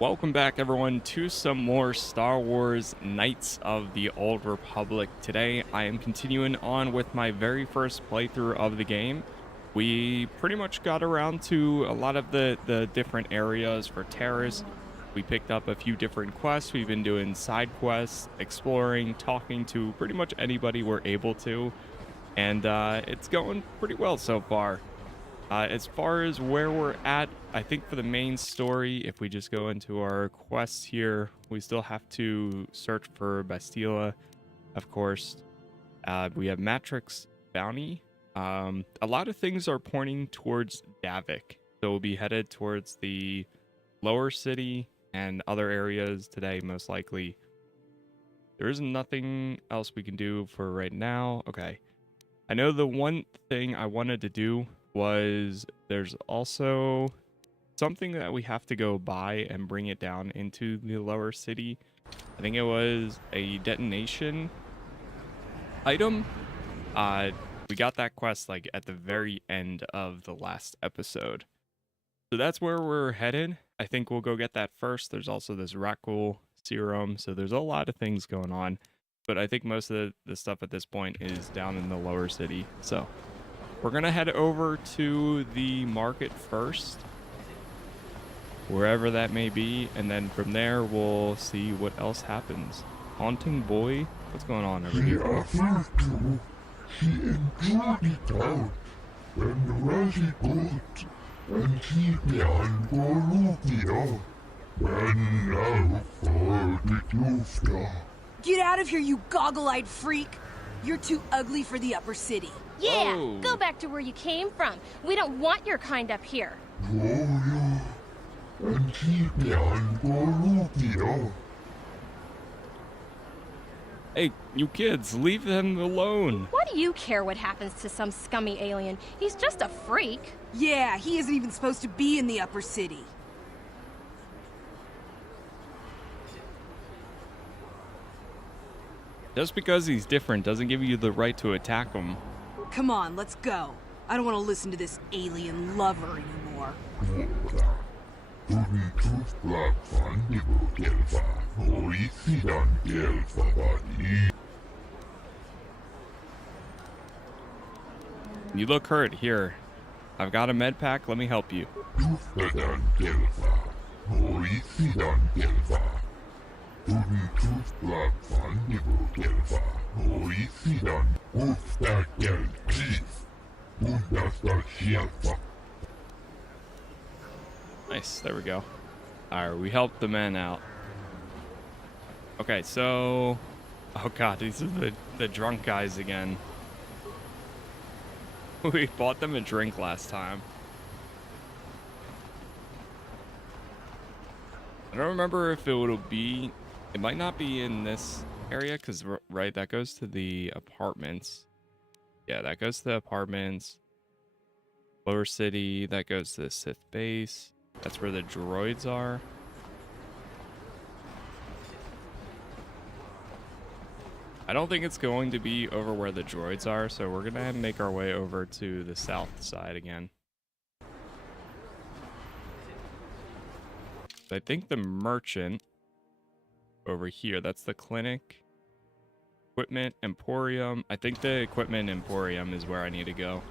Welcome back, everyone, to some more Star Wars Knights of the Old Republic. Today, I am continuing on with my very first playthrough of the game. We pretty much got around to a lot of the different areas for Terrace. We picked up a few different quests. We've been doing side quests, exploring, talking to pretty much anybody we're able to. And it's going pretty well so far. As far as where we're at, I think for the main story, if we just go into our quests here, we still have to search for Bastila, of course. We have Matrix Bounty. A lot of things are pointing towards Davik, so we'll be headed towards the lower city and other areas today, most likely. There is nothing else we can do for right now. Okay. I know the one thing I wanted to do was there's also something that we have to go buy and bring it down into the lower city. I think it was a detonation item. We got that quest like at the very end of the last episode. So that's where we're headed. I think we'll go get that first. There's also this Rakul serum. So there's a lot of things going on. But I think most of the stuff at this point is down in the lower city. So we're going to head over to the market first, wherever that may be, and then from there we'll see what else happens. Haunting Boy? What's going on over here? She enjoyed it out and really good, and she began Bolivia, and now for the Tuesday. Get out of here, you goggle-eyed freak! You're too ugly for the upper city. Yeah, Oh. go back to where you came from. We don't want your kind up here. Gloria, and she began Bolivia. Hey, you kids, leave them alone. Why do you care what happens to some scummy alien? He's just a freak. Yeah, he isn't even supposed to be in the upper city. Just because he's different doesn't give you the right to attack him. Come on, let's go. I don't want to listen to this alien lover anymore. You look hurt. Here, I've got a med pack. Let me help you. Nice, there we go. Alright, we helped the men out. Okay, so... Oh god, these are the drunk guys again. We bought them a drink last time. I don't remember if it would be... It might not be in this area, because, right, that goes to the apartments. Yeah, that goes to the apartments. Lower city, that goes to the Sith base. That's where the droids are. I don't think it's going to be over where the droids are, so we're gonna make our way over to the south side again. I think the merchant over here, that's the clinic. Equipment Emporium. I think the Equipment Emporium is where I need to go.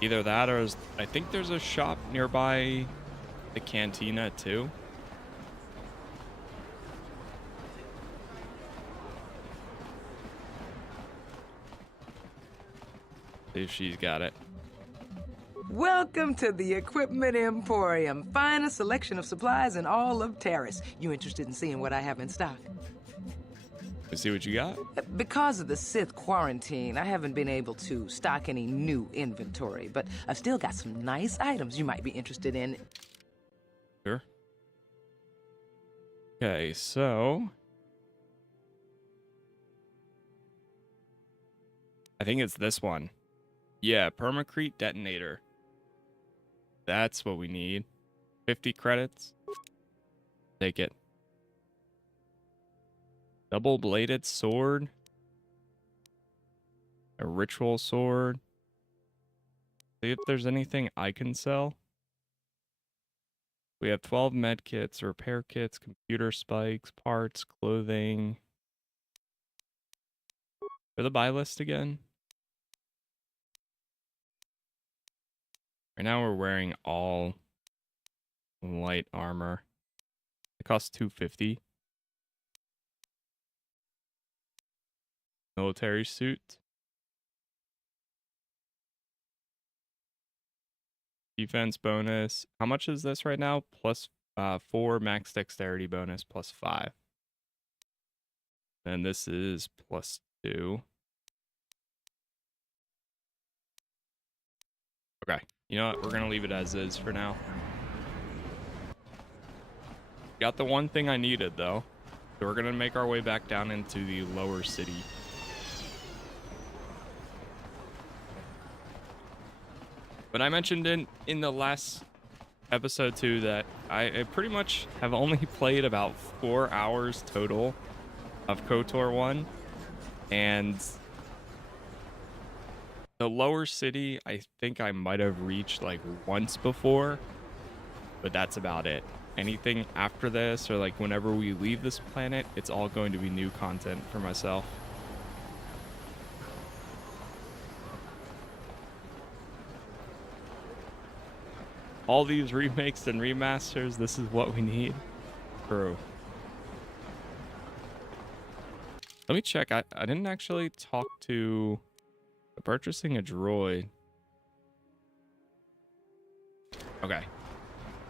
Either that or I think there's a shop nearby the cantina too. See if she's got it. Welcome to the Equipment Emporium. Finest selection of supplies in all of Terrace. You interested in seeing what I have in stock? Let's see what you got. Because of the Sith quarantine, I haven't been able to stock any new inventory, but I've still got some nice items you might be interested in. Sure. Okay, so... I think it's this one. Yeah, Permacrete Detonator. That's what we need. 50 credits. Take it. Double-bladed sword. A ritual sword. See if there's anything I can sell. We have 12 med kits, repair kits, computer spikes, parts, clothing. For the buy list again. Right now we're wearing all light armor. It costs $250. Military suit. Defense bonus. How much is this right now? Plus 4 max dexterity bonus plus 5. And this is plus 2. Okay. You know what? We're going to leave it as is for now. Got the one thing I needed, though. So we're going to make our way back down into the lower city. But I mentioned in the last episode, too, that I pretty much have only played about 4 hours total of KOTOR 1. And the lower city, I think I might have reached like once before. But that's about it. Anything after this, or like whenever we leave this planet, it's all going to be new content for myself. All these remakes and remasters, this is what we need. True. Let me check. I didn't actually talk to purchasing a droid. Okay.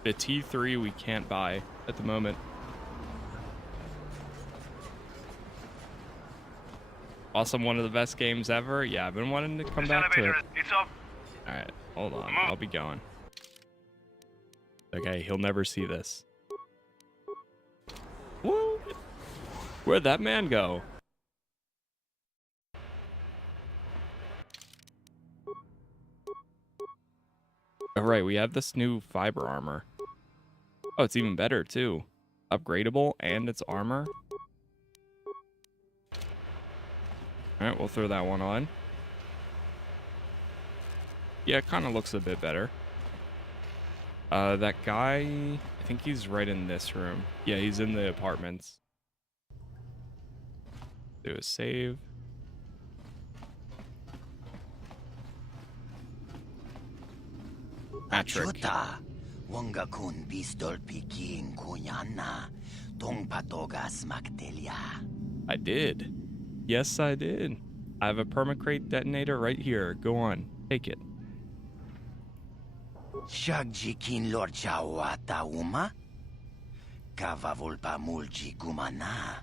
The T3 we can't buy at the moment. Awesome, one of the best games ever. Yeah, I've been wanting to come back to it. Alright, hold on. I'll be going. Okay, he'll never see this. Woo! Where'd that man go? Alright, we have this new fiber armor. Oh, it's even better too. Upgradable and it's armor. Alright, we'll throw that one on. Yeah, it kind of looks a bit better. That guy, I think he's right in this room. Yeah, he's in the apartments. Do a save. Patrick. Wonga kun pistol piking kunyana tong patogas magdelia. I did. Yes, I did. I have a permacrate detonator right here. Go on, take it. Shagjikin lord chawata uma kavavulpa mulji gumana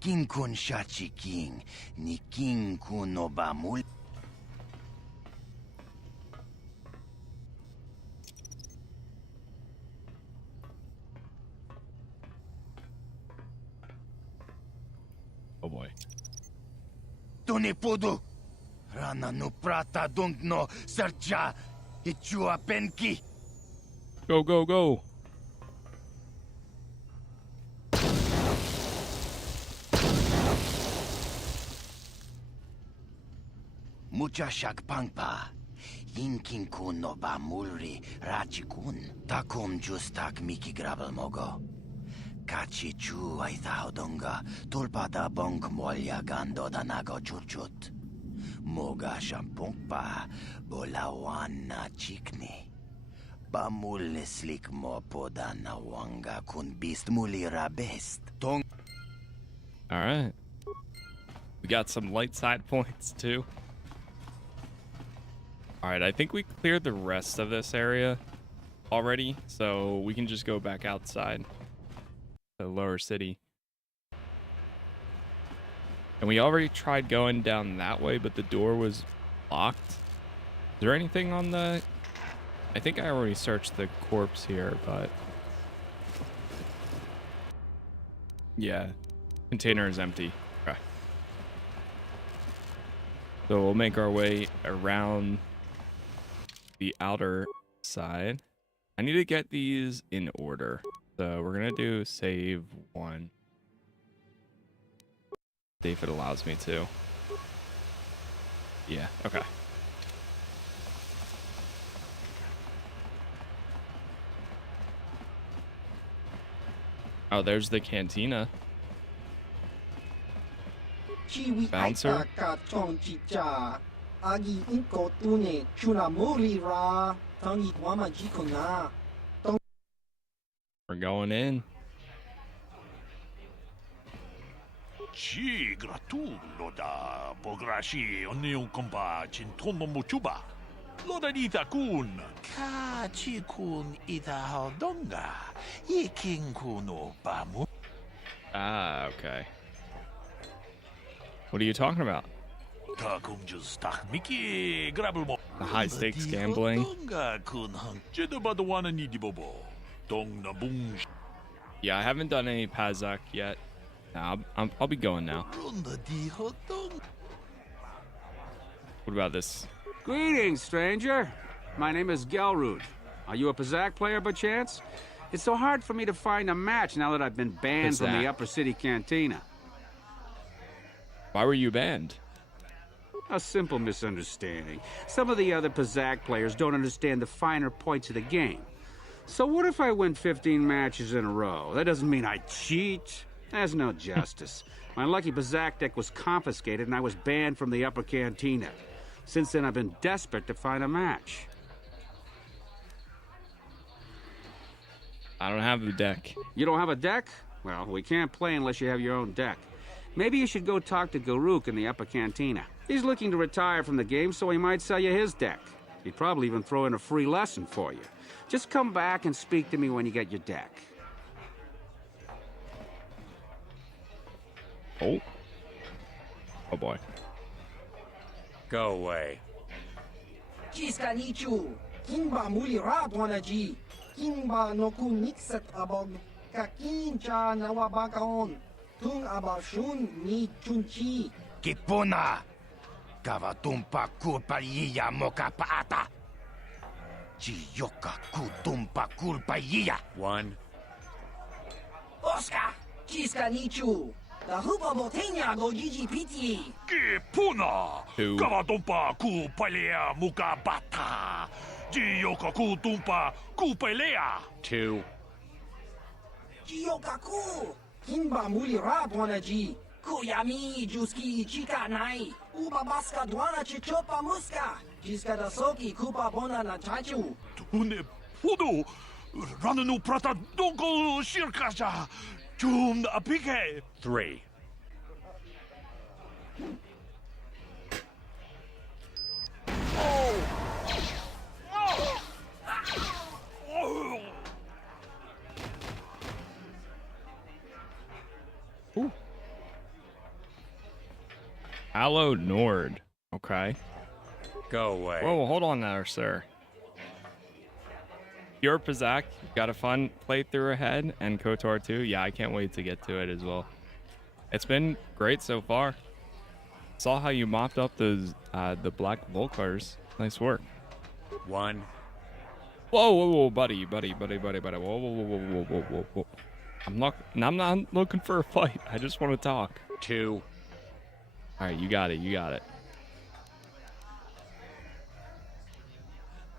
kin kun shachiking ni king kunobamul. Oh boy. Tone podo rana no prata dongno sarcha ichua penki. Go, go, go. Mucha shagpangpa yinkin kun no bamulri rachikun takom justak miki grabel mogo. Kachi chu ay thaudonga tulpada bong molya gando danago churchut. Moga shampongpa bolawan na chikni. Bamul slik mo poda na wanga kun bist mulira best. Tong. All right. We got some light side points too. All right, I think we cleared the rest of this area already, so we can just go back outside. The lower city. And we already tried going down that way, but the door was locked. Is there anything on the... I think I already searched the corpse here, but... Yeah. Container is empty. Okay. So we'll make our way around the outer side. I need to get these in order. So we're gonna do save 1. See if it allows me to. Yeah, okay. Oh, there's the cantina. Bouncer. We're going in. Ci gratulo da pograshi onion kompa chintono mochuba. Loda dita kun. Ka chi kun ita haldonga. Ikin kuno bamu. Ah, okay. What are you talking about? Ta kun just tak miki grabel mo. The high stakes gambling. Donga kun hang. Jeda the one ni dibobo. Dong na bung. Yeah, I haven't done any Pazak yet. Nah, I'll be going now. What about this? Greetings, stranger. My name is Gelroot. Are you a Pazak player by chance? It's so hard for me to find a match now that I've been banned from the Upper City Cantina. Why were you banned? A simple misunderstanding. Some of the other Pazak players don't understand the finer points of the game. So what if I win 15 matches in a row? That doesn't mean I cheat. There's no justice. My lucky Pazak deck was confiscated and I was banned from the Upper Cantina. Since then, I've been desperate to find a match. I don't have the deck. You don't have a deck? Well, we can't play unless you have your own deck. Maybe you should go talk to Garuk in the Upper Cantina. He's looking to retire from the game, so he might sell you his deck. He'd probably even throw in a free lesson for you. Just come back and speak to me when you get your deck. Oh. Oh boy. Go away. Chiskanichu, Kimba Mulirat wanaji, Kimba no kunixet abog, Kakincha nawabakaon, Tung abashun ni chunchi. Kipuna. Kavatumpa kulpaliya moka paata. Chiyoka kutumpa kulpaliya. One. Oscar, Chiskanichu. The Hoopa Botania go GGPT. Kipuna. Two. Kavatompa ku palea muka bata. Jiyoka ku tumpa ku palea. Two. Jiyokaku. Kimba Mulirat wanaji. Kuyami Juski Chika Nai. Uba Baska Dwana Chichopa Muska. Jiska da Soki Kupa Bona na Chachu. Tune pudo. Rananu prata donko shirkasha. Jum apike. Three. Ooh. Aloe Nord. Okay. Go away. Whoa, hold on there, sir. You're Pazak. Got a fun playthrough ahead, and KOTOR too. Yeah, I can't wait to get to it as well. It's been great so far. Saw how you mopped up those the black Vulkars. Nice work. One. Whoa, buddy. Whoa. I'm not looking for a fight. I just want to talk. Two. All right, you got it.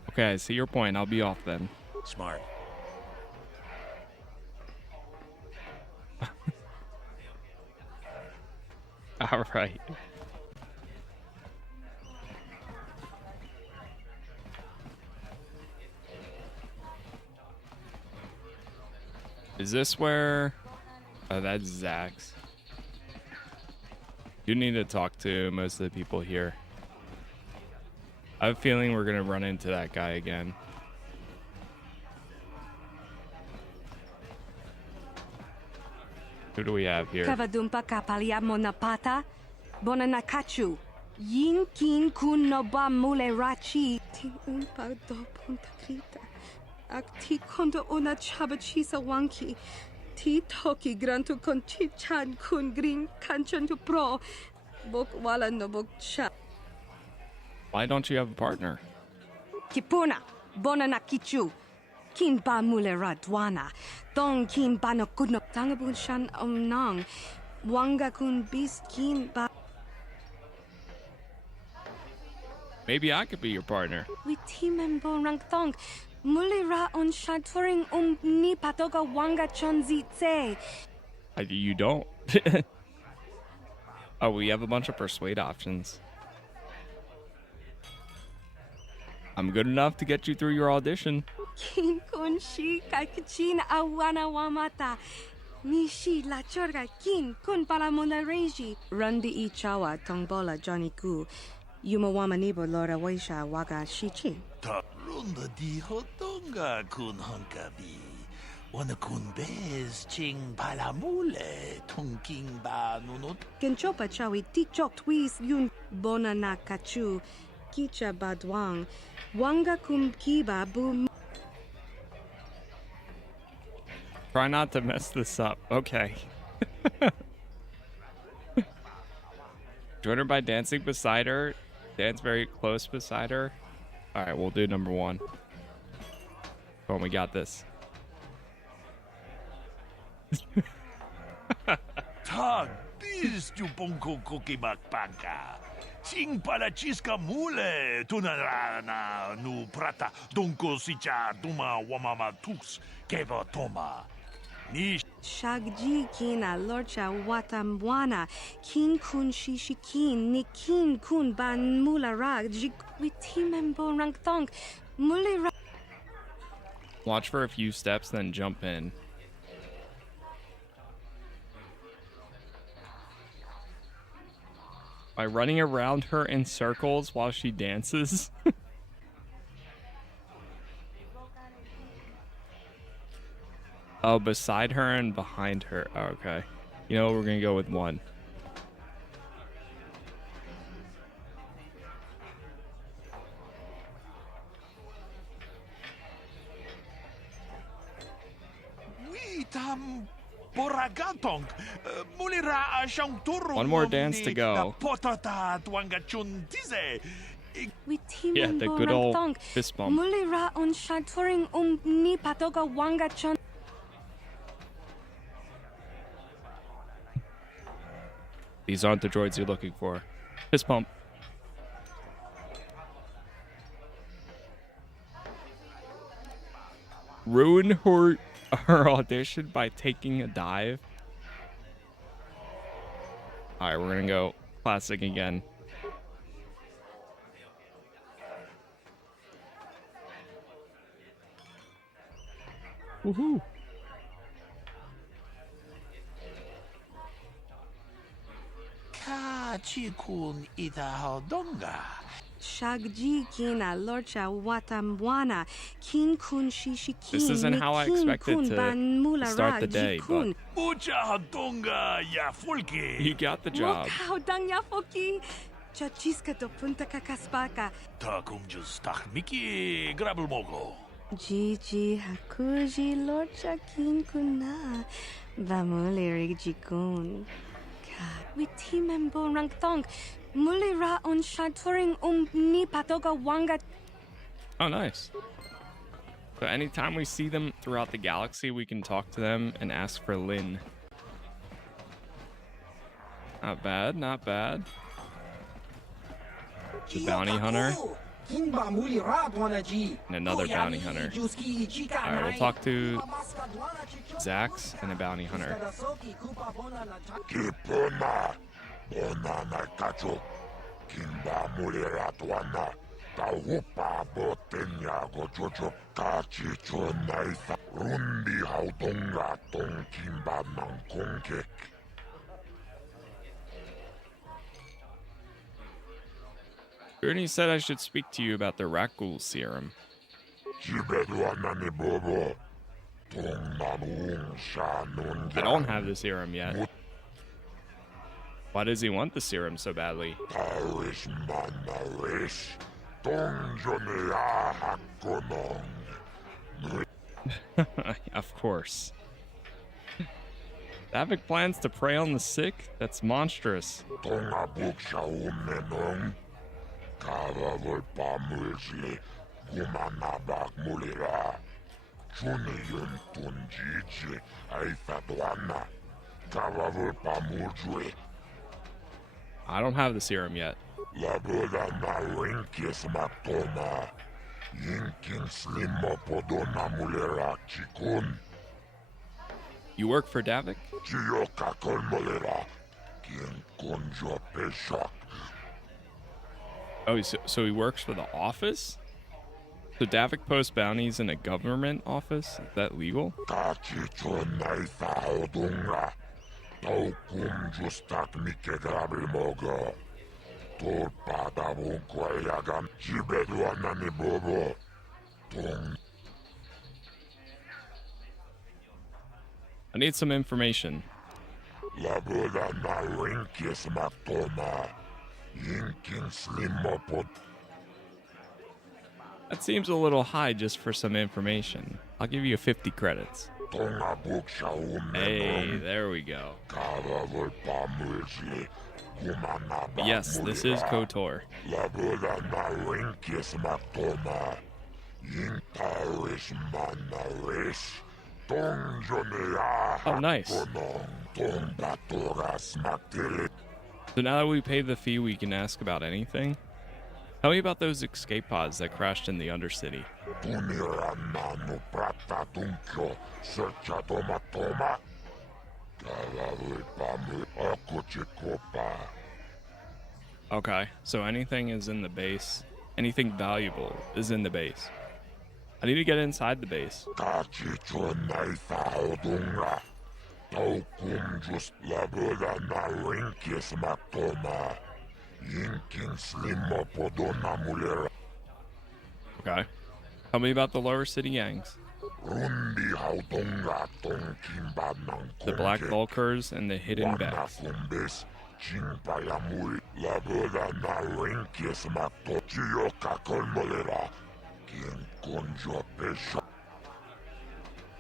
Okay, I see your point. I'll be off then. Smart. All right. Is this where... Oh, that's Zach's. You need to talk to most of the people here. I have a feeling we're going to run into that guy again. Who do we have here? Kavadumpa kapalia monapata, bonanakachu, yin kin kun no ba mule rachi, ti umpa do punta krita, ak ti kondo ona chabachisa wanki, ti toki grantu kon chichan kun green kanchan to pro, bok wala no bok cha. Why don't you have a partner? Kipuna, bonanakichu. Kin ba mule radwana, dong kin ba no kudno tangabun shan nang, wanga kun bis kin ba. Maybe I could be your partner. We team and bon rank tong, Mulira on shaturing ni patoga wanga chonzitse. You don't. Oh, we have a bunch of persuade options. I'm good enough to get you through your audition. King kunshi kakachin awana wamata. Nishi la chorga kin kun palamona reji. Rundi ichawa tongbola Johnny Gu. Yumawama nibo lora waisha waga shichi. Ta runda di hotonga kun honkabi. Wana kun bez ching palamule tongking ba nunot. Genchopa chawi tikchok twis yun bona na kachu. Kicha badwang. Wanga kum kiba boom. Try not to mess this up. Okay. Join her by dancing beside her. Dance very close beside her. All right, we'll do number 1. Boom, we got this. Tag bis tu bonko koki bakpanka. Sing pala chiska mule tunarana nu prata donko sicha duma wamama tux keva toma. Nish Shagji kina lorcha watamwana. Kin kun shishikin. Ni kin kun ban mula rag. Jigwitimembo rangtong. Mule rag. Watch for a few steps, then jump in. By running around her in circles while she dances. Oh, beside her and behind her. Oh, okay. You know, we're going to go with 1. we tam boragatong mulira asyang turo. One more dance to go. Potata tuangachun dize. Yeah, the good old fist bump. Mulira on shaturing ni patoga wanga chon. These aren't the droids you're looking for. Fist pump. Ruin her audition by taking a dive. All right, we're gonna go classic again. Woohoo! Chikun Idahaldonga. Shagji kina lorcha watamwana. Kin kun shishikin. This isn't how I expected to start the day, but Mucha hadonga ya fulki. you got the job. Mokao danya foki. Chachiska do punta kakaspaka. Takum just tak miki grabel mogo. Gigi hakuji lorcha kin kuna. Bamule jikun. Witimembo rangtong. Mulira on shaturing ni patoga wanga. Oh, nice. So anytime we see them throughout the galaxy, we can talk to them and ask for Lin. Not bad, not bad. The bounty hunter. And another bounty hunter. Alright, we'll talk to Zax and a bounty hunter. Kipuna, Bonana Kacho, Kimba Muliratuana, Tahupa Botenya Gojojo, Kachi Chonaisa, Rundi Haudonga, Ton Kimba Nankongek. Gurney said I should speak to you about the Rakghoul serum. I don't have the serum yet. Why does he want the serum so badly? Of course. Davik plans to prey on the sick? That's monstrous. I don't have the serum yet. Yinkin slimo podona mulera chikun. You work for Davik? Chiyoka kolmolera. Kin konjo peshak. Oh, so he works for the office? So Davik posts bounties in a government office? Is that legal? Kachicho naitha odunga. Taukum justak mike grabil mogo. Tol pada bunko ayagam. Jibedu anani bobo. Tung. I need some information. Labuda na winkis maktoma. Yinkin slimopod. That seems a little high just for some information. I'll give you 50 credits. Tonga buksha Hey, there we go. Yes, this is KOTOR. Labuda na winkis maktoma. Yintaris manaris. Oh, nice. So now that we paid the fee, we can ask about anything? Tell me about those escape pods that crashed in the Undercity. Okay, so anything is in the base. Anything valuable is in the base. I need to get inside the base. Okay. Tell me about the lower city gangs. The Black Vulkars and the Hidden Beks.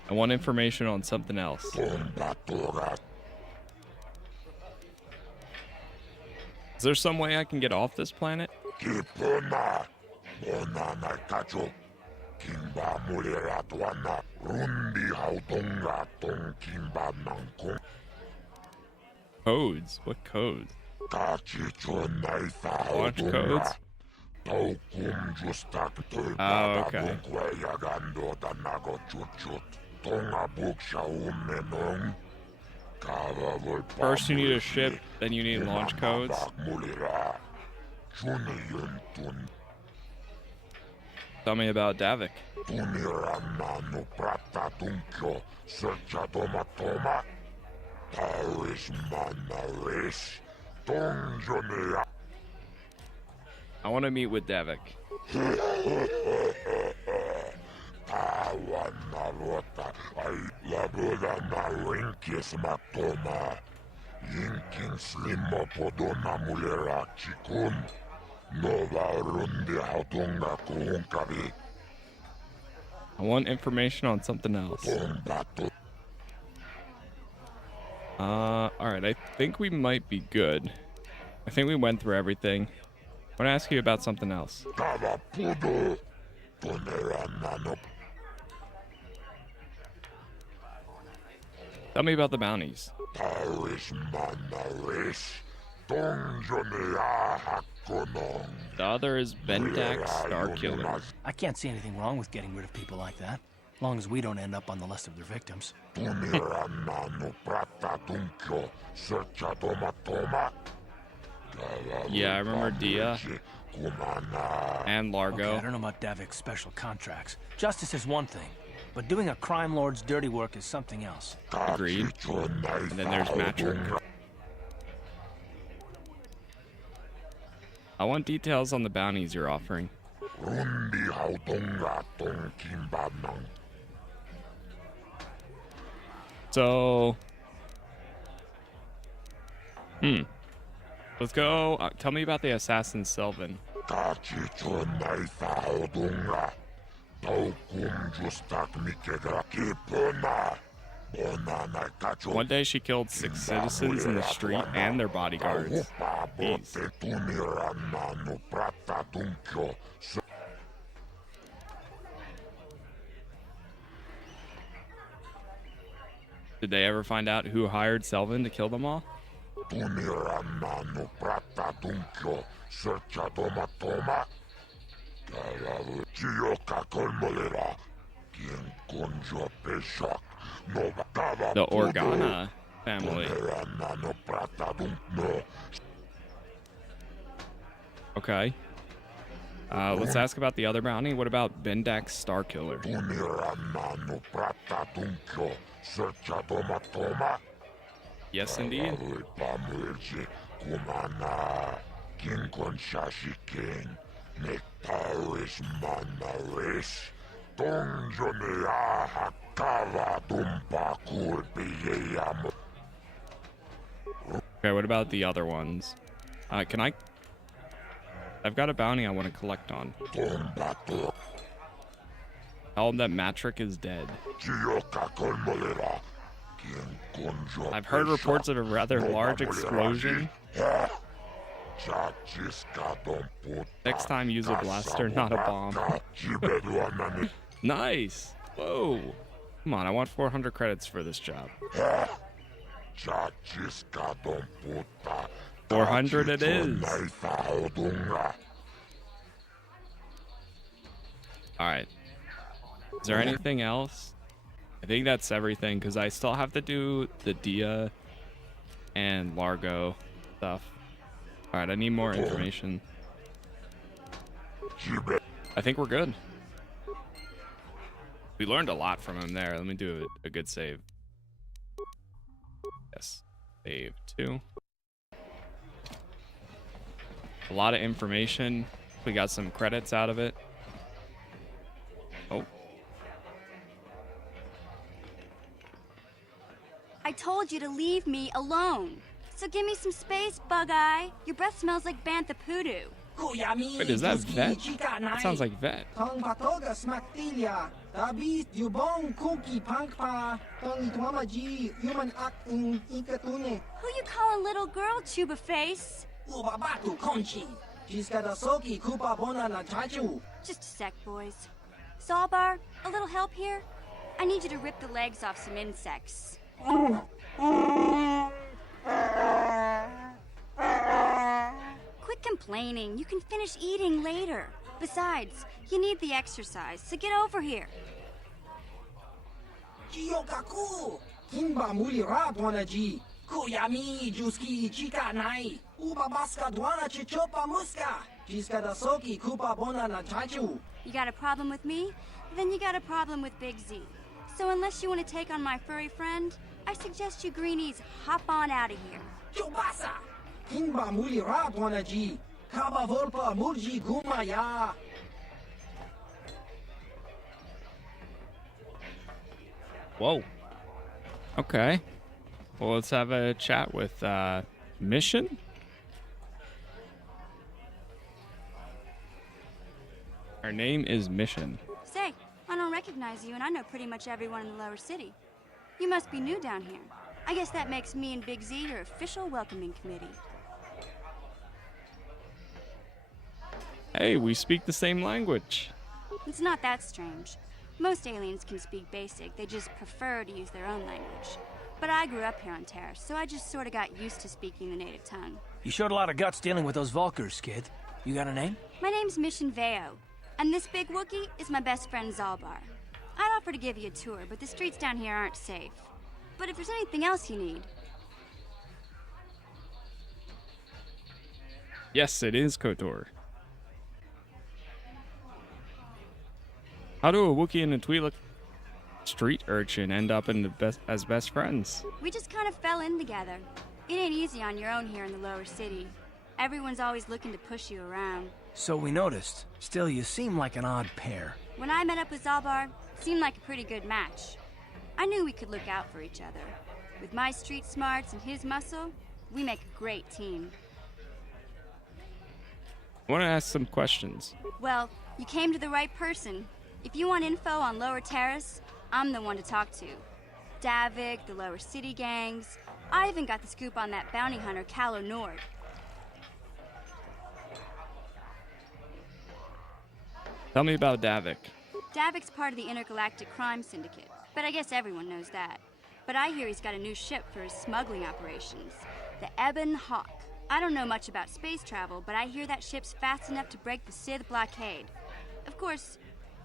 I want information on something else. Is there some way I can get off this planet? Codes? What codes? Launch codes? Oh, okay. First you need a ship, then you need launch codes. Tell me about Davik. I want to meet with Davik. I want information on something else. Alright, I think we might be good. I think we went through everything. I want to ask you about something else. Tell me about the bounties. The other is Bendak Starkiller. I can't see anything wrong with getting rid of people like that, as long as we don't end up on the list of their victims. Yeah, I remember Dia and Largo. Okay, I don't know about Davik's special contracts. Justice is one thing, but doing a crime lord's dirty work is something else. Agreed. And then there's Matrick. I want details on the bounties you're offering. So... Let's go. Tell me about the assassin Sylvan. One day she killed 6 citizens in the street and their bodyguards. Jeez. Did they ever find out who hired Selvin to kill them all? The Organa family. Okay. Let's ask about the other bounty. What about Bendak's Star Killer? Yes, indeed. Okay, what about the other ones? Can I... I've got a bounty I want to collect on. Tell him that Matrick is dead. I've heard reports of a rather large explosion. Next time, use a blaster, not a bomb. Nice! Whoa! Come on, I want 400 credits for this job. 400 it is! Alright. Is there anything else? I think that's everything, because I still have to do the Dia and Largo stuff. Alright, I need more information. I think we're good. We learned a lot from him there. Let me do a good save. Yes. Save 2. A lot of information. We got some credits out of it. Oh. I told you to leave me alone. So give me some space, Bug-Eye. Your breath smells like Bantha Poodoo. Wait, is that Vet? That sounds like Vet. Who you calling little girl, Chuba Face? Just a sec, boys. Zaalbar, a little help here? I need you to rip the legs off some insects. Quit complaining. You can finish eating later. Besides, you need the exercise, so get over here. You got a problem with me? Then you got a problem with Big Z. So unless you want to take on my furry friend, I suggest you greenies hop on out of here. Whoa. Okay. Well, let's have a chat with Mission. Her name is Mission. Say, I don't recognize you, and I know pretty much everyone in the lower city. You must be new down here. I guess that makes me and Big Z your official welcoming committee. Hey, we speak the same language. It's not that strange. Most aliens can speak basic, they just prefer to use their own language. But I grew up here on Terra, so I just sort of got used to speaking the native tongue. You showed a lot of guts dealing with those Vulkars, kid. You got a name? My name's Mission Veo, and this big Wookiee is my best friend Zaalbar. I'd offer to give you a tour, but the streets down here aren't safe. But if there's anything else you need... Yes, it is KOTOR. How do a Wookiee and a Twi'lek street urchin end up in as best friends? We just kind of fell in together. It ain't easy on your own here in the lower city. Everyone's always looking to push you around. So we noticed. Still, you seem like an odd pair. When I met up with Zaalbar, it seemed like a pretty good match. I knew we could look out for each other. With my street smarts and his muscle, we make a great team. I want to ask some questions. Well, you came to the right person. If you want info on Lower Terrace, I'm the one to talk to. Davik, the Lower City gangs. I even got the scoop on that bounty hunter, Calo Nord. Tell me about Davik. Davik's part of the Intergalactic Crime Syndicate, but I guess everyone knows that. But I hear he's got a new ship for his smuggling operations, the Ebon Hawk. I don't know much about space travel, but I hear that ship's fast enough to break the Sith blockade. Of course,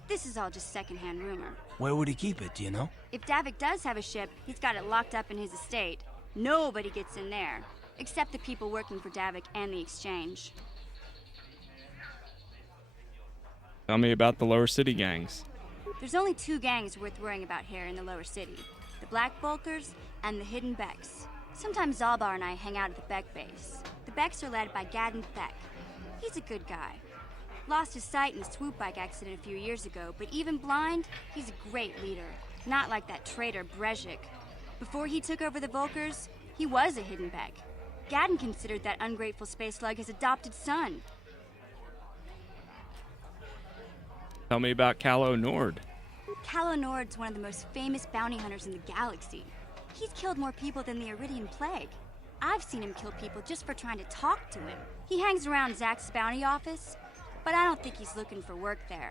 this is all just secondhand rumor. Where would he keep it, do you know? If Davik does have a ship, he's got it locked up in his estate. Nobody gets in there, except the people working for Davik and the exchange. Tell me about the lower city gangs. There's only 2 gangs worth worrying about here in the lower city. The Black Vulkars and the hidden Beks. Sometimes Zaalbar and I hang out at the Bek base. The Beks are led by Gadden Thek. He's a good guy. Lost his sight in a swoop bike accident a few years ago, but even blind, he's a great leader. Not like that traitor Brezhik. Before he took over the Vulkars, he was a hidden Bek. Gadden considered that ungrateful space slug his adopted son. Tell me about Calo Nord. Calo Nord's one of the most famous bounty hunters in the galaxy. He's killed more people than the Iridian Plague. I've seen him kill people just for trying to talk to him. He hangs around Zach's bounty office, but I don't think he's looking for work there.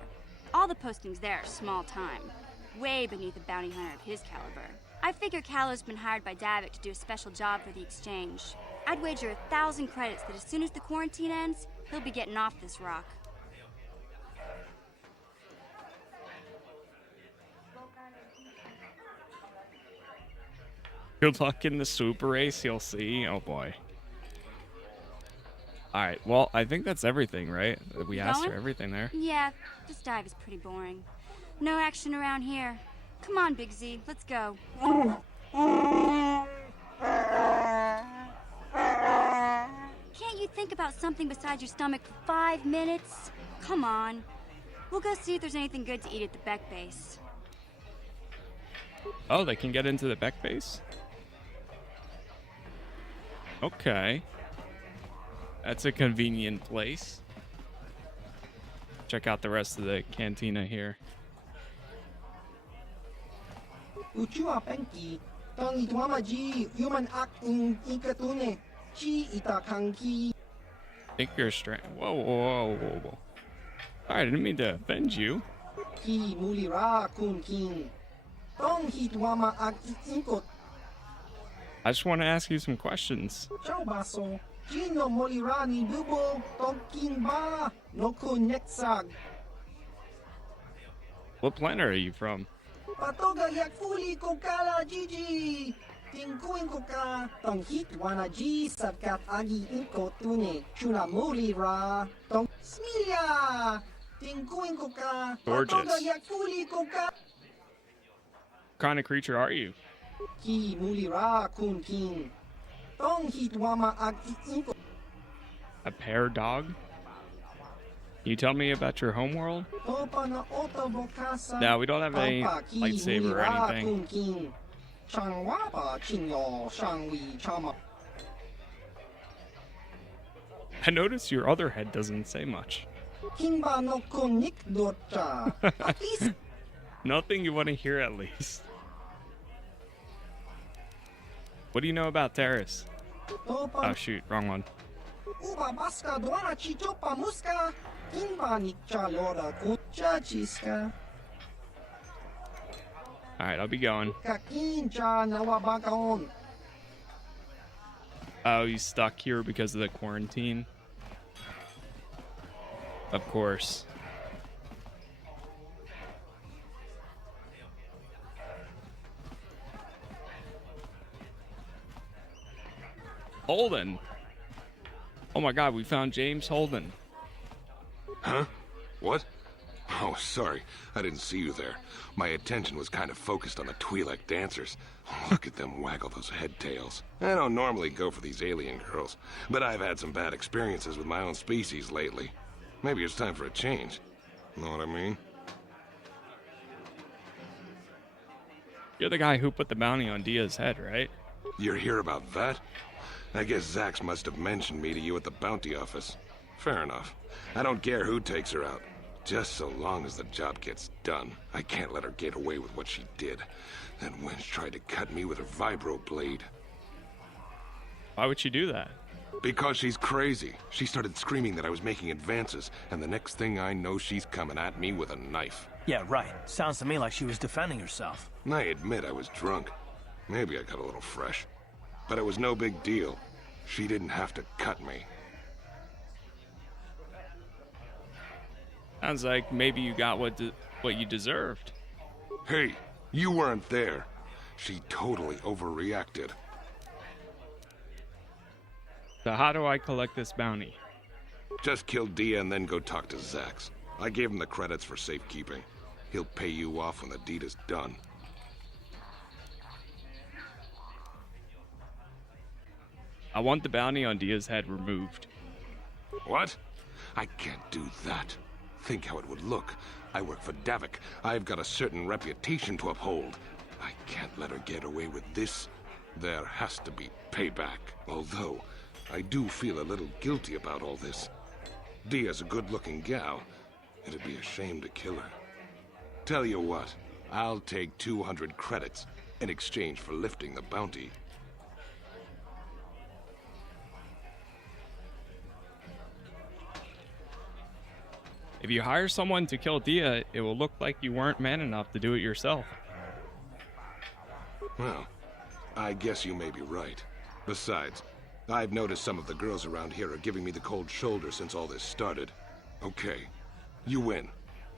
All the postings there are small time, way beneath a bounty hunter of his caliber. I figure Calo's been hired by Davik to do a special job for the exchange. I'd wager 1,000 credits that as soon as the quarantine ends, he'll be getting off this rock. Good luck in the super race, you'll see. Oh boy. Alright, well, I think that's everything, right? We asked her everything there. Yeah, this dive is pretty boring. No action around here. Come on, Big Z, let's go. Can't you think about something besides your stomach for 5 minutes? Come on. We'll go see if there's anything good to eat at the Bek base. Oh, they can get into the Bek base? Okay. That's a convenient place. Check out the rest of the cantina here. Uchua penki, tong itwamaji, human act in ikatune, chi itakanki. Think you're straight. Whoa, whoa, whoa, whoa, whoa. Alright, I didn't mean to offend you. Ki mulira kun king. Tong hitwama ag inkot. I just want to ask you some questions. Ciao baso. Chino mulira ni dubo, tong king ba, no kun nexag. What planet are you from? Patoga yak fuli ko kala Gigi. Tingkuin ko ka, tong hitwana G sabkat agi inkot tune. Chuna mulira, tong smilia. Tingkuin ko ka, Gorgeous. patoga yak fuli ko ka. What kind of creature are you? Ki mulira kun king. Tong hitwama ag inko. A pear dog? Can you tell me about your homeworld? Topa na otobo casa. No, we don't have any lightsaber or anything. Kun king. Changwapa chinyo shangwi chama. I noticed your other head doesn't say much. Kimba no konik dorcha. At least Nothing you want to hear at least. What do you know about Terrace? Oh shoot, wrong one. Uba baska dwana chichopa muska. Kimba nikcha lora kucha chiska. Alright, I'll be going. Kakincha nawabakaon. Oh, you stuck here because of the quarantine? Of course. Holden. Oh my god, we found James Holden. Huh? What? Oh, sorry. I didn't see you there. My attention was kind of focused on the Twi'lek dancers. Look at them waggle those head tails. I don't normally go for these alien girls, but I've had some bad experiences with my own species lately. Maybe it's time for a change. Know what I mean? You're the guy who put the bounty on Dia's head, right? You're here about that? I guess Zax must have mentioned me to you at the bounty office. Fair enough. I don't care who takes her out. Just so long as the job gets done. I can't let her get away with what she did. That wench tried to cut me with her vibro blade. Why would she do that? Because she's crazy. She started screaming that I was making advances, and the next thing I know, she's coming at me with a knife. Yeah, right. Sounds to me like she was defending herself. I admit I was drunk. Maybe I got a little fresh. But it was no big deal. She didn't have to cut me. Sounds like maybe you got what you deserved. Hey, you weren't there. She totally overreacted. So how do I collect this bounty? Just kill Dia and then go talk to Zax. I gave him the credits for safekeeping. He'll pay you off when the deed is done. I want the bounty on Dia's head removed. What? I can't do that. Think how it would look. I work for Davik. I've got a certain reputation to uphold. I can't let her get away with this. There has to be payback. Although, I do feel a little guilty about all this. Dia's a good-looking gal. It'd be a shame to kill her. Tell you what, I'll take 200 credits in exchange for lifting the bounty. If you hire someone to kill Dia, it will look like you weren't man enough to do it yourself. Well, I guess you may be right. Besides, I've noticed some of the girls around here are giving me the cold shoulder since all this started. Okay, you win.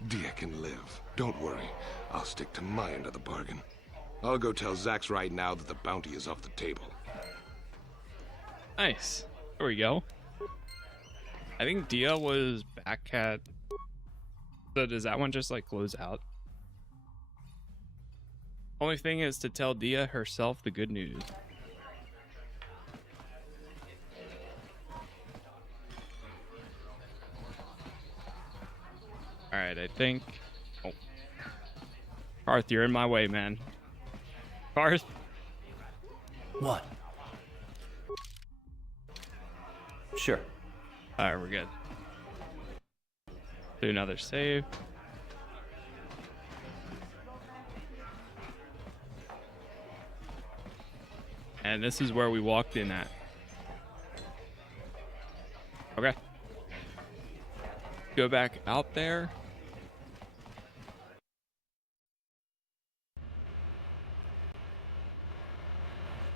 Dia can live. Don't worry. I'll stick to my end of the bargain. I'll go tell Zax right now that the bounty is off the table. Nice. There we go. I think Dia was back at... So does that one just like close out? Only thing is to tell Dia herself the good news. Alright, I think... Oh. Karth, you're in my way, man. Karth? What? Sure. Alright, we're good. Do another save. And this is where we walked in at. Okay. Go back out there.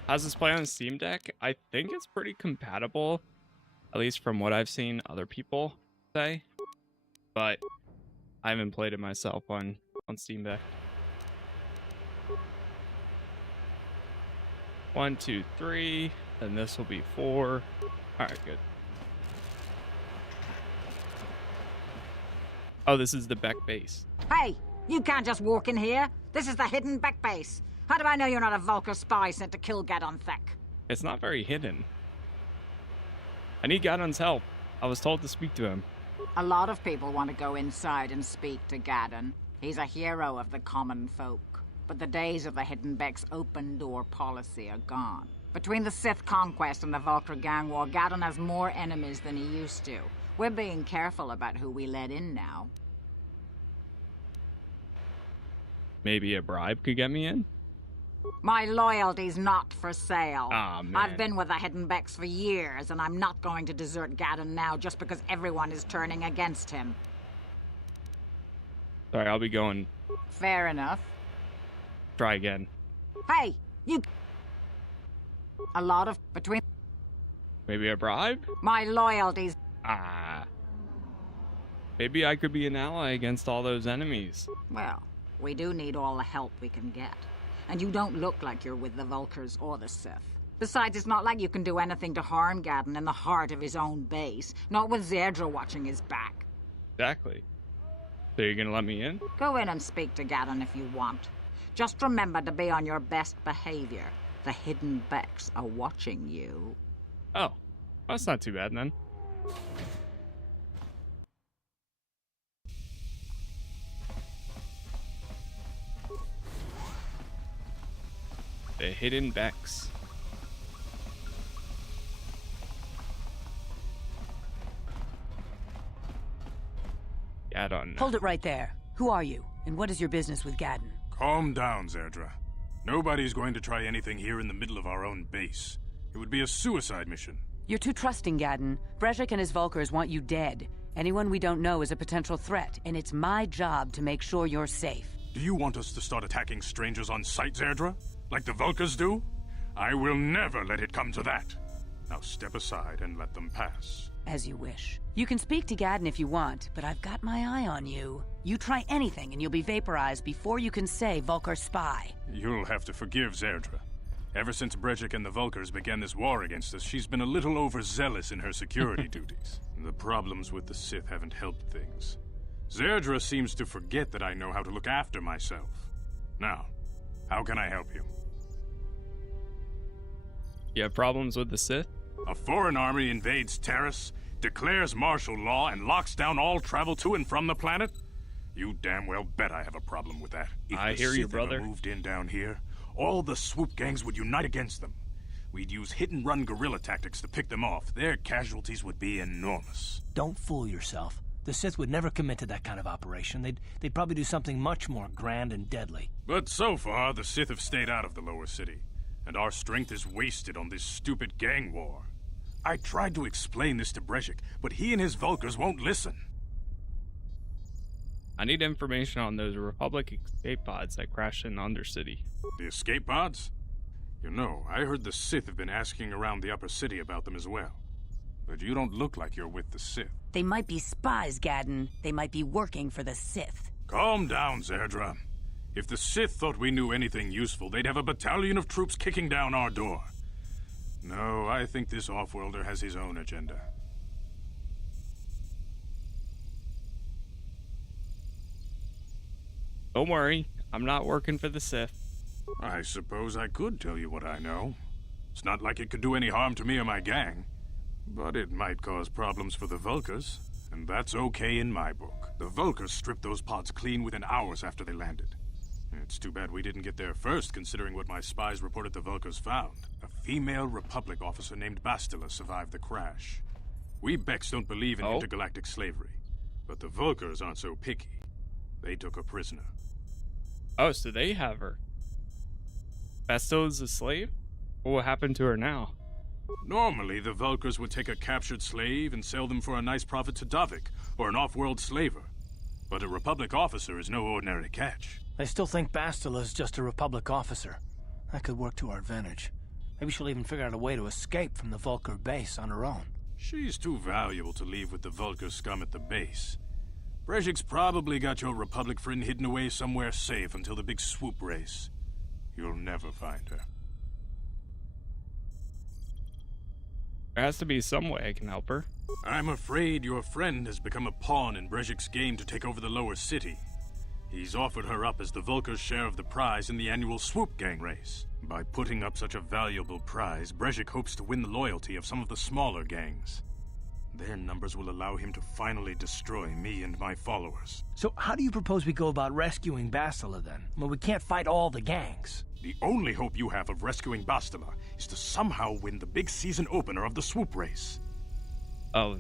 How's this play on Steam Deck? I think it's pretty compatible, at least from what I've seen other people say. But I haven't played it myself on Steam Deck. 1, 2, 3, and this will be 4. Alright, good. Oh, this is the Beck base. Hey, you can't just walk in here. This is the hidden Beck base. How do I know you're not a Vulkar spy sent to kill Gadon Thek? It's not very hidden. I need Gadon's help. I was told to speak to him. A lot of people want to go inside and speak to Gadon. He's a hero of the common folk. But the days of the hidden Beck's open door policy are gone. Between the Sith conquest and the Vulkar gang war, Gadon has more enemies than he used to. We're being careful about who we let in now. Maybe a bribe could get me in? My loyalty's not for sale. Aw, man. I've been with the hidden Beks for years, and I'm not going to desert Gadon now just because everyone is turning against him. Sorry, I'll be going. Fair enough. Try again. Hey, you... A lot of... between... Maybe a bribe? My loyalty's... Ah. Maybe I could be an ally against all those enemies. Well, we do need all the help we can get. And you don't look like you're with the Vulkars or the Sith. Besides, it's not like you can do anything to harm Gadon in the heart of his own base. Not with Zedra watching his back. Exactly. So you're gonna let me in? Go in and speak to Gadon if you want. Just remember to be on your best behavior. The hidden Beks are watching you. Oh, that's not too bad then. The hidden Beks. Gadon. Hold it right there. Who are you, and what is your business with Gadon? Calm down, Zedra. Nobody's going to try anything here in the middle of our own base. It would be a suicide mission. You're too trusting, Gadon. Brezhik and his Vulkars want you dead. Anyone we don't know is a potential threat, and it's my job to make sure you're safe. Do you want us to start attacking strangers on sight, Zedra? Like the Vulkars do? I will never let it come to that. Now step aside and let them pass. As you wish. You can speak to Gadden if you want, but I've got my eye on you. You try anything and you'll be vaporized before you can say Vulkar spy. You'll have to forgive Zerdra. Ever since Brejik and the Vulkars began this war against us, she's been a little overzealous in her security duties. The problems with the Sith haven't helped things. Zerdra seems to forget that I know how to look after myself. Now, how can I help you? You have problems with the Sith? A foreign army invades Taris, declares martial law, and locks down all travel to and from the planet? You damn well bet I have a problem with that. If I hear you, brother. Ever moved in down here, all the swoop gangs would unite against them. We'd use hit-and-run guerrilla tactics to pick them off. Their casualties would be enormous. Don't fool yourself. The Sith would never commit to that kind of operation. They'd probably do something much more grand and deadly. But so far, the Sith have stayed out of the lower city, and our strength is wasted on this stupid gang war. I tried to explain this to Brejik, but he and his Vulkars won't listen. I need information on those Republic escape pods that crashed in Undercity. The escape pods? You know, I heard the Sith have been asking around the upper city about them as well. But you don't look like you're with the Sith. They might be spies, Gadden. They might be working for the Sith. Calm down, Zerdra. If the Sith thought we knew anything useful, they'd have a battalion of troops kicking down our door. No, I think this off-worlder has his own agenda. Don't worry, I'm not working for the Sith. I suppose I could tell you what I know. It's not like it could do any harm to me or my gang. But it might cause problems for the Vulkars, and that's okay in my book. The Vulkars stripped those pods clean within hours after they landed. It's too bad we didn't get there first, considering what my spies reported the Vulkars found. A female Republic officer named Bastila survived the crash. We Beks don't believe in intergalactic slavery, but the Vulkars aren't so picky. They took her prisoner. Oh, so they have her. Bastila's a slave? What happened to her now? Normally, the Vulkars would take a captured slave and sell them for a nice profit to Davik, or an off-world slaver. But a Republic officer is no ordinary catch. They still think Bastila's just a Republic officer. That could work to our advantage. Maybe she'll even figure out a way to escape from the Vulkar base on her own. She's too valuable to leave with the Vulkar scum at the base. Brejik's probably got your Republic friend hidden away somewhere safe until the big swoop race. You'll never find her. There has to be some way I can help her. I'm afraid your friend has become a pawn in Brejik's game to take over the lower city. He's offered her up as the Vulkar's share of the prize in the annual swoop gang race. By putting up such a valuable prize, Brejik hopes to win the loyalty of some of the smaller gangs. Their numbers will allow him to finally destroy me and my followers. So how do you propose we go about rescuing Bastila then? Well, we can't fight all the gangs. The only hope you have of rescuing Bastila is to somehow win the big season opener of the swoop race. Oh,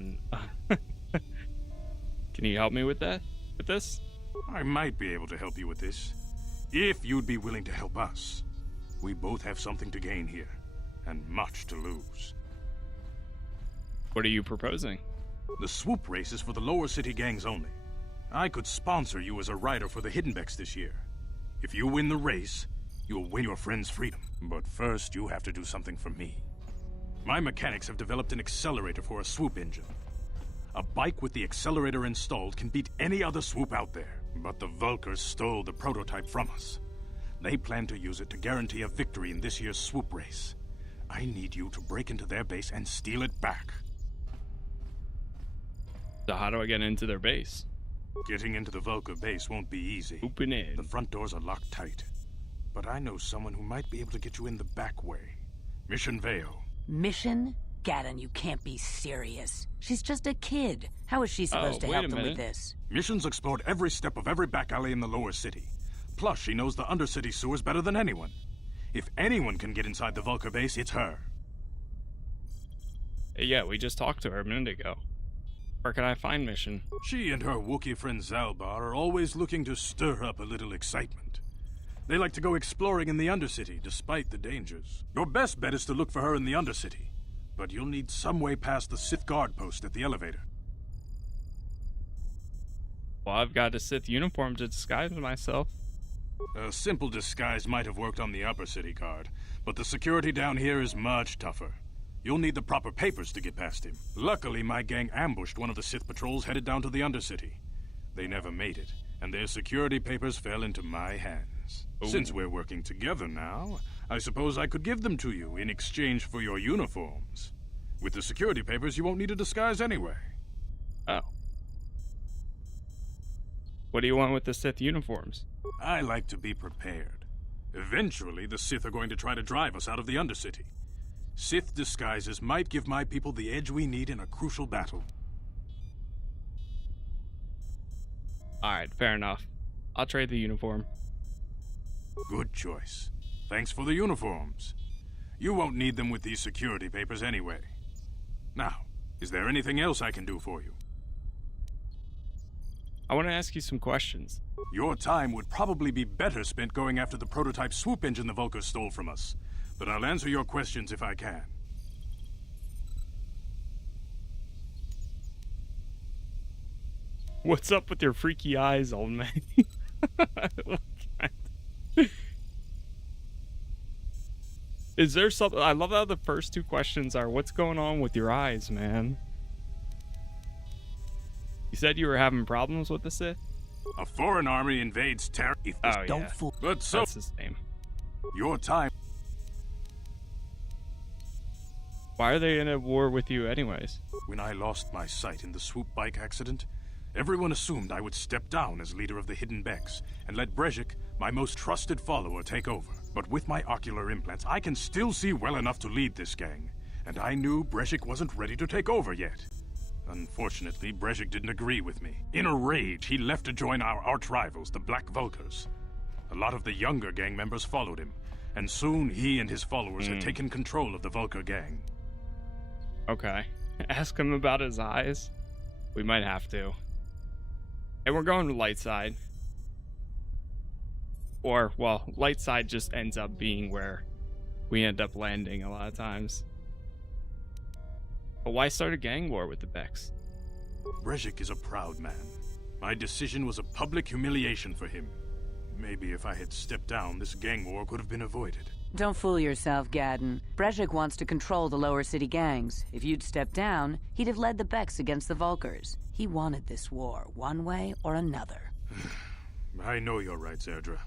can you help me with that? With this? I might be able to help you with this, if you'd be willing to help us. We both have something to gain here, and much to lose. What are you proposing? The swoop race is for the lower city gangs only. I could sponsor you as a rider for the Hidden Beks this year. If you win the race, you'll win your friend's freedom. But first, you have to do something for me. My mechanics have developed an accelerator for a swoop engine. A bike with the accelerator installed can beat any other swoop out there. But the Vulkars stole the prototype from us. They plan to use it to guarantee a victory in this year's swoop race. I need you to break into their base and steal it back. So how do I get into their base? Getting into the Vulkar base won't be easy. Open in. The front doors are locked tight. But I know someone who might be able to get you in the back way. Mission Veo. Mission? Gadden, you can't be serious. She's just a kid. How is she supposed to help them with this? Mission's explored every step of every back alley in the lower city. Plus, she knows the undercity sewers better than anyone. If anyone can get inside the Vulkar base, it's her. Yeah, we just talked to her a minute ago. Where can I find Mission? She and her Wookiee friend Zaalbar are always looking to stir up a little excitement. They like to go exploring in the Undercity, despite the dangers. Your best bet is to look for her in the Undercity, but you'll need some way past the Sith guard post at the elevator. Well, I've got a Sith uniform to disguise myself. A simple disguise might have worked on the upper city guard, but the security down here is much tougher. You'll need the proper papers to get past him. Luckily, my gang ambushed one of the Sith patrols headed down to the Undercity. They never made it, and their security papers fell into my hands. Ooh. Since we're working together now, I suppose I could give them to you in exchange for your uniforms. With the security papers, you won't need a disguise anyway. Oh. What do you want with the Sith uniforms? I like to be prepared. Eventually, the Sith are going to try to drive us out of the Undercity. Sith disguises might give my people the edge we need in a crucial battle. Alright, fair enough. I'll trade the uniform. Good choice. Thanks for the uniforms. You won't need them with these security papers anyway. Now, is there anything else I can do for you? I want to ask you some questions. Your time would probably be better spent going after the prototype swoop engine the Vulkar stole from us. But I'll answer your questions if I can. What's up with your freaky eyes, old man? Is there something? I love how the first two questions are, what's going on with your eyes, man? You said you were having problems with the Sith? A foreign army invades Terra. Oh, yeah. But so that's his name. Your time. Why are they in a war with you anyways? When I lost my sight in the swoop bike accident, everyone assumed I would step down as leader of the hidden Beks and let Brejik, my most trusted follower, take over. But with my ocular implants, I can still see well enough to lead this gang, and I knew Brejik wasn't ready to take over yet. Unfortunately, Brejik didn't agree with me. In a rage, he left to join our arch-rivals, the Black Vulkars. A lot of the younger gang members followed him, and soon he and his followers had taken control of the Vulkar gang. Okay. Ask him about his eyes. We might have to. And we're going to light side. Or, well, light side just ends up being where we end up landing a lot of times. But why start a gang war with the Beks? Brejik is a proud man. My decision was a public humiliation for him. Maybe if I had stepped down, this gang war could have been avoided. Don't fool yourself, Gadden. Brejik wants to control the lower city gangs. If you'd stepped down, he'd have led the Beks against the Vulkars. He wanted this war, one way or another. I know you're right, Zerdra.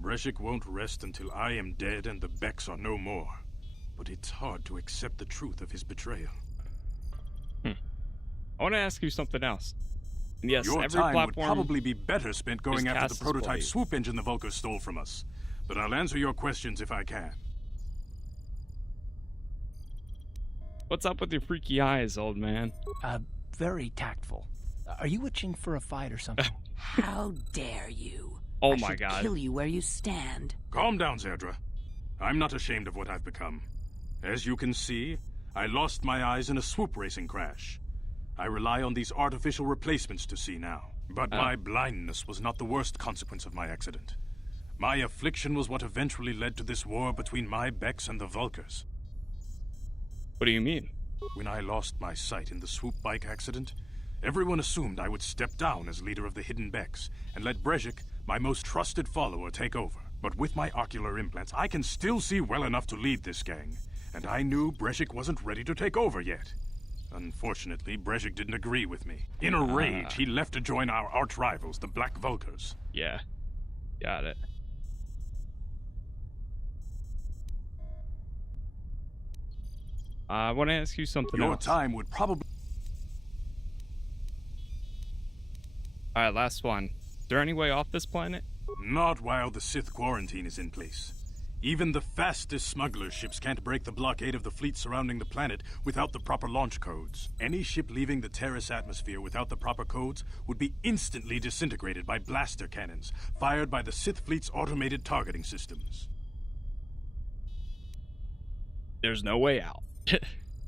Brejik won't rest until I am dead and the Beks are no more. But it's hard to accept the truth of his betrayal. I want to ask you something else. And yes, your every time platform would probably be better spent going after Casas the prototype blade. swoop engine the Vulkar stole from us. But I'll answer your questions if I can. What's up with your freaky eyes, old man? Very tactful. Are you itching for a fight or something? How dare you? Oh I my should God. kill you where you stand. Calm down, Zerdra. I'm not ashamed of what I've become. As you can see, I lost my eyes in a swoop racing crash. I rely on these artificial replacements to see now. But my blindness was not the worst consequence of my accident. My affliction was what eventually led to this war between my Beks and the Vulkars. What do you mean? When I lost my sight in the swoop bike accident, everyone assumed I would step down as leader of the hidden Beks and let Brejik, my most trusted follower, take over. But with my ocular implants, I can still see well enough to lead this gang, and I knew Brejik wasn't ready to take over yet. Unfortunately, Brejik didn't agree with me. In a rage, he left to join our arch-rivals, the Black Vulkars. Yeah. Got it. I want to ask you something Your else. time would probably... Alright, last one. Is there any way off this planet? Not while the Sith quarantine is in place. Even the fastest smuggler ships can't break the blockade of the fleet surrounding the planet without the proper launch codes. Any ship leaving the Terrace atmosphere without the proper codes would be instantly disintegrated by blaster cannons, fired by the Sith fleet's automated targeting systems. There's no way out.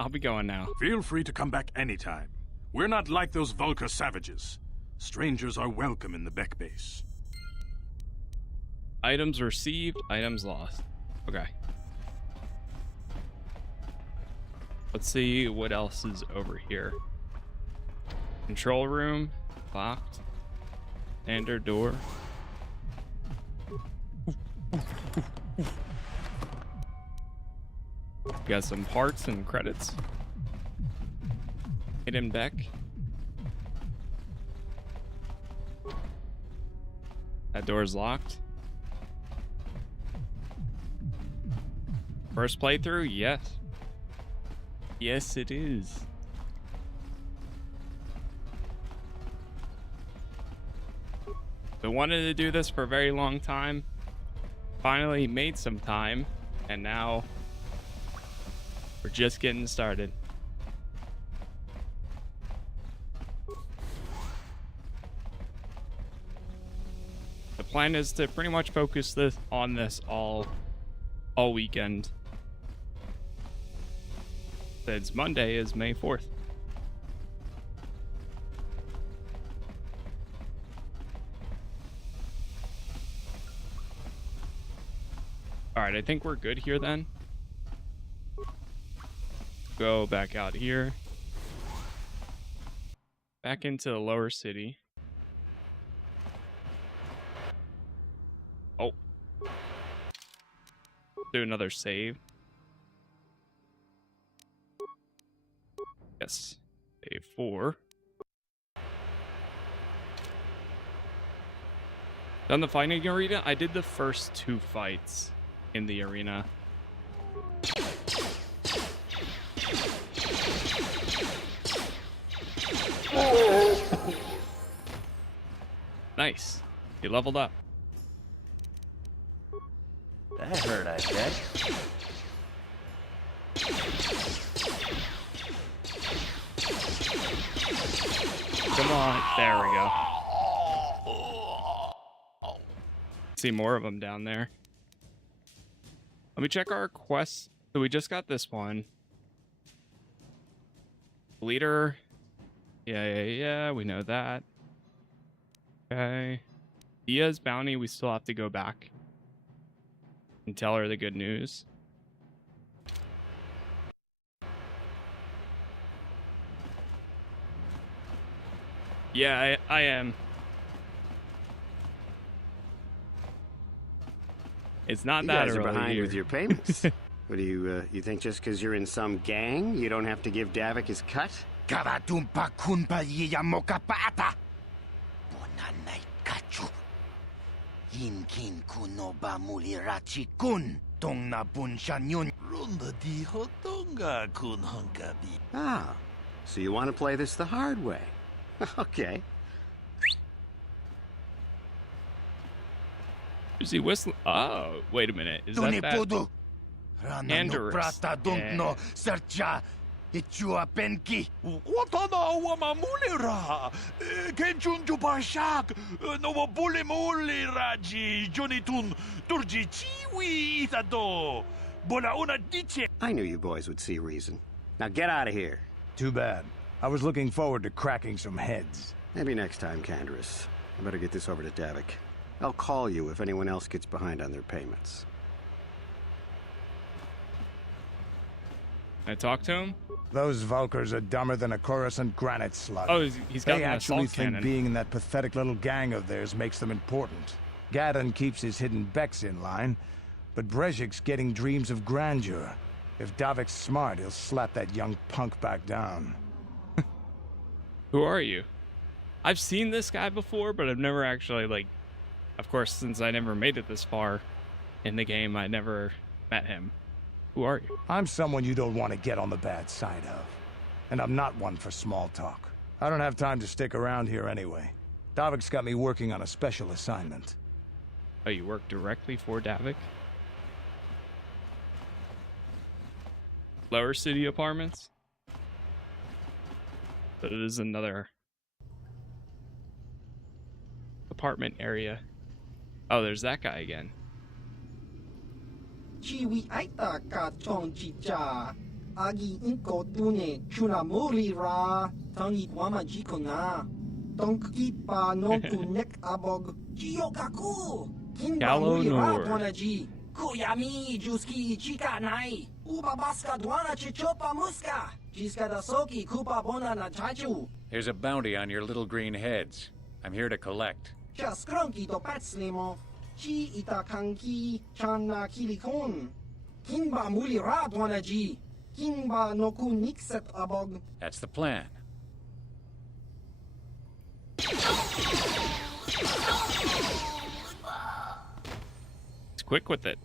I'll be going now. Feel free to come back anytime. We're not like those Vulkar savages. Strangers are welcome in the Bek base. Items received, items lost. Okay. Let's see what else is over here. Control room, locked. Standard door. We got some parts and credits. Hidden Beck. That door's locked. First playthrough? Yes. Yes, it is. Been wanting to do this for a very long time. Finally made some time, and now we're just getting started. The plan is to pretty much focus on this all weekend. Since Monday is May 4th. All right, I think we're good here then. Go back out here. Back into the lower city. Oh. Do another save. Yes. Save 4. Done the fighting arena? I did the first 2 fights in the arena. Nice. You leveled up. That hurt, I guess. Come on. There we go. See more of them down there. Let me check our quests. So we just got this one. Leader. Yeah. We know that. Okay. Dia's bounty, we still have to go back and tell her the good news. Yeah, I am. It's not you that guys early are behind here. with your payments. What do you think just because you're in some gang, you don't have to give Davik his cut? Karatumpa kunpa yiyamoka paata. Bonanay kachu. Yinkin kunoba mulirachi kun. Tong na bunshanyun. Runda di hotonga kun hunkabi. Ah, so you want to play this the hard way? Okay. Is he whistling? Oh, wait a minute. Is that Pudu. Andorus? Prata dunkno sercha. Ichua penki. Watana wamamulira. Kenchun jupashak. Nova bulimuli raji. Jonitun. Durji chiwi itado. Bona una diche. I knew you boys would see reason. Now get out of here. Too bad. I was looking forward to cracking some heads. Maybe next time, Canderous. I better get this over to Davik. I'll call you if anyone else gets behind on their payments. Can I talk to him? Those Vulkars are dumber than a Coruscant granite slug. Oh, he's got They an actually assault think cannon. being in that pathetic little gang of theirs makes them important. Gadon keeps his hidden Beks in line, but Brezhik's getting dreams of grandeur. If Davik's smart, he'll slap that young punk back down. Who are you? I've seen this guy before, but I've never actually, like, of course, since I never made it this far in the game, I never met him. Who are you? I'm someone you don't want to get on the bad side of. And I'm not one for small talk. I don't have time to stick around here anyway. Davik's got me working on a special assignment. Oh, you work directly for Davik? Lower City Apartments? But it is another apartment area. Oh, there's that guy again. Chiwi aita ka chong chicha. Agi inko tune chuna muri ra. Tangi wama jikona. Tonki pa nonku nek abog. Chiyokaku. Kinba Gallo muri ra Nord. ponaji. Kuyami juski chika nai. Uba baska dwana chichopa muska. Jiska da soki kupa bona na chachu. There's a bounty on your little green heads. I'm here to collect. Chaskronki to patslimo. Chi ita kanki chana kilikon. Kinba muli rat wanaji. Kinba no kun nikset abog. That's the plan. It's quick with it.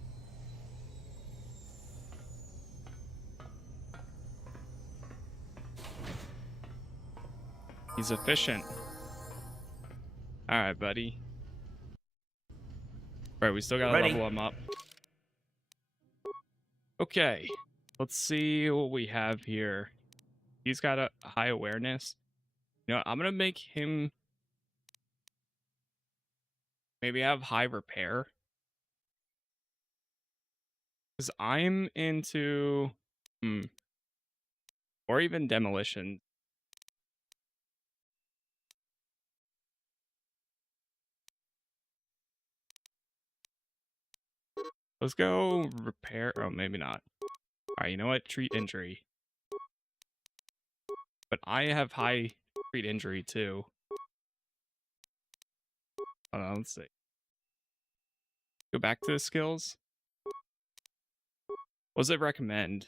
He's efficient. Alright, buddy. Right, we still gotta level him up. Okay, let's see what we have here. He's got a high awareness. You know, I'm gonna make him maybe have high repair. Because I'm into... or even demolition. Let's go repair. Oh, maybe not. Alright, you know what? Treat injury. But I have high treat injury too. Hold on, let's see. Go back to the skills. What does it recommend?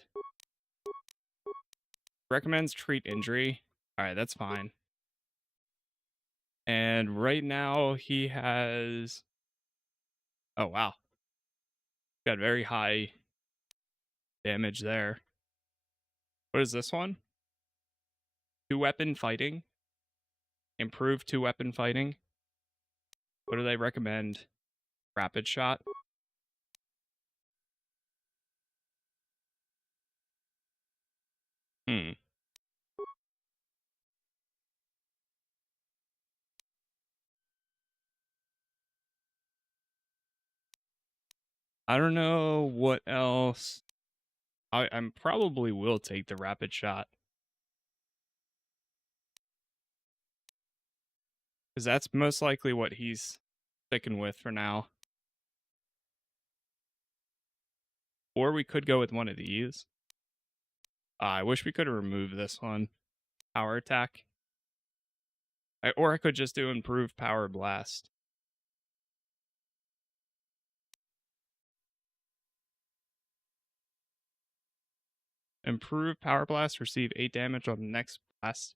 Recommends treat injury. Alright, that's fine. And right now he has... Oh, wow. Got very high damage there. What is this one? 2-weapon fighting. Improve 2-weapon fighting. What do they recommend? Rapid shot. I don't know what else. I'm probably will take the rapid shot. Because that's most likely what he's sticking with for now. Or we could go with one of these. I wish we could have removed this one. Power attack. Or I could just do improved power blast. Improved power blast. Receive 8 damage on the next blast.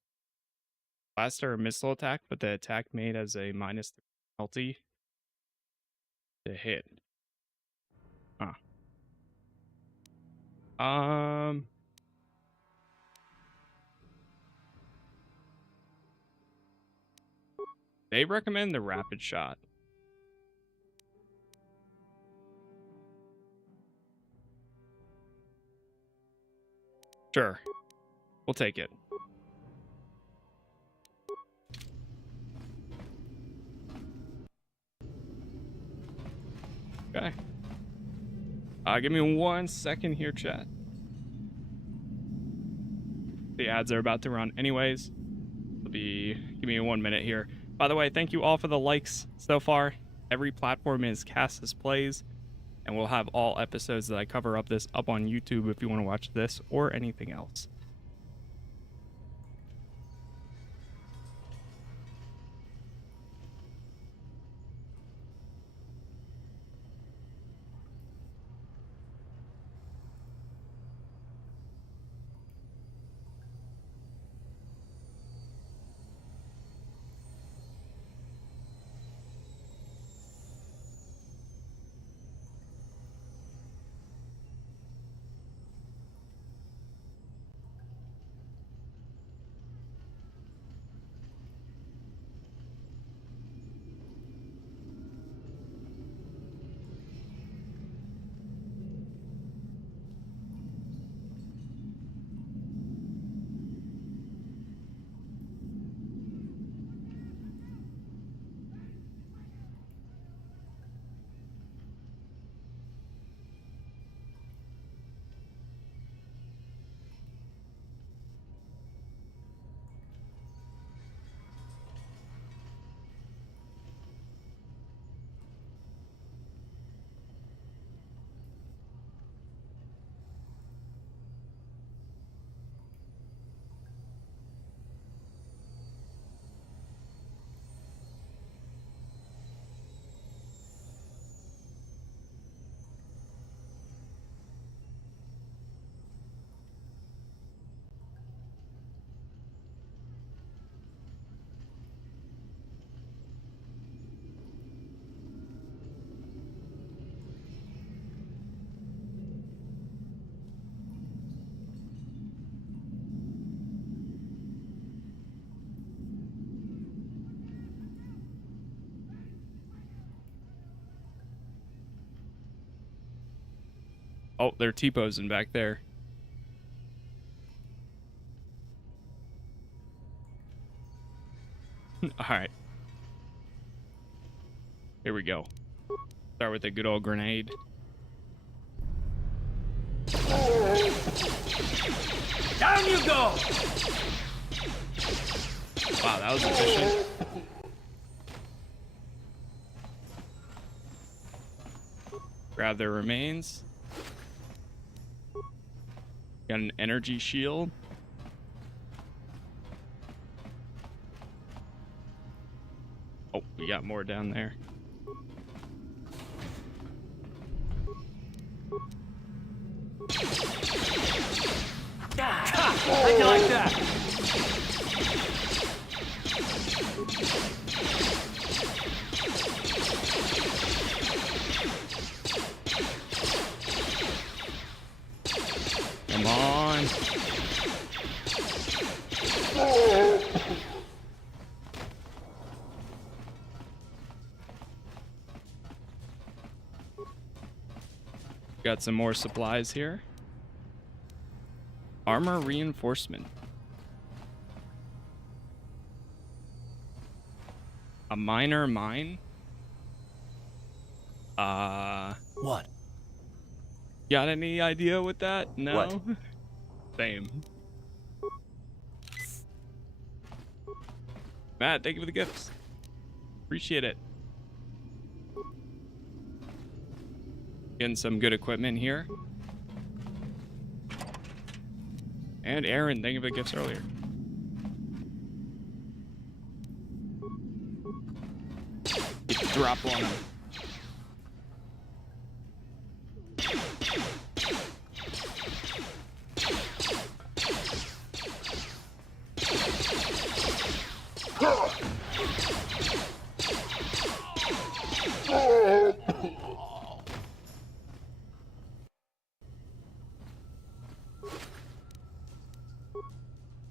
Blaster or missile attack, but the attack made as a -3 penalty to hit. Huh. They recommend the rapid shot. Sure. We'll take it. Okay. Give me 1 second here, chat. The ads are about to run anyways. Give me 1 minute here. By the way, thank you all for the likes so far. Every platform is Casas Plays, and we'll have all episodes that I cover up on YouTube if you want to watch this or anything else. Oh, they're T-posing back there. Alright. Here we go. Start with a good old grenade. Down you go! Wow, that was efficient. Grab their remains. Got an energy shield. Oh, we got more down there. How'd you like that? Come on. Got some more supplies here. Armor reinforcement. A minor mine? What? Got any idea with that? No? What? Same. Matt, thank you for the gifts. Appreciate it. Getting some good equipment here. And Aaron, thank you for the gifts earlier. Get the drop on him.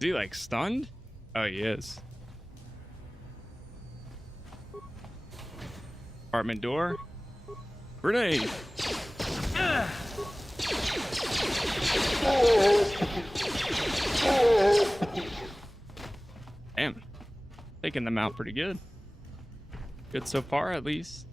Is he like stunned? Oh, he is. Apartment door. Grenade. Damn. Taking them out pretty good. Good so far, at least.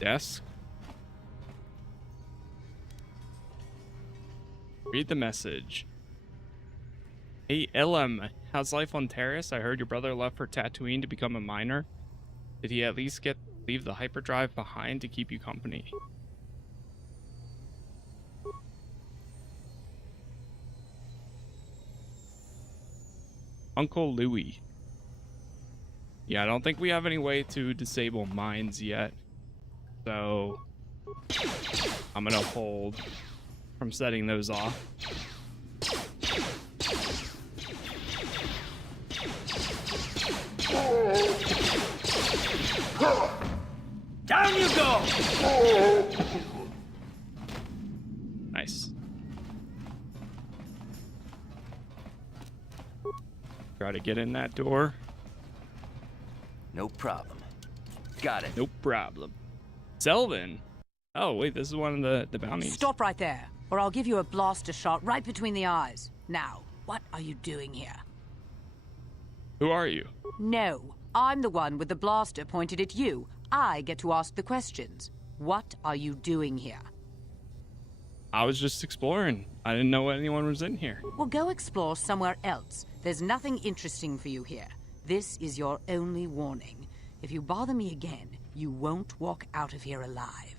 Desk. Read the message. Hey, LM, how's life on Terrace? I heard your brother left for Tatooine to become a miner. Did he at least leave the hyperdrive behind to keep you company? Uncle Louie. Yeah, I don't think we have any way to disable mines yet. So I'm gonna hold from setting those off. Down you go! Nice. Try to get in that door. No problem. Got it. No problem. Selvin. Oh, wait, this is one of the bounties. Stop right there, or I'll give you a blaster shot right between the eyes. Now, what are you doing here? Who are you? No, I'm the one with the blaster pointed at you. I get to ask the questions. What are you doing here? I was just exploring. I didn't know anyone was in here. Well, go explore somewhere else. There's nothing interesting for you here. This is your only warning. If you bother me again, you won't walk out of here alive.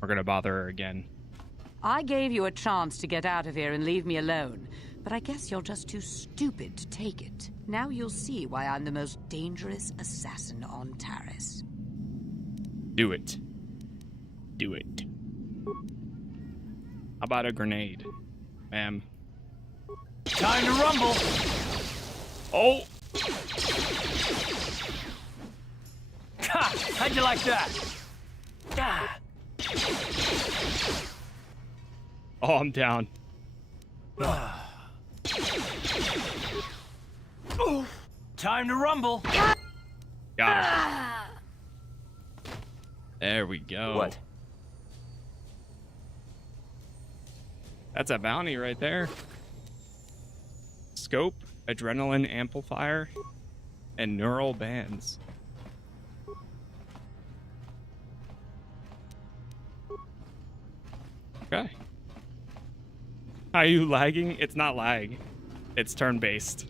We're gonna bother her again. I gave you a chance to get out of here and leave me alone, but I guess you're just too stupid to take it. Now you'll see why I'm the most dangerous assassin on Taris. Do it. Do it. How about a grenade, ma'am? Time to rumble. Oh. Ha! How'd you like that? Ah. Oh, I'm down. Time to rumble. Got it. There we go. What? That's a bounty right there. Scope, adrenaline amplifier, and neural bands. Okay. Are you lagging? It's not lag. It's turn-based.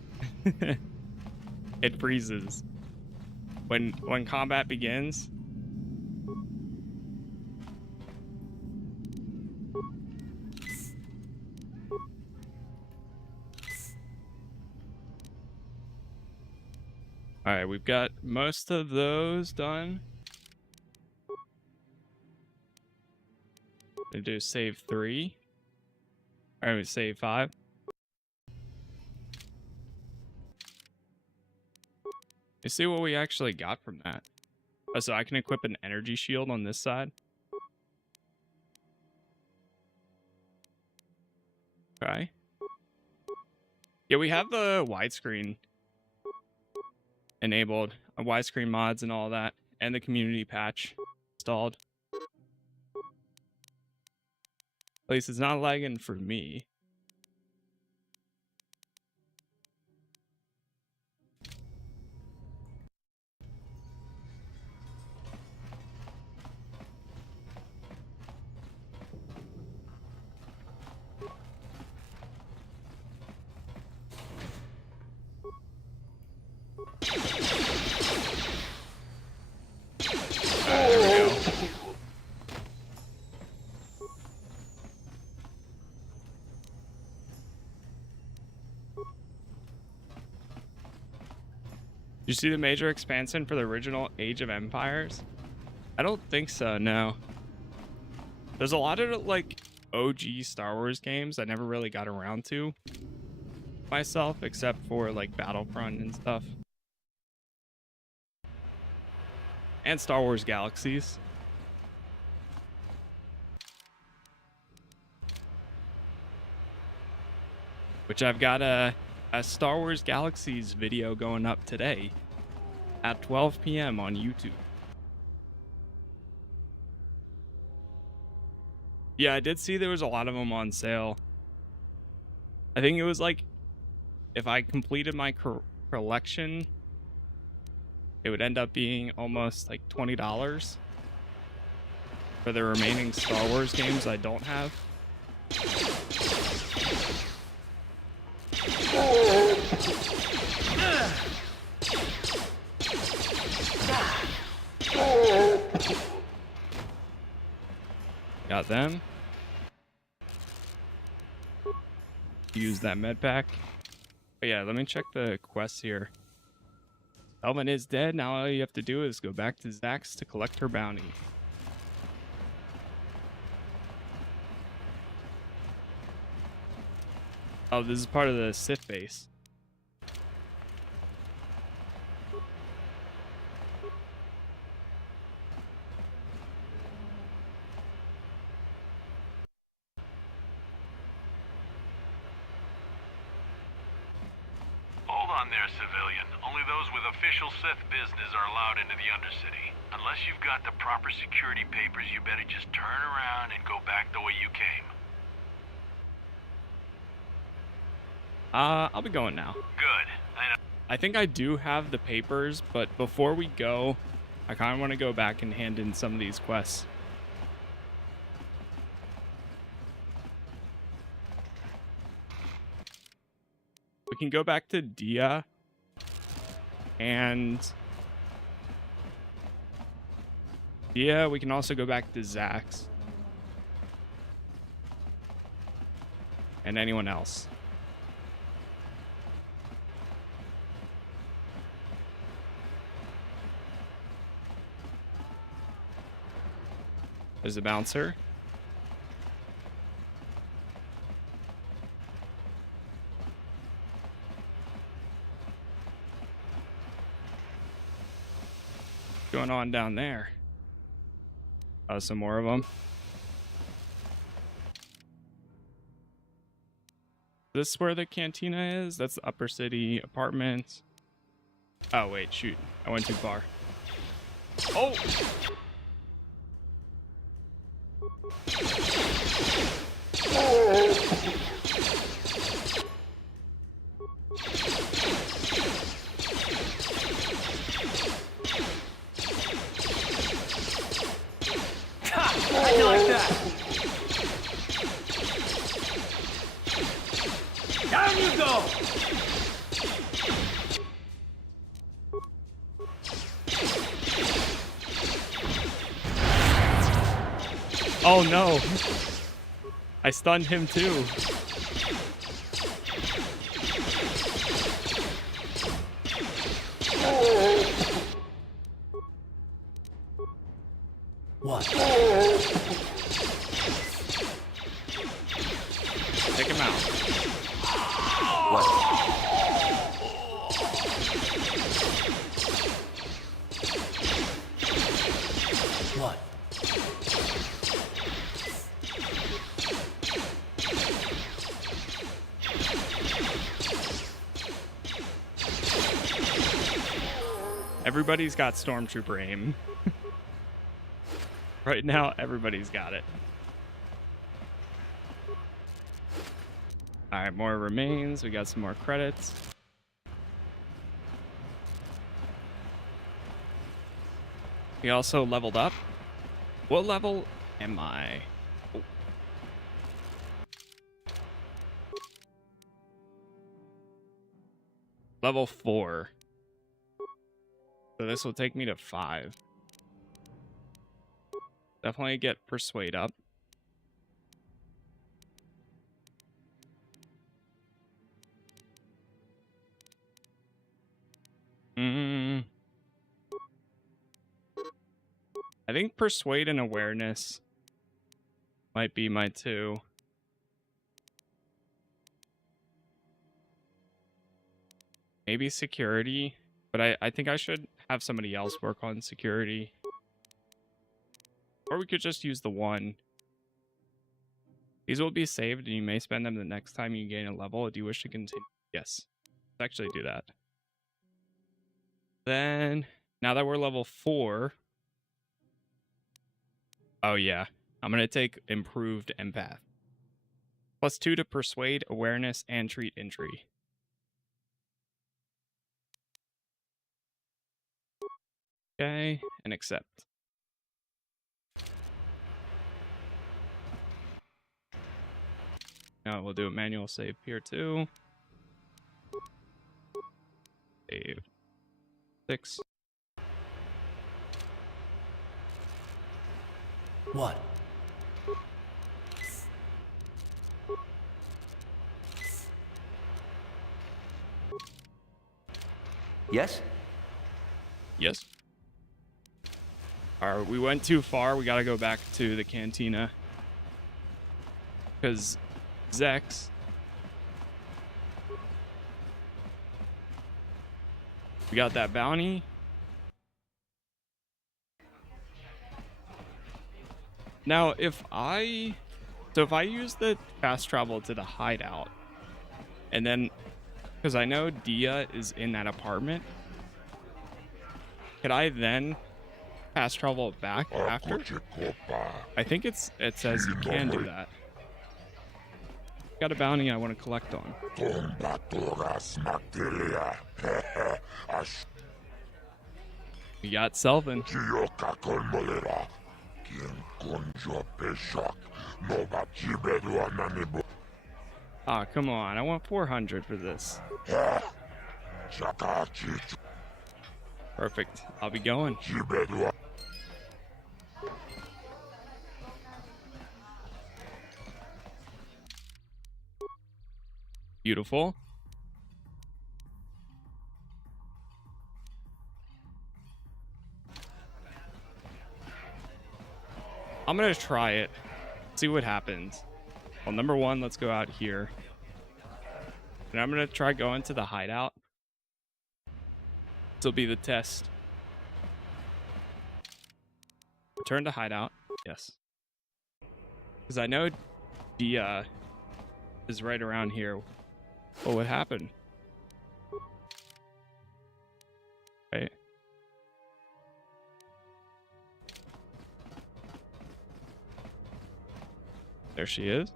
It freezes. When combat begins. All right, we've got most of those done. Gonna do save 3. All right, save 5. Let's see what we actually got from that. Oh, so I can equip an energy shield on this side. Okay. Yeah, we have the widescreen enabled, widescreen mods and all that, and the community patch installed. At least it's not lagging for me. Did you see the major expansion for the original Age of Empires? I don't think so, no. There's a lot of like OG Star Wars games I never really got around to myself, except for like Battlefront and stuff. And Star Wars Galaxies. Which I've got a Star Wars Galaxies video going up today at 12 p.m. on YouTube. Yeah, I did see there was a lot of them on sale. I think it was like, if I completed my collection, it would end up being almost like $20 for the remaining Star Wars games I don't have. Got them. Use that med pack. But yeah, let me check the quests here. Elvin is dead. Now all you have to do is go back to Zax to collect her bounty. Oh, this is part of the Sith base. Hold on there, civilian. Only those with official Sith business are allowed into the Undercity. Unless you've got the proper security papers, you better just turn around and go back the way you came. I'll be going now. Good. I think I do have the papers, but before we go, I kind of want to go back and hand in some of these quests. We can go back to Dia and Dia. We can also go back to Zax and anyone else. There's a bouncer. going on down there? Oh, some more of them. This is where the cantina is? That's the upper city apartments. Oh, wait, shoot. I went too far. Oh! How'd you like that? Down you go! Oh no! I stunned him too. What? Take him out. What? What? Everybody's got stormtrooper aim. Right now, everybody's got it. Alright, more remains. We got some more credits. We also leveled up. What level am I? Oh. Level 4. So this will take me to 5. Definitely get persuade up. I think persuade and awareness might be my 2. Maybe security, but I think I should have somebody else work on security. Or we could just use the 1. These will be saved and you may spend them the next time you gain a level. Do you wish to continue? Yes. Let's actually do that. Then, now that we're level 4. Oh yeah. I'm going to take improved empath. +2 to persuade, awareness, and treat injury. Okay, and accept. Now we'll do a manual save here too. Save 6. What? Yes? Yes. Alright, we went too far. We gotta go back to the cantina. Because Zex. We got that bounty. Now, if I use the fast travel to the hideout, and then, because I know Dia is in that apartment, could I then fast travel back after? I think it says you can do that. Got a bounty I want to collect on. We got Selvin. Ah, come on. I want 400 for this. Perfect. I'll be going. Beautiful. I'm gonna try it. See what happens. Well, number 1, let's go out here. And I'm gonna try going to the hideout. This will be the test. Return to hideout. Yes. Because I know Dia is right around here. Oh, what happened? Right. There she is.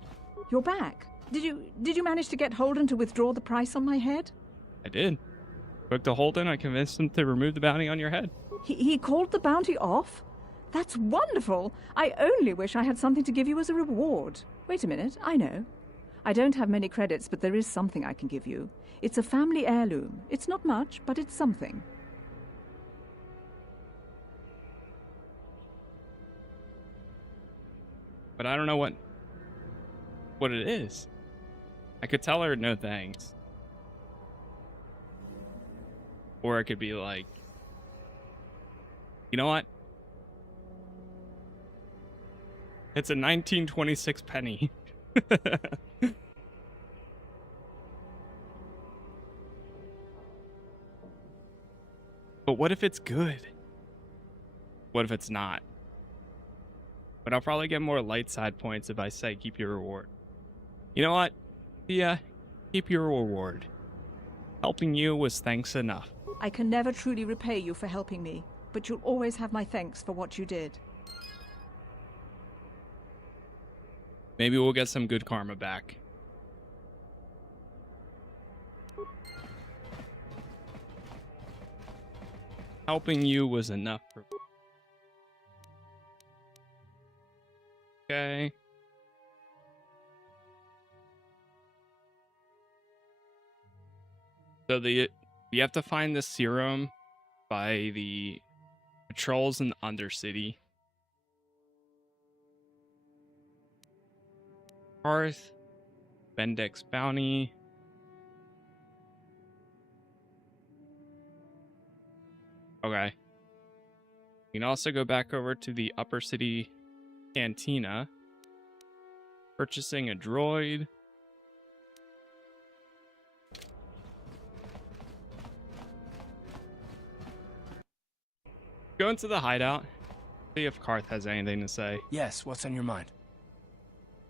You're back. Did you manage to get Holden to withdraw the price on my head? I did. Spoke to Holden. I convinced him to remove the bounty on your head. He called the bounty off? That's wonderful. I only wish I had something to give you as a reward. Wait a minute, I know. I don't have many credits, but there is something I can give you. It's a family heirloom. It's not much, but it's something. But I don't know what it is. I could tell her no thanks. Or it could be like, you know what? It's a 1926 penny. But what if it's good? What if it's not? But I'll probably get more light side points if I say keep your reward. You know what? Yeah, keep your reward. Helping you was thanks enough. I can never truly repay you for helping me, but you'll always have my thanks for what you did. Maybe we'll get some good karma back. Helping you was enough for... Okay. So you have to find the serum by the patrols in the Undercity. Hearth, Bendix Bounty. Okay. You can also go back over to the Upper City Cantina, purchasing a droid. Go into the hideout, see if Karth has anything to say. Yes, what's on your mind?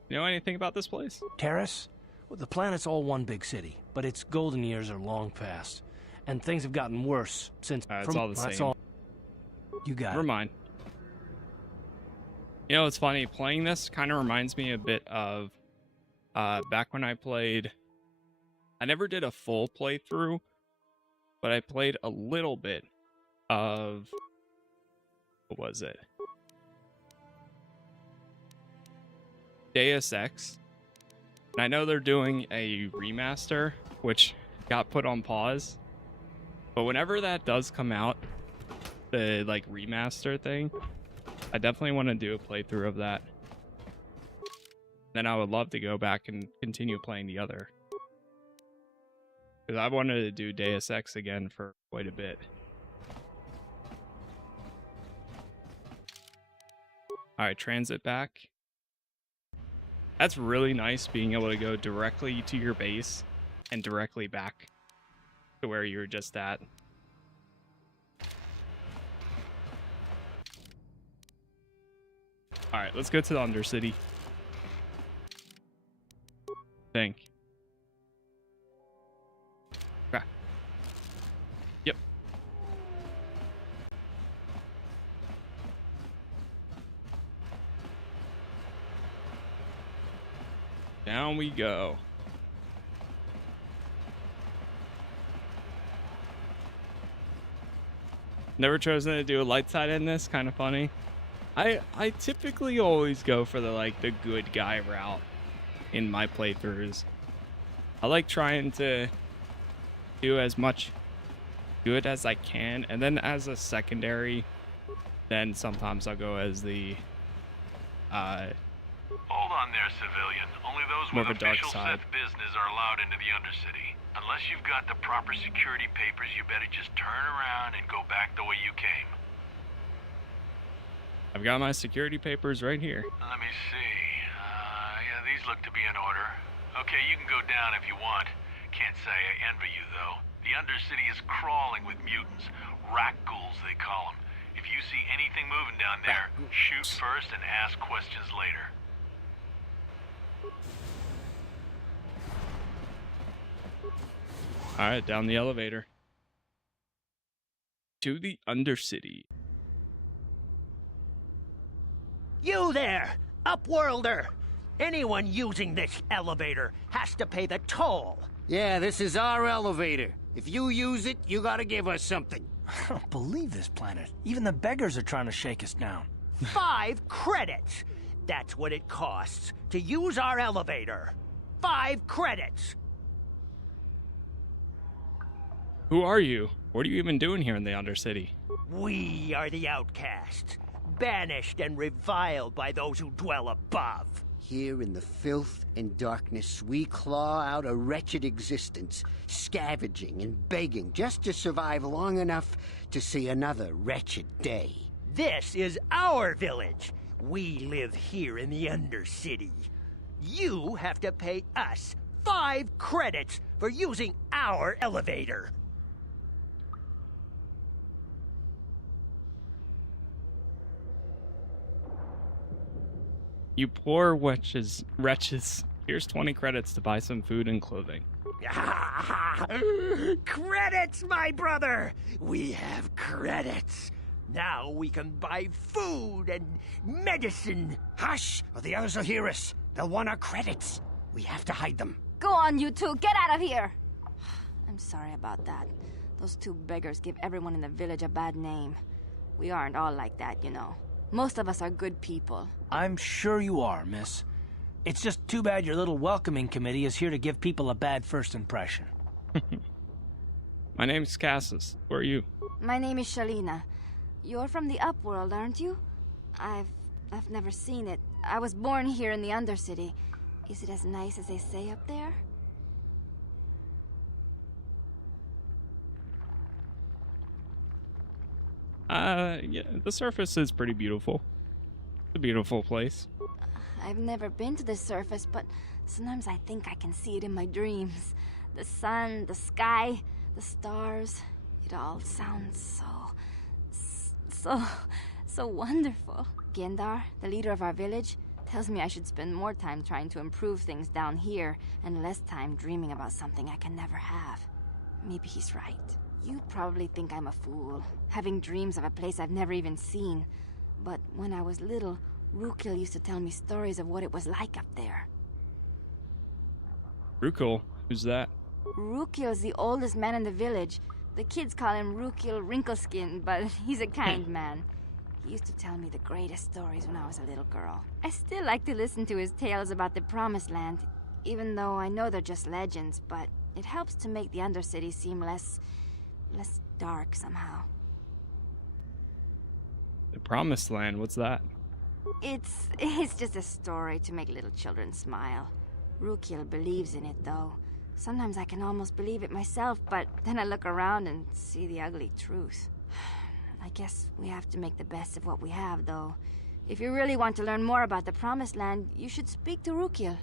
You know anything about this place? Terrace? Well, the planet's all one big city, but its golden years are long past. And things have gotten worse since... It's all the same. You got Never mind. You know, it's funny. Playing this kind of reminds me a bit of back when I played... I never did a full playthrough, but I played a little bit of... What was it? Deus Ex. And I know they're doing a remaster, which got put on pause. But whenever that does come out, the like remaster thing, I definitely want to do a playthrough of that. Then I would love to go back and continue playing the other. Because I wanted to do Deus Ex again for quite a bit. Alright, transit back. That's really nice being able to go directly to your base and directly back to where you were just at. Alright, let's go to the Undercity. Think. Okay. Yep. Down we go. Never chosen to do a light side in this, kind of funny. I typically always go for the good guy route in my playthroughs. I like trying to do as much good as I can, and then as a secondary, then sometimes I'll go as the Hold on there, civilian. Only those more with of a dark official side. Sith business are allowed into the Undercity. Unless you've got the proper security papers, you better just turn around and go back the way you came. I've got my security papers right here. Let me see. Yeah, these look to be in order. Okay, you can go down if you want. Can't say I envy you, though. The Undercity is crawling with mutants. Rat ghouls, they call them. If you see anything moving down there, shoot first and ask questions later. Alright, down the elevator. To the Undercity. You there, Upworlder! Anyone using this elevator has to pay the toll. Yeah, this is our elevator. If you use it, you gotta give us something. I don't believe this planet. Even the beggars are trying to shake us down. 5 credits. That's what it costs to use our elevator. 5 credits. Who are you? What are you even doing here in the Undercity? We are the outcast, banished and reviled by those who dwell above. Here in the filth and darkness, we claw out a wretched existence, scavenging and begging just to survive long enough to see another wretched day. This is our village. We live here in the Undercity. You have to pay us 5 credits for using our elevator. You poor wretches. Here's 20 credits to buy some food and clothing. Credits, my brother! We have credits. Now we can buy food and medicine. Hush, or the others will hear us. They'll want our credits. We have to hide them. Go on, you two. Get out of here. I'm sorry about that. Those 2 beggars give everyone in the village a bad name. We aren't all like that, you know. Most of us are good people. I'm sure you are, miss. It's just too bad your little welcoming committee is here to give people a bad first impression. My name's Casas. Who are you? My name is Shalina. You're from the Upworld, aren't you? I've never seen it. I was born here in the Undercity. Is it as nice as they say up there? Yeah, the surface is pretty beautiful. It's a beautiful place. I've never been to the surface, but sometimes I think I can see it in my dreams. The sun, the sky, the stars. It all sounds so wonderful. Gendar, the leader of our village, tells me I should spend more time trying to improve things down here and less time dreaming about something I can never have. Maybe he's right. You probably think I'm a fool, having dreams of a place I've never even seen. But when I was little, Rukil used to tell me stories of what it was like up there. Rukil? Who's that? Rukil's the oldest man in the village. The kids call him Rukil Wrinkleskin, but he's a kind man. He used to tell me the greatest stories when I was a little girl. I still like to listen to his tales about the Promised Land, even though I know they're just legends, but it helps to make the Undercity seem less dark somehow. The Promised Land? What's that? It's just a story to make little children smile. Rukil believes in it, though. Sometimes I can almost believe it myself, but then I look around and see the ugly truth. I guess we have to make the best of what we have, though. If you really want to learn more about the Promised Land, you should speak to Rukil.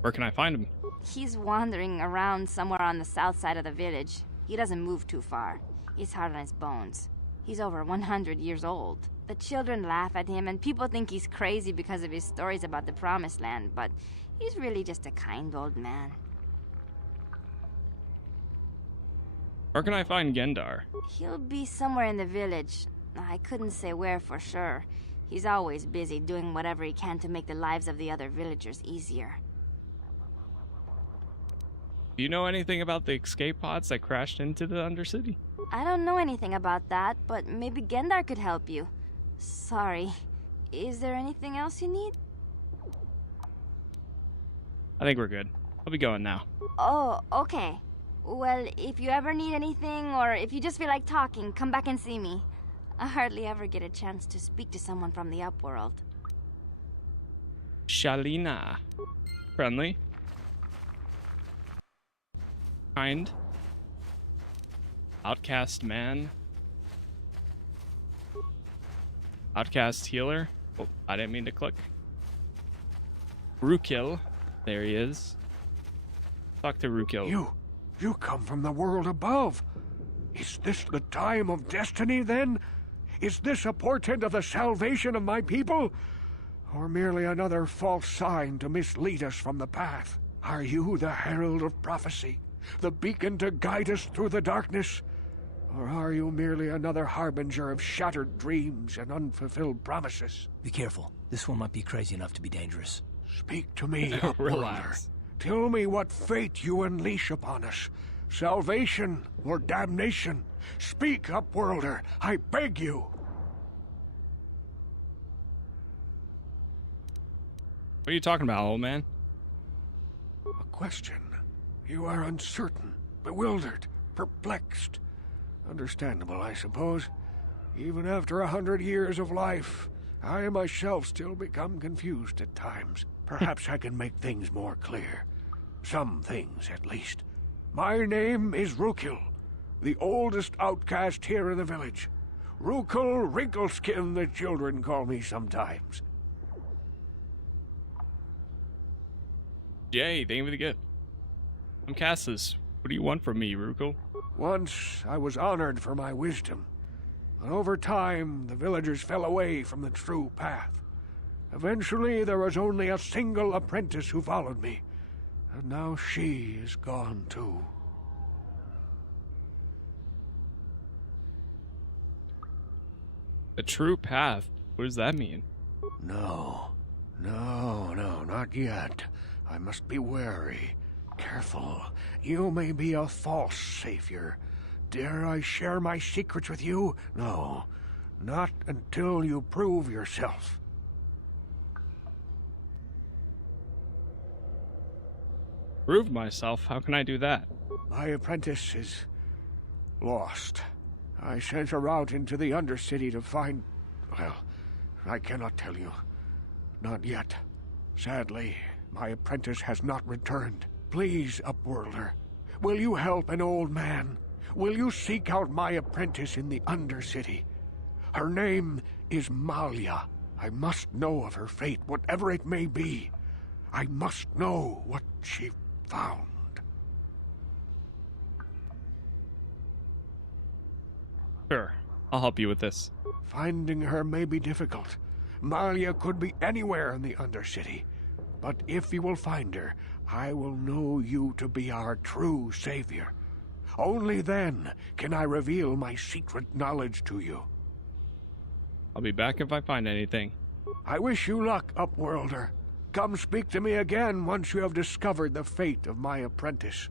Where can I find him? He's wandering around somewhere on the south side of the village. He doesn't move too far. He's hard on his bones. He's over 100 years old. The children laugh at him, and people think he's crazy because of his stories about the Promised Land, but he's really just a kind old man. Where can I find Gendar? He'll be somewhere in the village. I couldn't say where for sure. He's always busy doing whatever he can to make the lives of the other villagers easier. Do you know anything about the escape pods that crashed into the Undercity? I don't know anything about that, but maybe Gendar could help you. Sorry. Is there anything else you need? I think we're good. I'll be going now. Oh, okay. Well, if you ever need anything, or if you just feel like talking, come back and see me. I hardly ever get a chance to speak to someone from the Upworld. Shalina. Friendly. Kind. Outcast man. Outcast healer. Oh, I didn't mean to click. Rukil. There he is. Talk to Rukil. You come from the world above. Is this the time of destiny, then? Is this a portent of the salvation of my people? Or merely another false sign to mislead us from the path? Are you the herald of prophecy? The beacon to guide us through the darkness? Or are you merely another harbinger of shattered dreams and unfulfilled promises? Be careful. This one might be crazy enough to be dangerous. Speak to me, Upworlder. Tell me what fate you unleash upon us. Salvation or damnation? Speak, Upworlder, I beg you. What are you talking about, old man? A question. You are uncertain, bewildered, perplexed. Understandable, I suppose. Even after 100 years of life, I myself still become confused at times. Perhaps I can make things more clear. Some things, at least. My name is Rukil, the oldest outcast here in the village. Rukil Wrinkleskin, the children call me sometimes. Yay, thank you for the gift. I'm Casas. What do you want from me, Rukil? Once I was honored for my wisdom, but over time the villagers fell away from the true path. Eventually there was only a single apprentice who followed me, and now she is gone too. The true path? What does that mean? No, not yet. I must be wary. Careful. You may be a false savior. Dare I share my secrets with you? No. Not until you prove yourself. Prove myself? How can I do that? My apprentice is lost. I sent her out into the Undercity to find... Well, I cannot tell you. Not yet. Sadly, my apprentice has not returned. Please, Upworlder, will you help an old man? Will you seek out my apprentice in the Undercity? Her name is Malia. I must know of her fate, whatever it may be. I must know what she found. Sure, I'll help you with this. Finding her may be difficult. Malia could be anywhere in the Undercity. But if you will find her, I will know you to be our true savior. Only then can I reveal my secret knowledge to you. I'll be back if I find anything. I wish you luck, Upworlder. Come speak to me again once you have discovered the fate of my apprentice.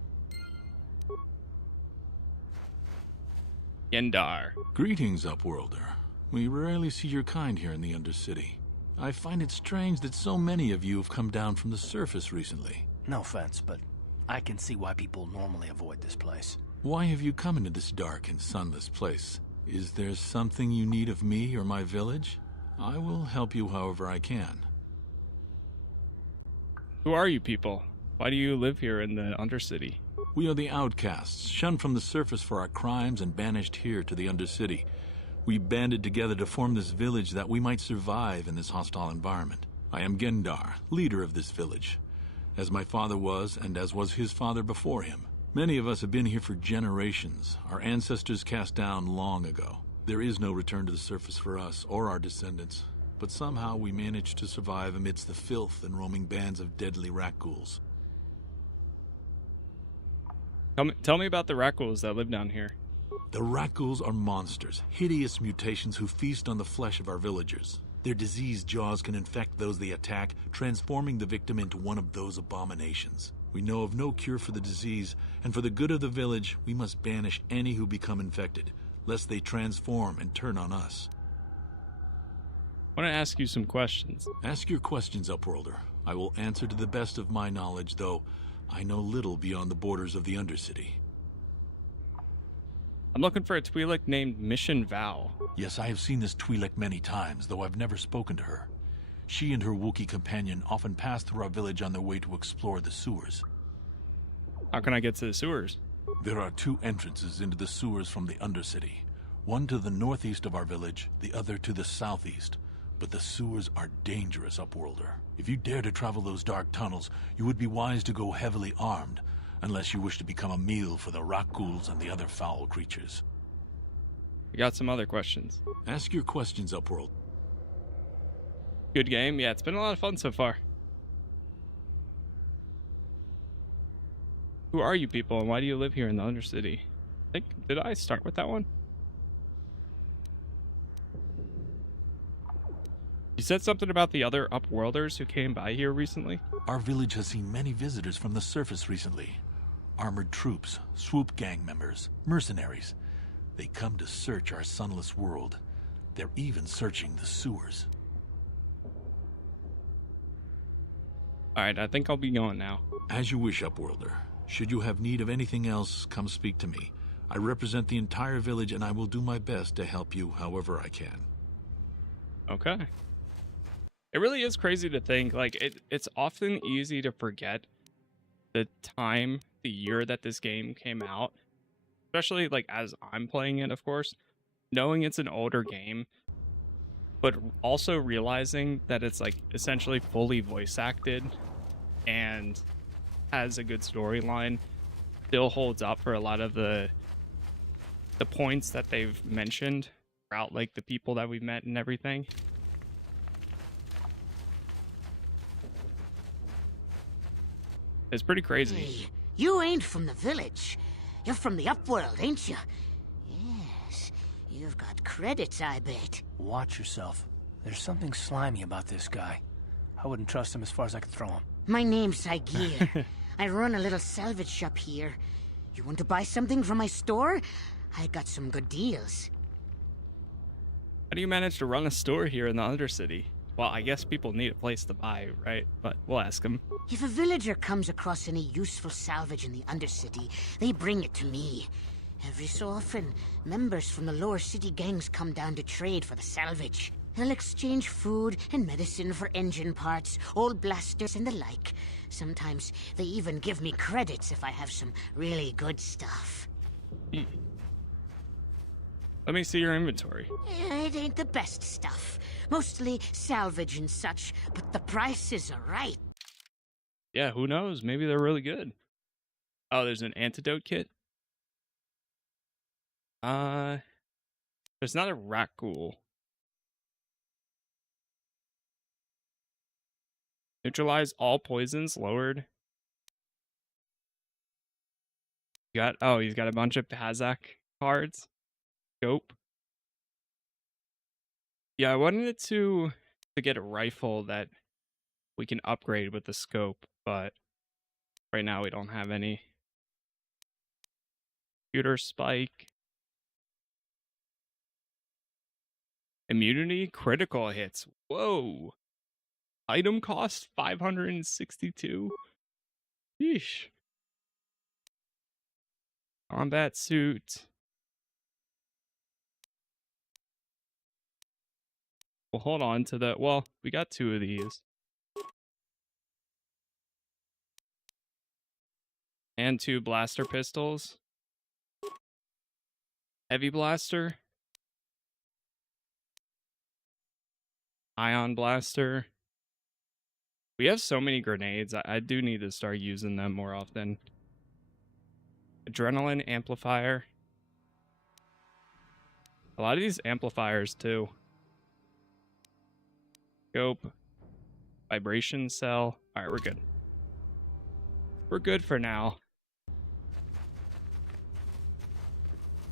Yendar. Greetings, Upworlder. We rarely see your kind here in the Undercity. I find it strange that so many of you have come down from the surface recently. No offense, but I can see why people normally avoid this place. Why have you come into this dark and sunless place? Is there something you need of me or my village? I will help you however I can. Who are you people? Why do you live here in the Undercity? We are the outcasts, shunned from the surface for our crimes and banished here to the Undercity. We banded together to form this village that we might survive in this hostile environment. I am Gendar, leader of this village, as my father was and as was his father before him. Many of us have been here for generations, our ancestors cast down long ago. There is no return to the surface for us or our descendants, but somehow we managed to survive amidst the filth and roaming bands of deadly rat-ghouls. Tell me about the rat-ghouls that live down here. The rat-ghouls are monsters, hideous mutations who feast on the flesh of our villagers. Their diseased jaws can infect those they attack, transforming the victim into one of those abominations. We know of no cure for the disease, and for the good of the village, we must banish any who become infected, lest they transform and turn on us. I want to ask you some questions. Ask your questions, Upworlder. I will answer to the best of my knowledge, though I know little beyond the borders of the Undercity. I'm looking for a Twi'lek named Mission Vow. Yes, I have seen this Twi'lek many times, though I've never spoken to her. She and her Wookiee companion often pass through our village on their way to explore the sewers. How can I get to the sewers? There are two entrances into the sewers from the Undercity. One to the northeast of our village, the other to the southeast. But the sewers are dangerous, Upworlder. If you dare to travel those dark tunnels, you would be wise to go heavily armed, unless you wish to become a meal for the rat-ghouls and the other foul creatures. We got some other questions. Ask your questions, Upworld. Good game. Yeah, it's been a lot of fun so far. Who are you people, and why do you live here in the Undercity? I think, did I start with that one? You said something about the other Upworlders who came by here recently? Our village has seen many visitors from the surface recently. Armored troops, swoop gang members, mercenaries. They come to search our sunless world. They're even searching the sewers. Alright, I think I'll be going now. As you wish, Upworlder. Should you have need of anything else, come speak to me. I represent the entire village and I will do my best to help you however I can. Okay. It really is crazy to think, like, it's often easy to forget the time, the year that this game came out. Especially, like, as I'm playing it, of course. Knowing it's an older game, but also realizing that it's, like, essentially fully voice acted and has a good storyline, still holds up for a lot of the points that they've mentioned throughout, like, the people that we've met and everything. It's pretty crazy. Hey, you ain't from the village. You're from the Upworld, ain't you? Yes, you've got credits, I bet. Watch yourself. There's something slimy about this guy. I wouldn't trust him as far as I could throw him. My name's Zaalbar. I run a little salvage shop here. You want to buy something from my store? I got some good deals. How do you manage to run a store here in the Undercity? Well, I guess people need a place to buy, right? But we'll ask them. If a villager comes across any useful salvage in the Undercity, they bring it to me. Every so often, members from the lower city gangs come down to trade for the salvage. They'll exchange food and medicine for engine parts, old blasters and the like. Sometimes they even give me credits if I have some really good stuff. Let me see your inventory. It ain't the best stuff. Mostly salvage and such, but the prices are right. Yeah, who knows? Maybe they're really good. Oh, there's an antidote kit? There's not a Rakghoul. Neutralize all poisons lowered. He's got a bunch of Pazak cards. Scope. Yeah, I wanted to get a rifle that we can upgrade with the scope, but right now we don't have any. Computer spike. Immunity, critical hits. Whoa. Item cost 562. Yeesh. Combat suit. We'll hold on to that. Well, we got 2 of these. And 2 blaster pistols. Heavy blaster. Ion blaster. We have so many grenades. I do need to start using them more often. Adrenaline amplifier. A lot of these amplifiers too. Scope. Vibration cell. Alright, we're good. We're good for now.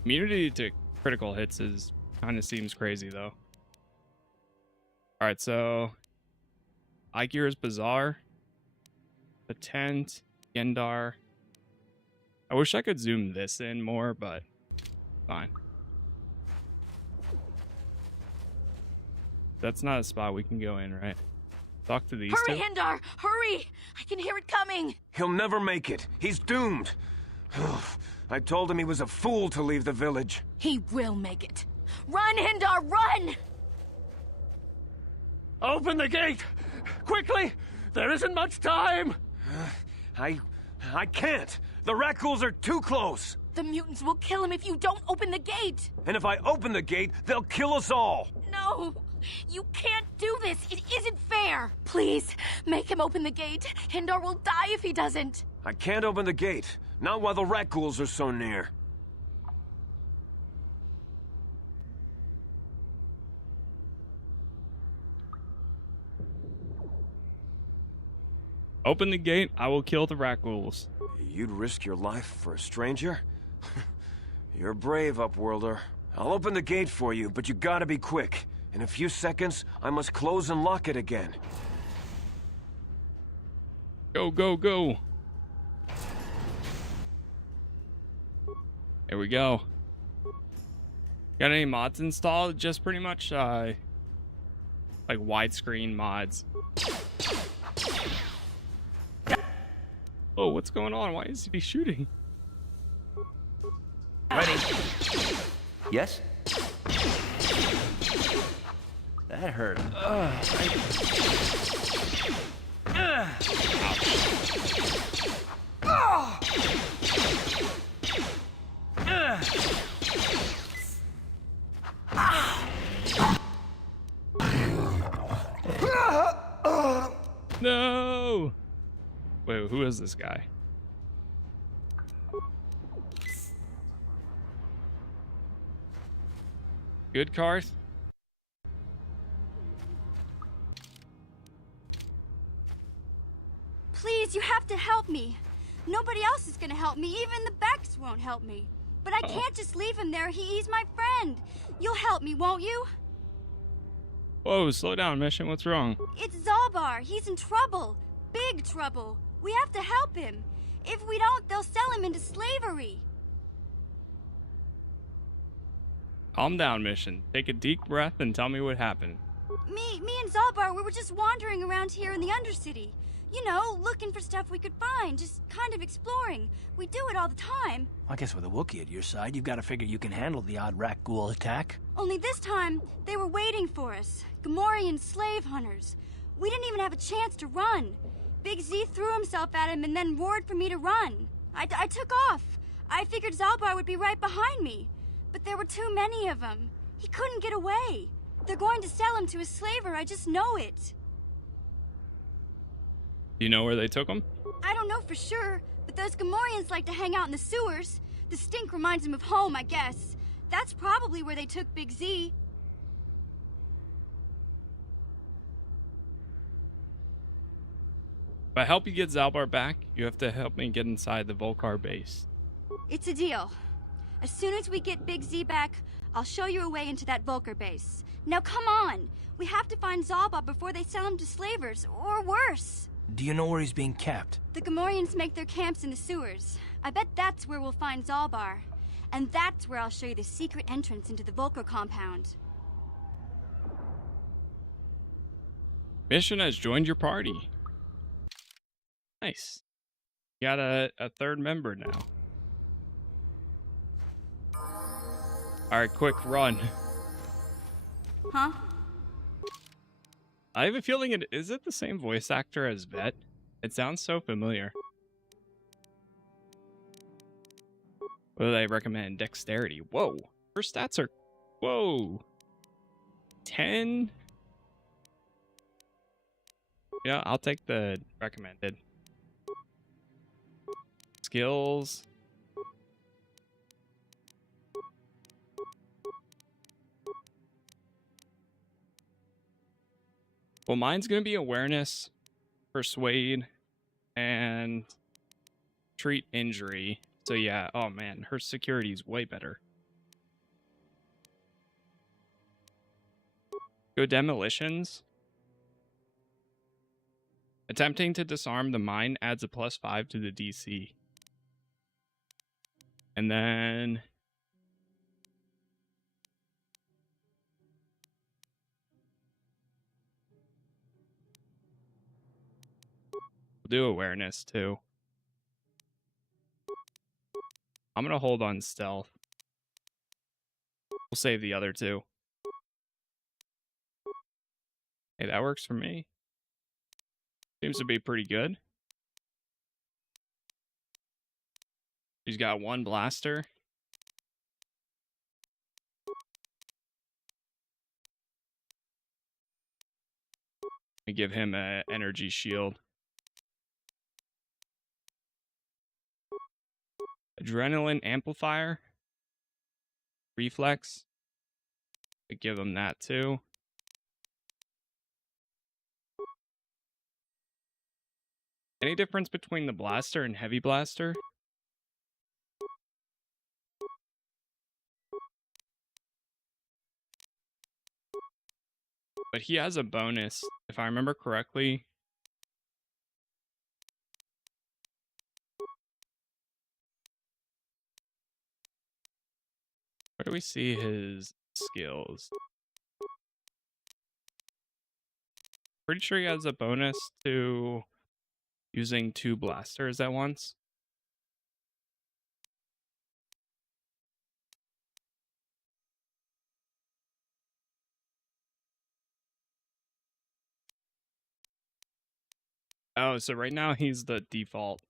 Immunity to critical hits is kind of seems crazy though. Alright, so Igir's Bazaar. The tent. Gendar. I wish I could zoom this in more, but fine. That's not a spot we can go in, right? Talk to these Hurry, two. Hindar! Hurry! I can hear it coming! He'll never make it. He's doomed. I told him he was a fool to leave the village. He will make it. Run, Hindar, run! Open the gate! Quickly! There isn't much time! I can't! The Rakghouls are too close! The mutants will kill him if you don't open the gate! And if I open the gate, they'll kill us all! No! You can't do this! It isn't fair! Please, make him open the gate. Hindar will die if he doesn't. I can't open the gate. Not while the Rakghouls are so near. Open the gate, I will kill the rat ghouls. You'd risk your life for a stranger? You're brave, Upworlder. I'll open the gate for you, but you gotta be quick. In a few seconds, I must close and lock it again. Go, go, go. There we go. Got any mods installed? Just pretty much like widescreen mods. Oh, what's going on? Why is he shooting? Ready? Yes? That hurt. No! Wait, who is this guy? Good, Karth? Please, you have to help me. Nobody else is gonna help me. Even the Beks won't help me. But I can't just leave him there. He's my friend. You'll help me, won't you? Whoa, slow down, Mission. What's wrong? It's Zaalbar. He's in trouble. Big trouble. We have to help him. If we don't, they'll sell him into slavery. Calm down, Mission. Take a deep breath and tell me what happened. Me and Zaalbar, we were just wandering around here in the Undercity. You know, looking for stuff we could find, just kind of exploring. We do it all the time. I guess with a Wookiee at your side, you've got to figure you can handle the odd rat ghoul attack. Only this time, they were waiting for us. Gamorrean slave hunters. We didn't even have a chance to run. Big Z threw himself at him and then roared for me to run. I took off. I figured Zaalbar would be right behind me. But there were too many of them. He couldn't get away. They're going to sell him to a slaver, I just know it. Do you know where they took him? I don't know for sure, but those Gamorreans like to hang out in the sewers. The stink reminds them of home, I guess. That's probably where they took Big Z. If I help you get Zaalbar back, you have to help me get inside the Vulkar base. It's a deal. As soon as we get Big Z back, I'll show you a way into that Vulkar base. Now come on! We have to find Zaalbar before they sell him to slavers, or worse. Do you know where he's being kept? The Gamorreans make their camps in the sewers. I bet that's where we'll find Zaalbar. And that's where I'll show you the secret entrance into the Vulkar compound. Mission has joined your party. Nice. You got a third member now. Alright, quick run. Huh? I have a feeling is it the same voice actor as Vet? It sounds so familiar. What do they recommend? Dexterity. Whoa. Her stats are... Whoa. 10? Yeah, I'll take the recommended. Skills. Well, mine's going to be awareness, persuade, and treat injury. So yeah, oh man, her security is way better. Go demolitions. Attempting to disarm the mine adds a +5 to the DC. And then... do awareness too. I'm gonna hold on stealth. We'll save the other two. Hey, that works for me. Seems to be pretty good. She's got one blaster. I give him an energy shield. Adrenaline amplifier. Reflex. I give him that too. Any difference between the blaster and heavy blaster? But he has a bonus, if I remember correctly. Where do we see his skills? Pretty sure he has a bonus to using 2 blasters at once. Oh, so right now he's the default.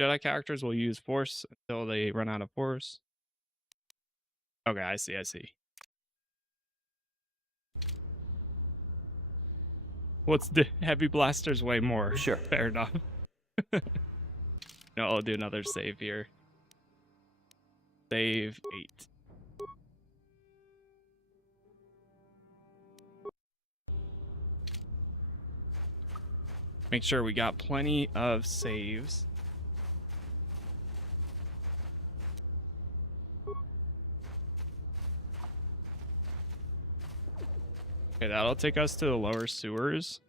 Jedi characters will use force until they run out of force. Okay, I see. What's the heavy blasters way more? Sure. Fair enough. No, I'll do another save here. Save 8. Make sure we got plenty of saves. Okay, that'll take us to the lower sewers.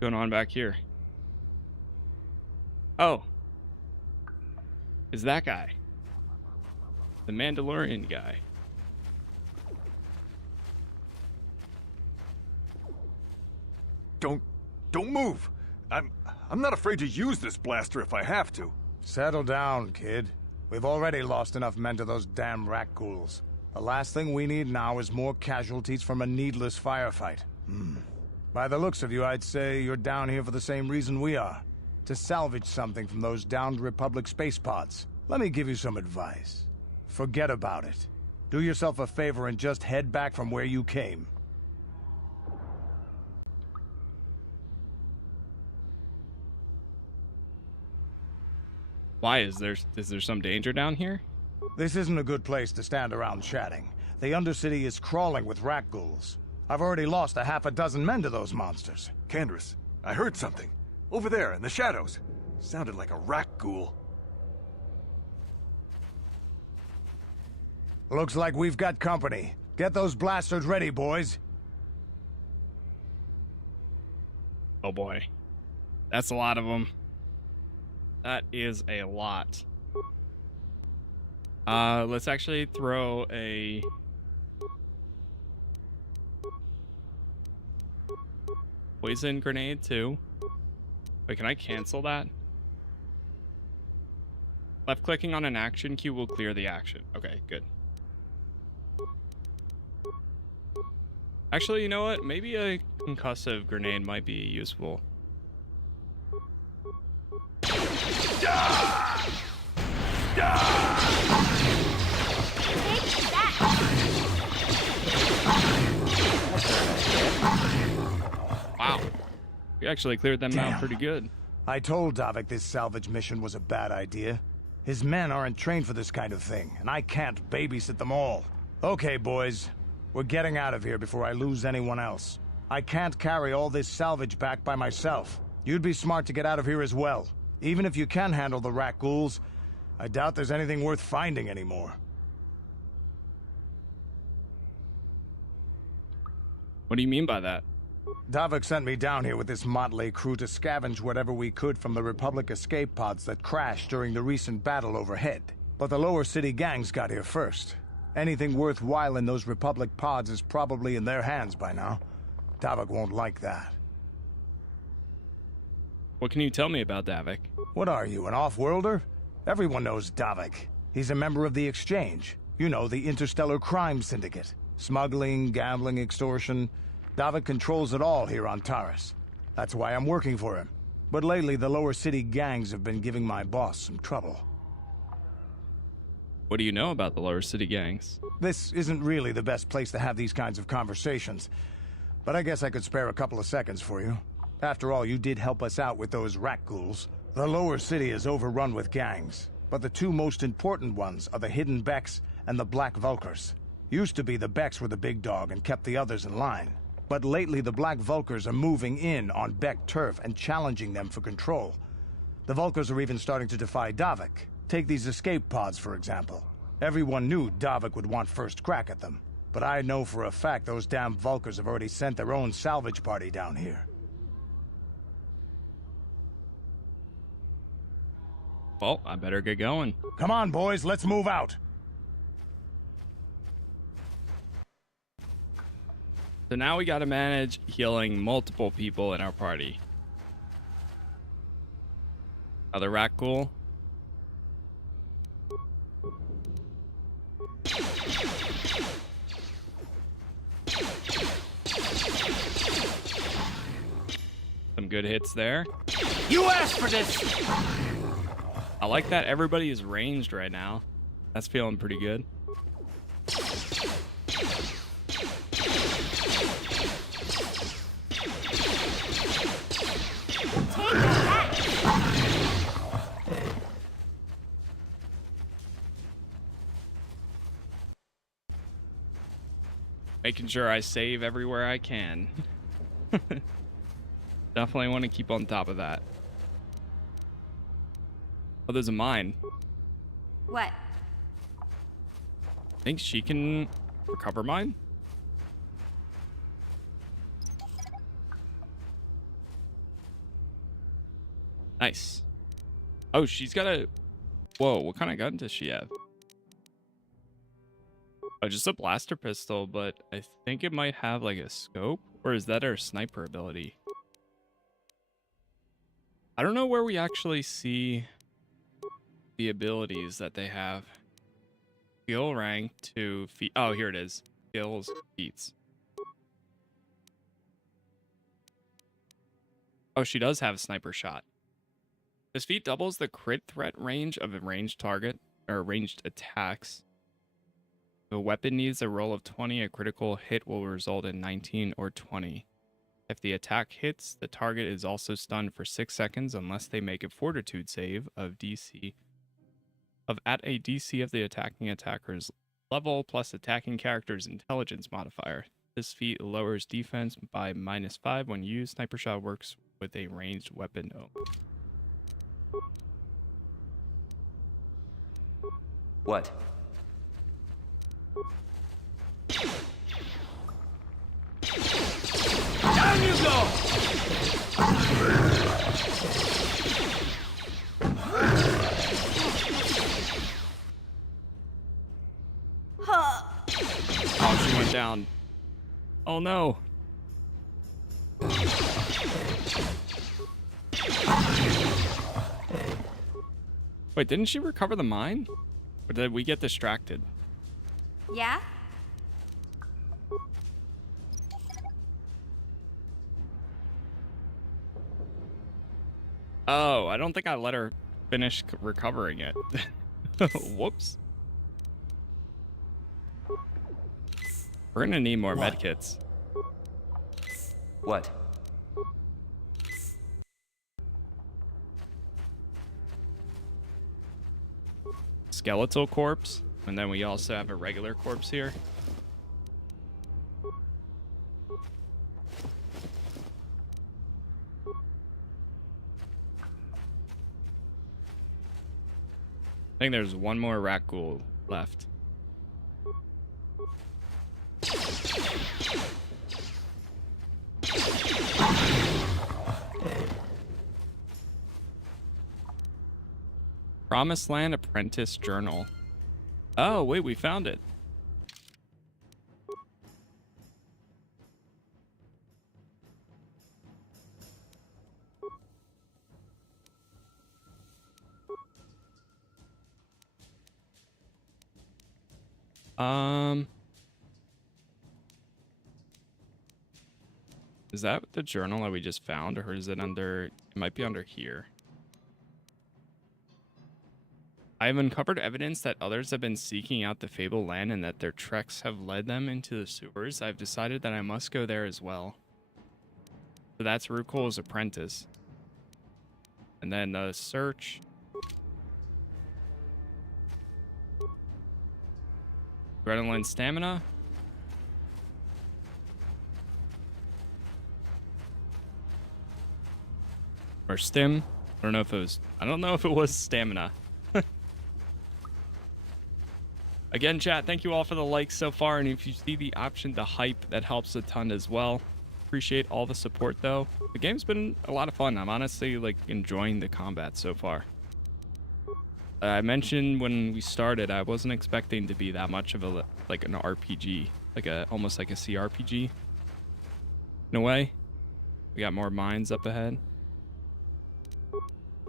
Going on back here. Oh. Is that guy? The Mandalorian guy. Don't move. I'm not afraid to use this blaster if I have to. Settle down, kid. We've already lost enough men to those damn rat ghouls. The last thing we need now is more casualties from a needless firefight. By the looks of you, I'd say you're down here for the same reason we are. To salvage something from those downed Republic space pods. Let me give you some advice. Forget about it. Do yourself a favor and just head back from where you came. Why is there some danger down here? This isn't a good place to stand around chatting. The Undercity is crawling with rat ghouls. I've already lost a half a dozen men to those monsters. Candace, I heard something. Over there, in the shadows. Sounded like a rat ghoul. Looks like we've got company. Get those blasters ready, boys. Oh boy. That's a lot of them. That is a lot. Let's actually throw a... poison grenade too. Wait, can I cancel that? Left clicking on an action cube will clear the action. Okay, good. Actually, you know what? Maybe a concussive grenade might be useful. Wow. We actually cleared them out pretty good. I told Davik this salvage mission was a bad idea. His men aren't trained for this kind of thing, and I can't babysit them all. Okay, boys. We're getting out of here before I lose anyone else. I can't carry all this salvage back by myself. You'd be smart to get out of here as well. Even if you can handle the rat ghouls, I doubt there's anything worth finding anymore. What do you mean by that? Davik sent me down here with this motley crew to scavenge whatever we could from the Republic escape pods that crashed during the recent battle overhead. But the lower city gangs got here first. Anything worthwhile in those Republic pods is probably in their hands by now. Davik won't like that. What can you tell me about Davik? What are you, an off-worlder? Everyone knows Davik. He's a member of the Exchange. You know, the interstellar crime syndicate. Smuggling, gambling, extortion. Davik controls it all here on Taris. That's why I'm working for him. But lately, the lower city gangs have been giving my boss some trouble. What do you know about the lower city gangs? This isn't really the best place to have these kinds of conversations. But I guess I could spare a couple of seconds for you. After all, you did help us out with those rat ghouls. The lower city is overrun with gangs, but the two most important ones are the hidden Beks and the Black Vulkars. Used to be the Beks were the big dog and kept the others in line. But lately the Black Vulkars are moving in on Bek turf and challenging them for control. The Vulkars are even starting to defy Davik. Take these escape pods, for example. Everyone knew Davik would want first crack at them. But I know for a fact those damn Vulkars have already sent their own salvage party down here. Well, I better get going. Come on, boys, let's move out. So now we gotta manage healing multiple people in our party. Other rat cool. Some good hits there. You asked for this! I like that everybody is ranged right now. That's feeling pretty good. Making sure I save everywhere I can. Definitely want to keep on top of that. Oh, there's a mine. What? Think she can recover mine? Nice. Oh, she's got a... Whoa, what kind of gun does she have? Oh, just a blaster pistol, but I think it might have like a scope. Or is that her sniper ability? I don't know where we actually see the abilities that they have. Skill rank to feat. Oh, here it is. Skills, feats. Oh, she does have a sniper shot. This feat doubles the crit threat range of a ranged target, or ranged attacks. If a weapon needs a roll of 20, a critical hit will result in 19 or 20. If the attack hits, the target is also stunned for 6 seconds unless they make a fortitude save of at a DC of the attacking attacker's level plus attacking character's intelligence modifier. This feat lowers defense by -5 when used. Sniper shot works with a ranged weapon only. What? Down you go! Oh, she went down. Oh no. Wait, didn't she recover the mine? Or did we get distracted? Yeah? Oh, I don't think I let her finish recovering it. Whoops. We're gonna need more medkits. What? Skeletal corpse, and then we also have a regular corpse here. I think there's one more rat ghoul left. Promised Land Apprentice Journal. Oh, wait, we found it. Is that the journal that we just found, or is it under... It might be under here. I have uncovered evidence that others have been seeking out the Fabled Land and that their treks have led them into the sewers. I've decided that I must go there as well. So that's Rukul's apprentice. And then the search. Adrenaline stamina. Or stim. I don't know if it was stamina. Again, chat, thank you all for the likes so far, and if you see the option to hype, that helps a ton as well. Appreciate all the support though. The game's been a lot of fun. I'm honestly like enjoying the combat so far. I mentioned when we started, I wasn't expecting to be that much of a like an RPG, like almost like a CRPG. In a way, we got more mines up ahead.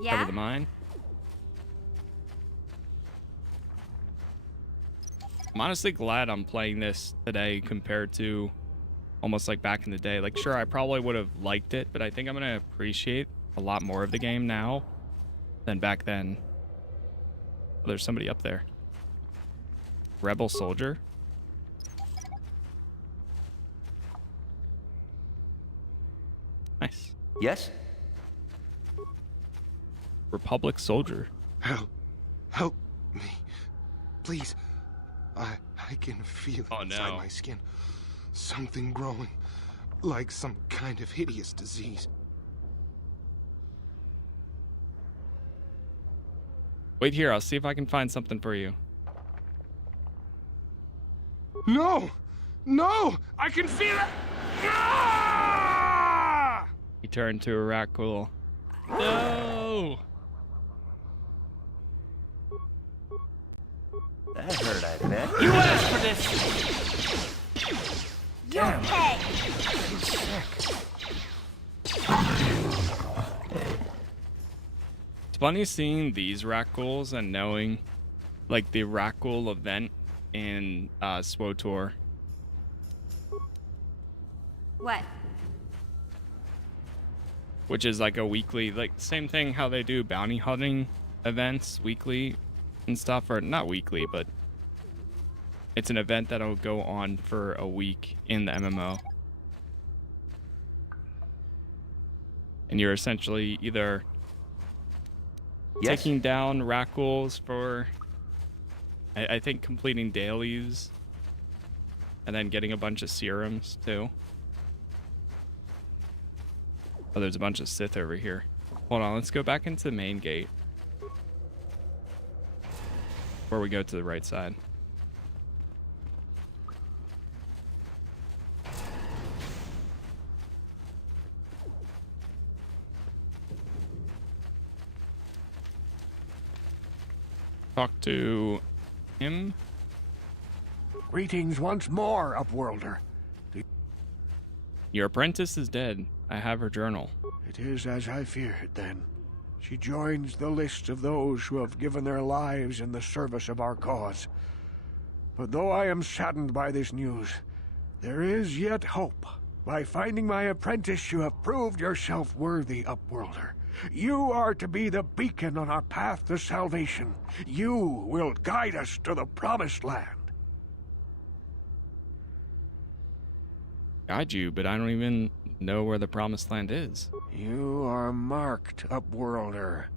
Yeah. Cover the mine. I'm honestly glad I'm playing this today compared to almost like back in the day. Like, sure, I probably would have liked it, but I think I'm gonna appreciate a lot more of the game now than back then. Oh, there's somebody up there. Rebel soldier. Nice. Yes? Republic soldier. Help me. Please. I can feel it inside my skin. Something growing. Like some kind of hideous disease. Wait here, I'll see if I can find something for you. No! No! I can feel it! Ah! He turned to a raccoon. No! That hurt, I bet. You asked for this! You'll pay! It's funny seeing these raccoons and knowing like the raccoon event in SWTOR. What? Which is like a weekly, like same thing how they do bounty hunting events weekly and stuff, or not weekly, but it's an event that'll go on for a week in the MMO. And you're essentially either taking down raccoons for, I think, completing dailies, and then getting a bunch of serums too. Oh, there's a bunch of Sith over here. Hold on, let's go back into the main gate. Before we go to the right side. Talk to him. Greetings once more, Upworlder. Your apprentice is dead. I have her journal. It is as I feared, then. She joins the list of those who have given their lives in the service of our cause. But though I am saddened by this news, there is yet hope. By finding my apprentice, you have proved yourself worthy, Upworlder. You are to be the beacon on our path to salvation. You will guide us to the Promised Land. Guide you, but I don't even know where the Promised Land is. You are marked, Upworlder.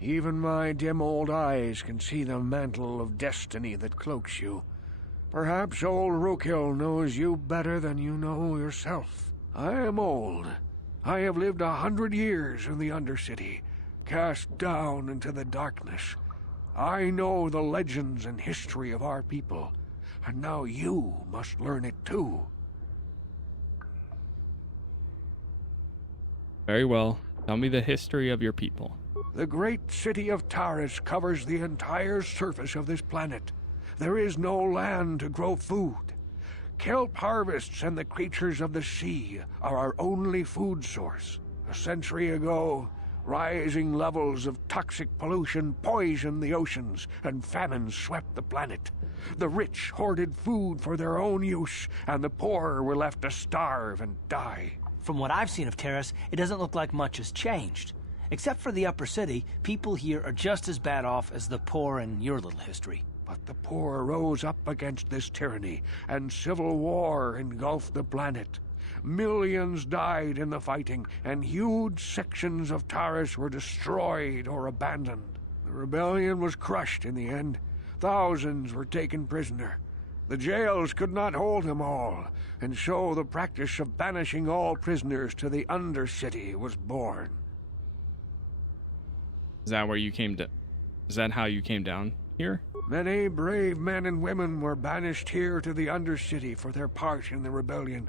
Even my dim old eyes can see the mantle of destiny that cloaks you. Perhaps old Rookhill knows you better than you know yourself. I am old. I have lived 100 years in the Undercity, cast down into the darkness. I know the legends and history of our people, and now you must learn it too. Very well. Tell me the history of your people. The great city of Taris covers the entire surface of this planet. There is no land to grow food. Kelp harvests and the creatures of the sea are our only food source. A century ago, rising levels of toxic pollution poisoned the oceans, and famine swept the planet. The rich hoarded food for their own use, and the poor were left to starve and die. From what I've seen of Taris, it doesn't look like much has changed. Except for the upper city, people here are just as bad off as the poor in your little history. But the poor rose up against this tyranny, and civil war engulfed the planet. Millions died in the fighting, and huge sections of Taris were destroyed or abandoned. The rebellion was crushed in the end. Thousands were taken prisoner. The jails could not hold them all, and so the practice of banishing all prisoners to the Undercity was born. Is that where you came to? Is that how you came down here? Many brave men and women were banished here to the Undercity for their part in the rebellion.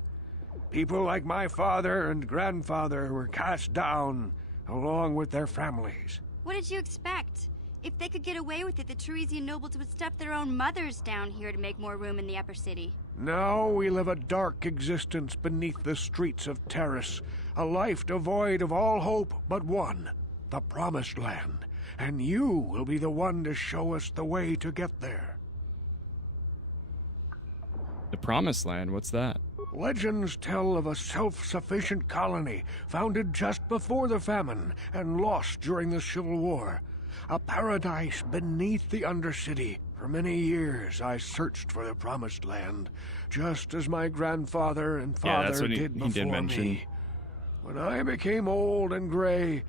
People like my father and grandfather were cast down, along with their families. What did you expect? If they could get away with it, the Teresian nobles would stuff their own mothers down here to make more room in the upper city. Now we live a dark existence beneath the streets of Terrace, a life devoid of all hope but one, the Promised Land. And you will be the one to show us the way to get there. The Promised Land? What's that? Legends tell of a self-sufficient colony founded just before the famine and lost during the Civil War. A paradise beneath the Undercity. For many years I searched for the Promised Land, just as my grandfather and father that's what did before he did mention. me. When I became old and gray...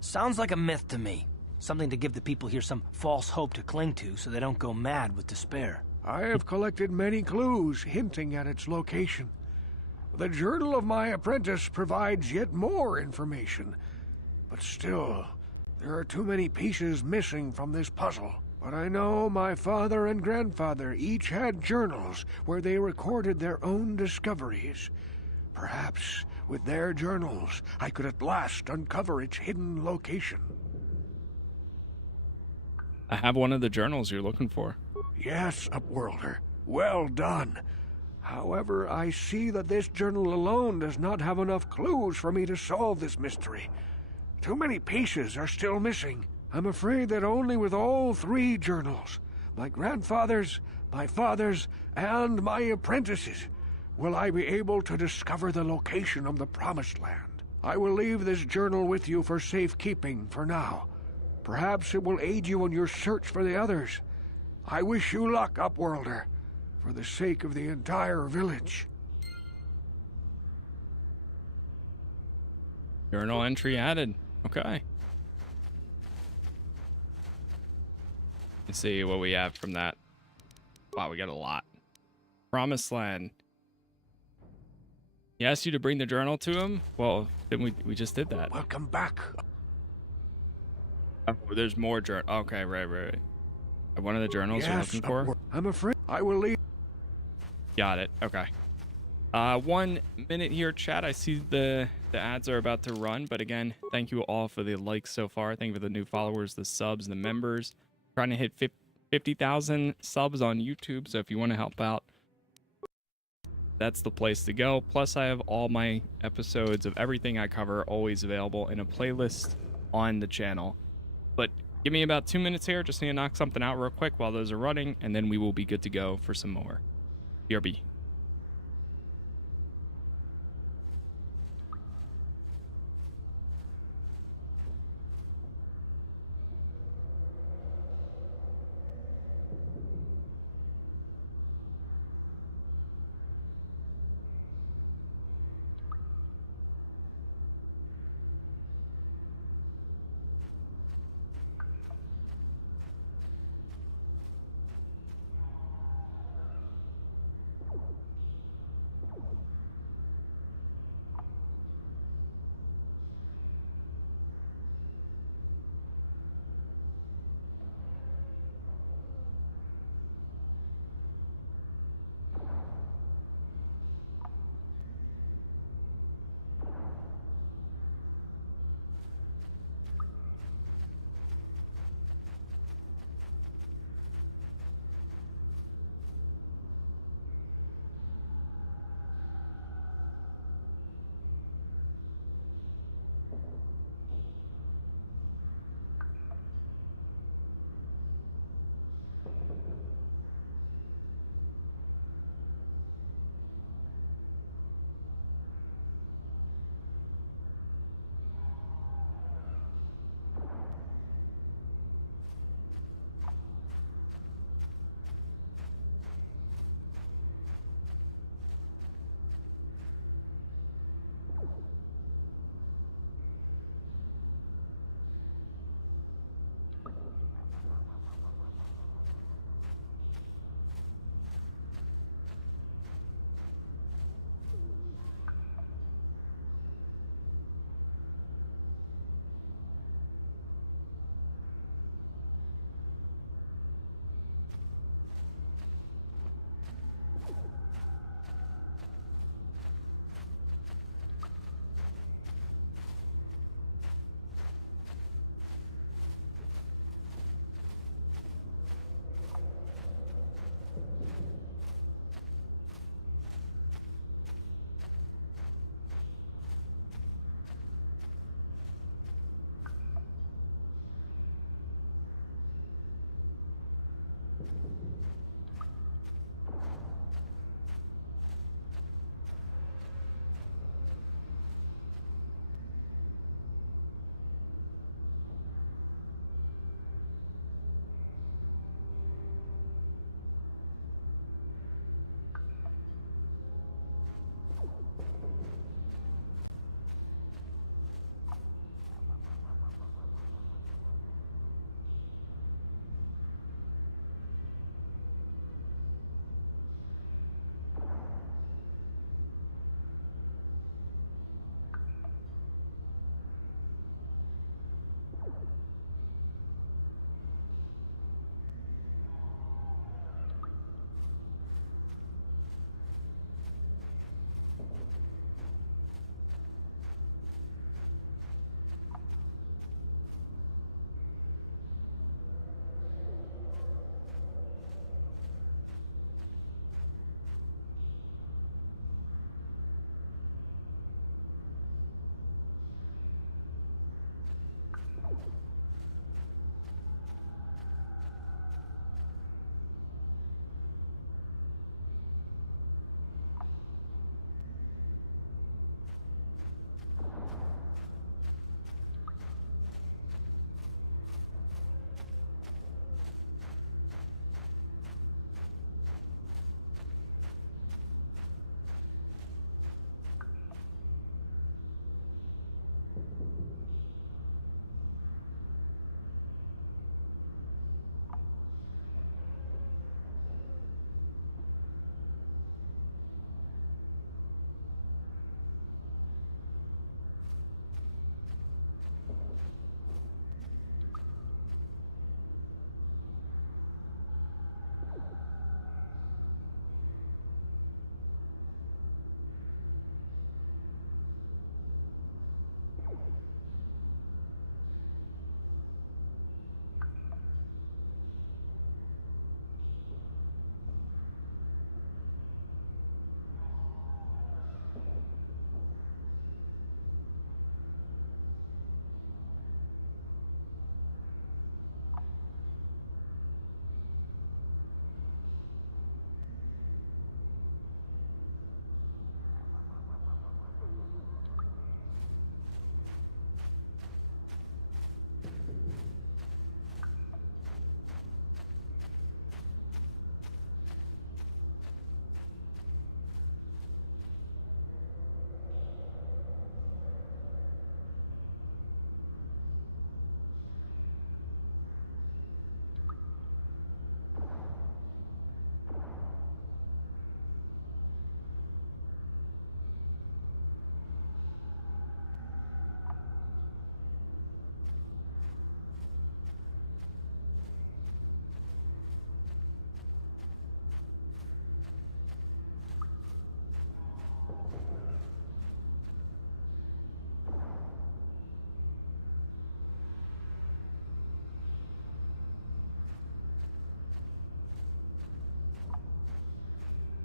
Sounds like a myth to me. Something to give the people here some false hope to cling to so they don't go mad with despair. I have collected many clues hinting at its location. The journal of my apprentice provides yet more information. But still, there are too many pieces missing from this puzzle. But I know my father and grandfather each had journals where they recorded their own discoveries. Perhaps with their journals, I could at last uncover its hidden location. I have one of the journals you're looking for. Yes, Upworlder. Well done. However, I see that this journal alone does not have enough clues for me to solve this mystery. Too many pieces are still missing. I'm afraid that only with all three journals, my grandfather's, my father's, and my apprentice's, will I be able to discover the location of the Promised Land. I will leave this journal with you for safekeeping for now. Perhaps it will aid you in your search for the others. I wish you luck, Upworlder, for the sake of the entire village. Journal entry added. Okay. Let's see what we have from that. Wow, we got a lot. Promised Land. He asked you to bring the journal to him? Well, then we just did that. Welcome back. Oh, there's more journal. Okay, right. One of the journals you're looking for? I'm afraid I will leave. Got it. Okay. 1 minute here, chat. I see the ads are about to run, but again, thank you all for the likes so far. Thank you for the new followers, the subs, the members. Trying to hit 50,000 subs on YouTube, so if you want to help out, that's the place to go. Plus, I have all my episodes of everything I cover always available in a playlist on the channel. But give me about 2 minutes here. Just need to knock something out real quick while those are running, and then we will be good to go for some more. BRB.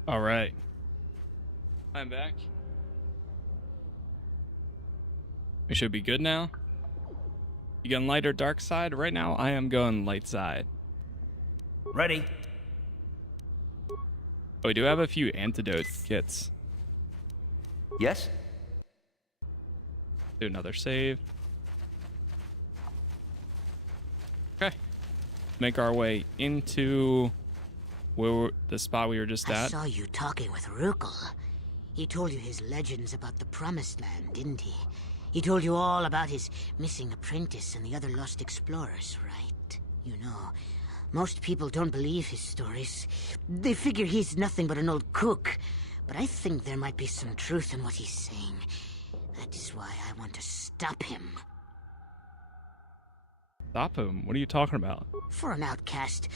All right. I'm back. We should be good now. You going light or dark side? Right now, I am going light side. Ready. Oh, we do have a few antidote kits. Yes? Do another save. Okay. Make our way into the spot we were just I at. saw you talking with Rukel. He told you his legends about the Promised Land, didn't he? He told you all about his missing apprentice and the other lost explorers, right? You know, most people don't believe his stories. They figure he's nothing but an old cook. But I think there might be some truth in what he's saying. That's why I want to stop him. Stop him? What are you talking about? For an outcast,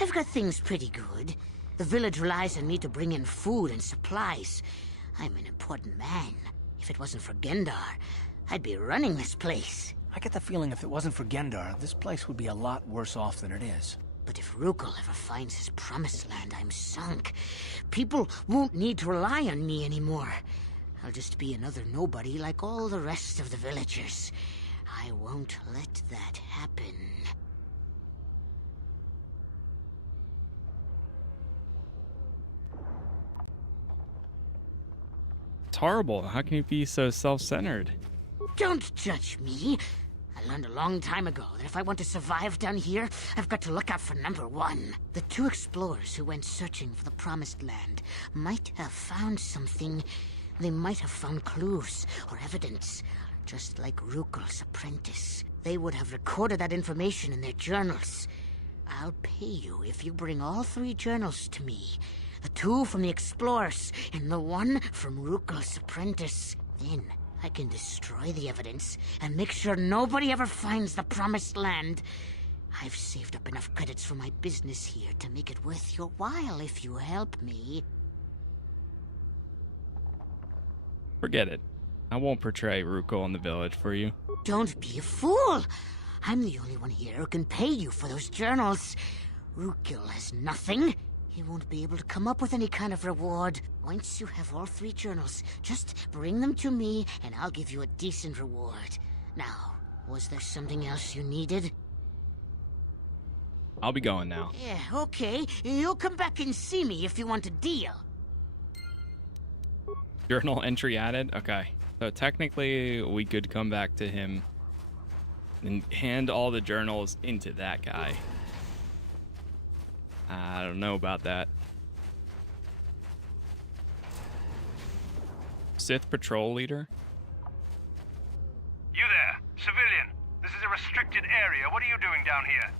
I've got things pretty good. The village relies on me to bring in food and supplies. I'm an important man. If it wasn't for Gendar, I'd be running this place. I get the feeling if it wasn't for Gendar, this place would be a lot worse off than it is. But if Rukel ever finds his Promised Land, I'm sunk. People won't need to rely on me anymore. I'll just be another nobody like all the rest of the villagers. I won't let that happen. It's horrible. How can you be so self-centered? Don't judge me. I learned a long time ago that if I want to survive down here, I've got to look out for number one. The two explorers who went searching for the Promised Land might have found something. They might have found clues or evidence, just like Rukel's apprentice. They would have recorded that information in their journals. I'll pay you if you bring all three journals to me. The two from the explorers and the one from Rukel's apprentice. Then I can destroy the evidence and make sure nobody ever finds the Promised Land. I've saved up enough credits for my business here to make it worth your while if you help me. Forget it. I won't portray Ruko in the village for you. Don't be a fool! I'm the only one here who can pay you for those journals. Rukel has nothing. He won't be able to come up with any kind of reward. Once you have all three journals, just bring them to me and I'll give you a decent reward. Now, was there something else you needed? I'll be going now. Yeah, okay. You'll come back and see me if you want a deal. Journal entry added? Okay. So technically, we could come back to him and hand all the journals into that guy. I don't know about that. Sith patrol leader? You there, civilian. This is a restricted area. What are you doing down here?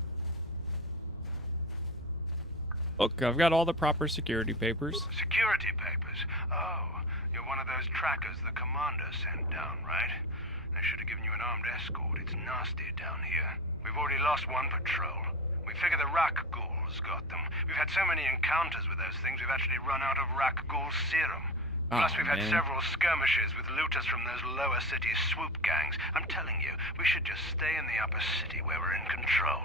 Look, I've got all the proper security papers. Security papers? Oh, you're one of those trackers the commander sent down, right? They should have given you an armed escort. It's nasty down here. We've already lost one patrol. We figure the Rak Ghouls got them. We've had so many encounters with those things, we've actually run out of Rak Ghoul serum. Plus, we've had several skirmishes with looters from those lower city swoop gangs. I'm telling you, we should just stay in the upper city where we're in control.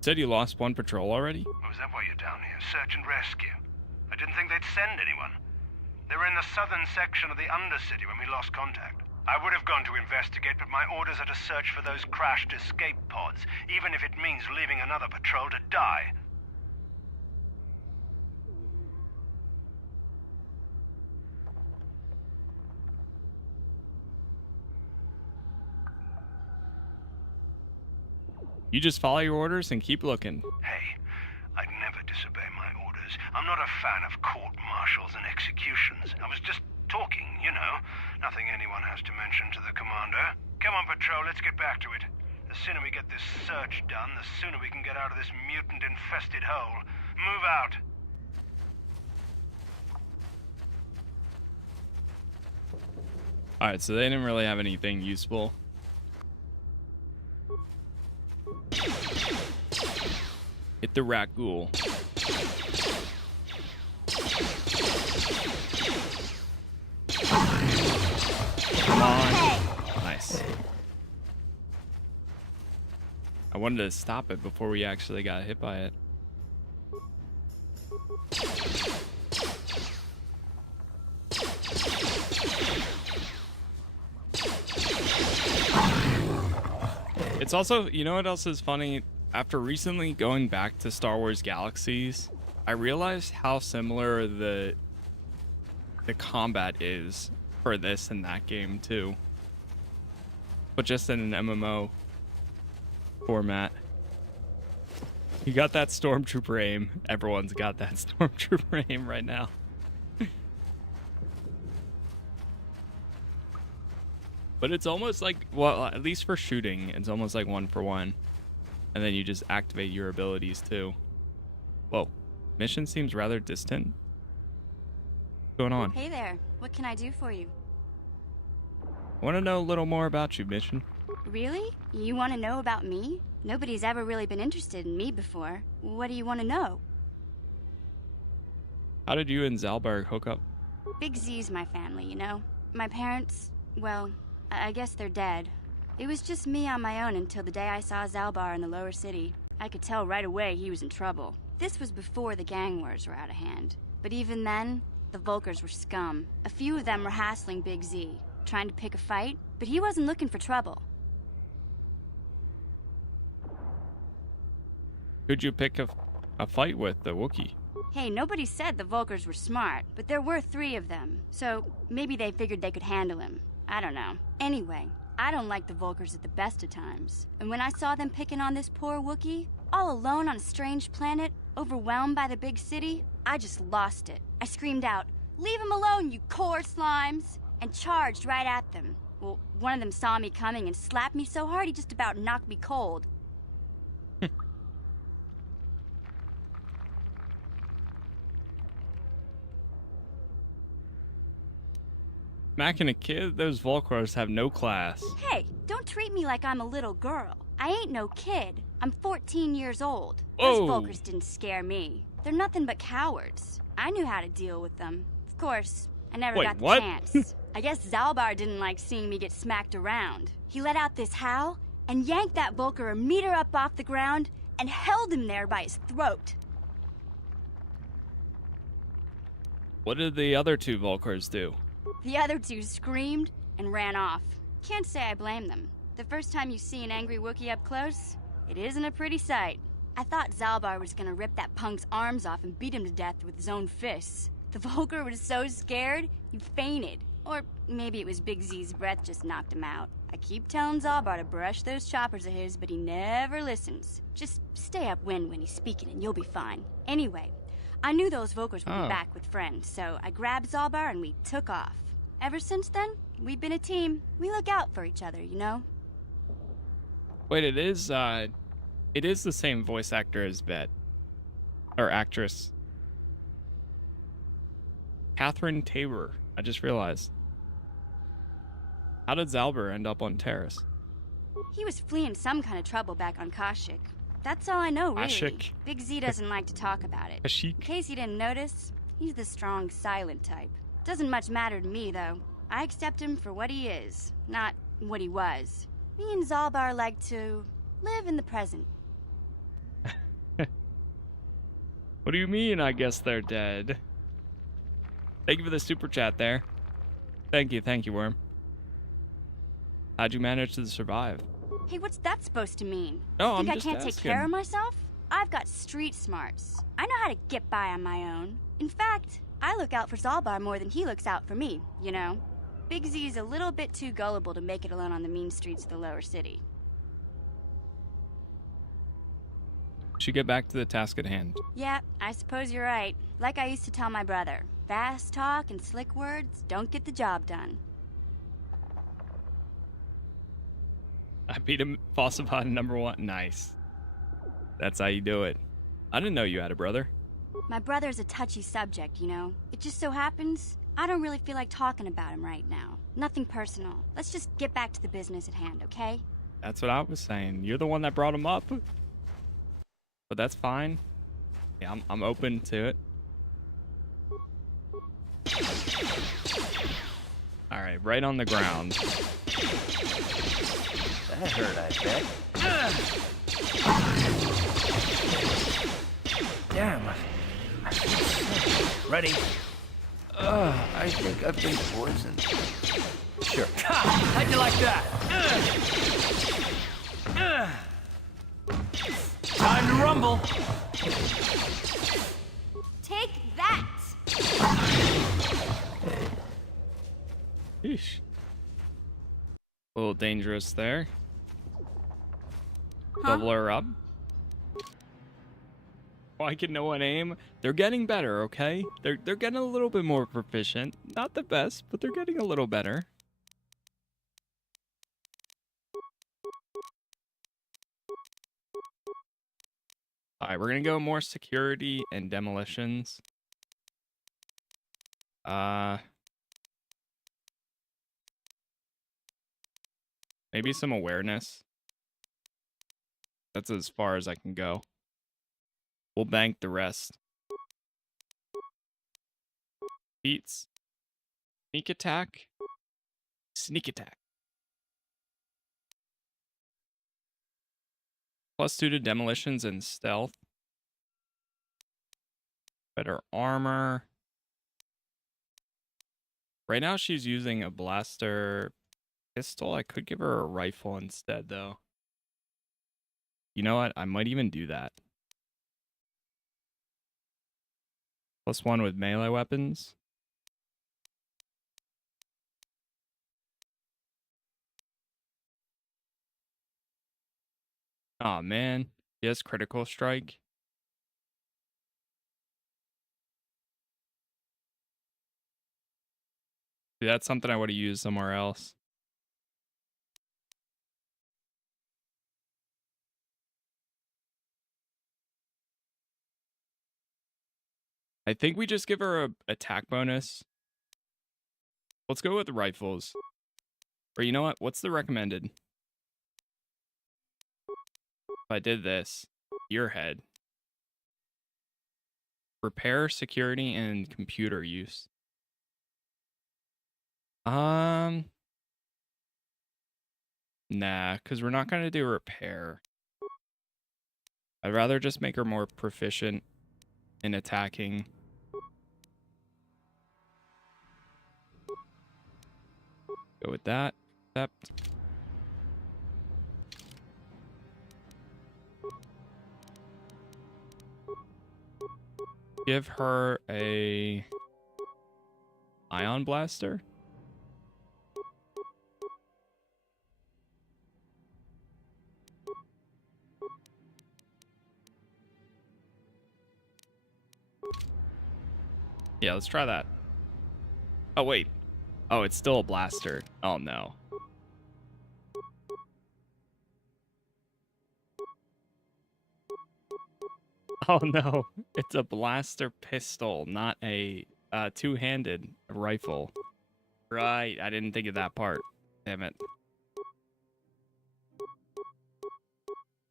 Said you lost one patrol already? Oh, is that why you're down here? Search and rescue? I didn't think they'd send anyone. They were in the southern section of the Undercity when we lost contact. I would have gone to investigate, but my orders are to search for those crashed escape pods, even if it means leaving another patrol to die. You just follow your orders and keep looking. Hey, I'd never disobey my orders. I'm not a fan of court-martials and executions. I was just talking, you know. Nothing anyone has to mention to the commander. Come on, patrol, let's get back to it. The sooner we get this search done, the sooner we can get out of this mutant-infested hole. Move out. Alright, so they didn't really have anything useful. Hit the rat ghoul. Come on. Nice. I wanted to stop it before we actually got hit by it. It's also, you know what else is funny? After recently going back to Star Wars Galaxies, I realized how similar the combat is for this and that game too. But just in an MMO format. You got that Stormtrooper aim. Everyone's got that Stormtrooper aim right now. But it's almost like, well, at least for shooting, it's almost like 1-for-1. And then you just activate your abilities too. Whoa, mission seems rather distant. What's going on? Hey there, what can I do for you? I want to know a little more about you, Mission. Really? You want to know about me? Nobody's ever really been interested in me before. What do you want to know? How did you and Zaalbar hook up? Big Z's my family, you know? My parents, well, I guess they're dead. It was just me on my own until the day I saw Zaalbar in the lower city. I could tell right away he was in trouble. This was before the gang wars were out of hand. But even then, the Vulkars were scum. A few of them were hassling Big Z, trying to pick a fight, but he wasn't looking for trouble. Who'd you pick a fight with, the Wookiee? Hey, nobody said the Vulkars were smart, but there were 3 of them, so maybe they figured they could handle him. I don't know. Anyway, I don't like the Vulkars at the best of times. And when I saw them picking on this poor Wookiee, all alone on a strange planet, overwhelmed by the big city, I just lost it. I screamed out, "Leave him alone, you core slimes!" and charged right at them. Well, one of them saw me coming and slapped me so hard he just about knocked me cold. Smacking a kid? Those Vulkars have no class. Hey, don't treat me like I'm a little girl. I ain't no kid. I'm 14 years old. Whoa. Those Vulkars didn't scare me. They're nothing but cowards. I knew how to deal with them. Of course, I never got the chance. I guess Zaalbar didn't like seeing me get smacked around. He let out this howl and yanked that Vulkar a meter up off the ground and held him there by his throat. What did the other 2 Vulkars do? The other 2 screamed and ran off. Can't say I blame them. The first time you see an angry Wookiee up close, it isn't a pretty sight. I thought Zaalbar was gonna rip that punk's arms off and beat him to death with his own fists. The Vulkar was so scared, he fainted. Or maybe it was Big Z's breath just knocked him out. I keep telling Zaalbar to brush those choppers of his, but he never listens. Just stay upwind when he's speaking and you'll be fine. Anyway, I knew those Vulkars would be back with friends, so I grabbed Zaalbar and we took off. Ever since then, we've been a team. We look out for each other, you know? Wait, it is the same voice actor as Bet. Or actress. Catherine Tabor, I just realized. How did Zaalbar end up on Terrace? He was fleeing some kind of trouble back on Kashyyyk. That's all I know, really. Kashyyyk. Big Z doesn't like to talk about it. Kashyyyk. In case you didn't notice, he's the strong, silent type. Doesn't much matter to me, though. I accept him for what he is, not what he was. Me and Zaalbar like to live in the present. What do you mean, I guess they're dead? Thank you for the super chat there. Thank you, Worm. How'd you manage to survive? Hey, what's that supposed to mean? No, Think I'm I just can't asking. take care of myself? I've got street smarts. I know how to get by on my own. In fact, I look out for Zaalbar more than he looks out for me, you know? Big Z's a little bit too gullible to make it alone on the mean streets of the lower city. Should get back to the task at hand. Yeah, I suppose you're right. Like I used to tell my brother, fast talk and slick words don't get the job done. I beat him falsified #1. Nice. That's how you do it. I didn't know you had a brother. My brother's a touchy subject, you know? It just so happens, I don't really feel like talking about him right now. Nothing personal. Let's just get back to the business at hand, okay? That's what I was saying. You're the one that brought him up. But that's fine. Yeah, I'm open to it. Alright, right on the ground. That hurt, I bet. Damn, I feel sick. Ready? I think I've been poisoned. Sure. How'd you like that? Time to rumble. Take that! Yeesh. A little dangerous there. Double her up. Why can no one aim? They're getting better, okay? They're getting a little bit more proficient. Not the best, but they're getting a little better. Alright, we're gonna go more security and demolitions. Maybe some awareness. That's as far as I can go. We'll bank the rest. Beats. Sneak attack. Sneak attack. +2 to demolitions and stealth. Better armor. Right now she's using a blaster pistol. I could give her a rifle instead, though. You know what? I might even do that. +1 with melee weapons. Aw, man. He has critical strike. Dude, that's something I would have used somewhere else. I think we just give her a attack bonus. Let's go with the rifles. Or you know what? What's the recommended? If I did this, your head. Repair, security, and computer use. Nah, because we're not going to do repair. I'd rather just make her more proficient in attacking. Go with that. Accept. Give her a ion blaster. Yeah, let's try that. Oh, wait. Oh, it's still a blaster. Oh, no. Oh, no. It's a blaster pistol, not a two-handed rifle. Right. I didn't think of that part. Damn it.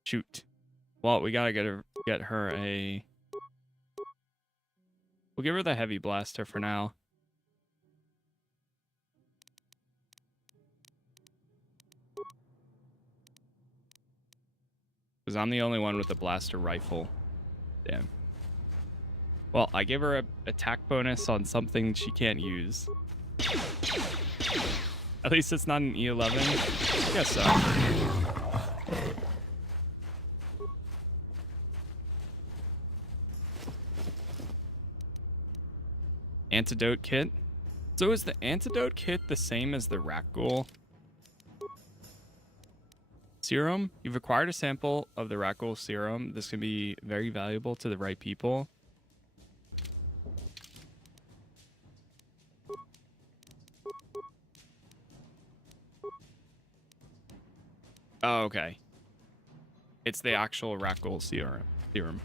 Shoot. Well, we gotta get her a... We'll give her the heavy blaster for now. Because I'm the only one with a blaster rifle. Damn. Well, I gave her a attack bonus on something she can't use. At least it's not an E11. I guess so. Antidote kit. So is the antidote kit the same as the rat ghoul? Serum. You've acquired a sample of the rat ghoul serum. This can be very valuable to the right people. Oh, okay. It's the actual rat ghoul serum.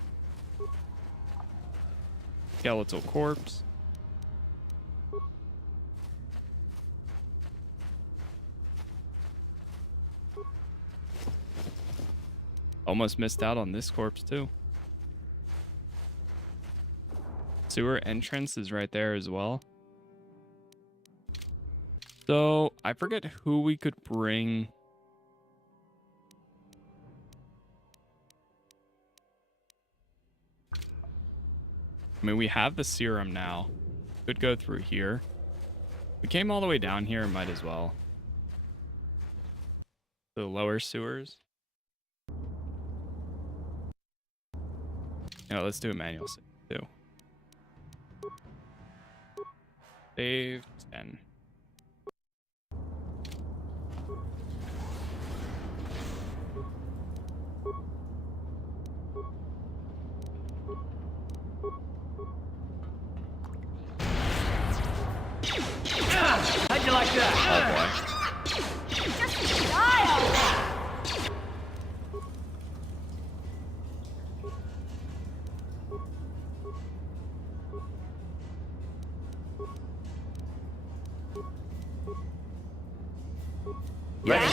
Skeletal corpse. Almost missed out on this corpse too. Sewer entrance is right there as well. So I forget who we could bring. I mean, we have the serum now. Could go through here. We came all the way down here, might as well. The lower sewers. No, let's do a manual save too. Save 10. How'd you like that? Oh boy. Just die already. Yes.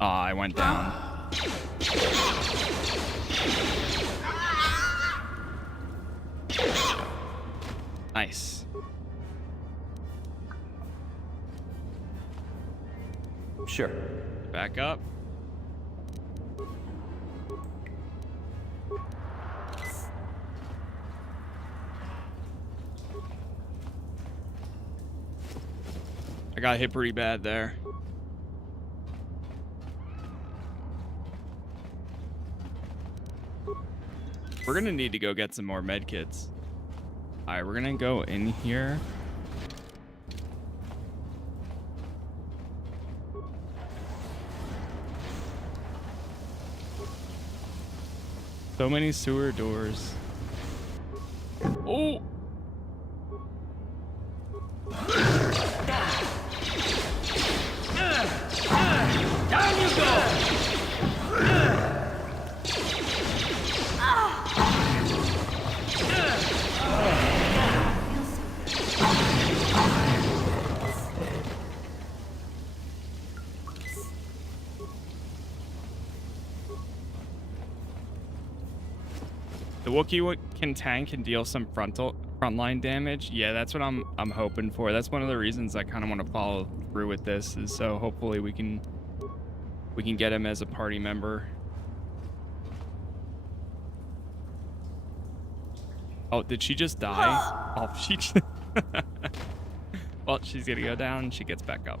Oh, I went down. Nice. Sure. Back up. I got hit pretty bad there. We're gonna need to go get some more med kits. All right, we're gonna go in here. So many sewer doors. Oh! Down you go! The Wookiee can tank and deal some frontline damage. Yeah, that's what I'm hoping for. That's one of the reasons I kind of want to follow through with this, is so hopefully we can get him as a party member. Oh, did she just die? Oh, she just... Well, she's gonna go down. She gets back up.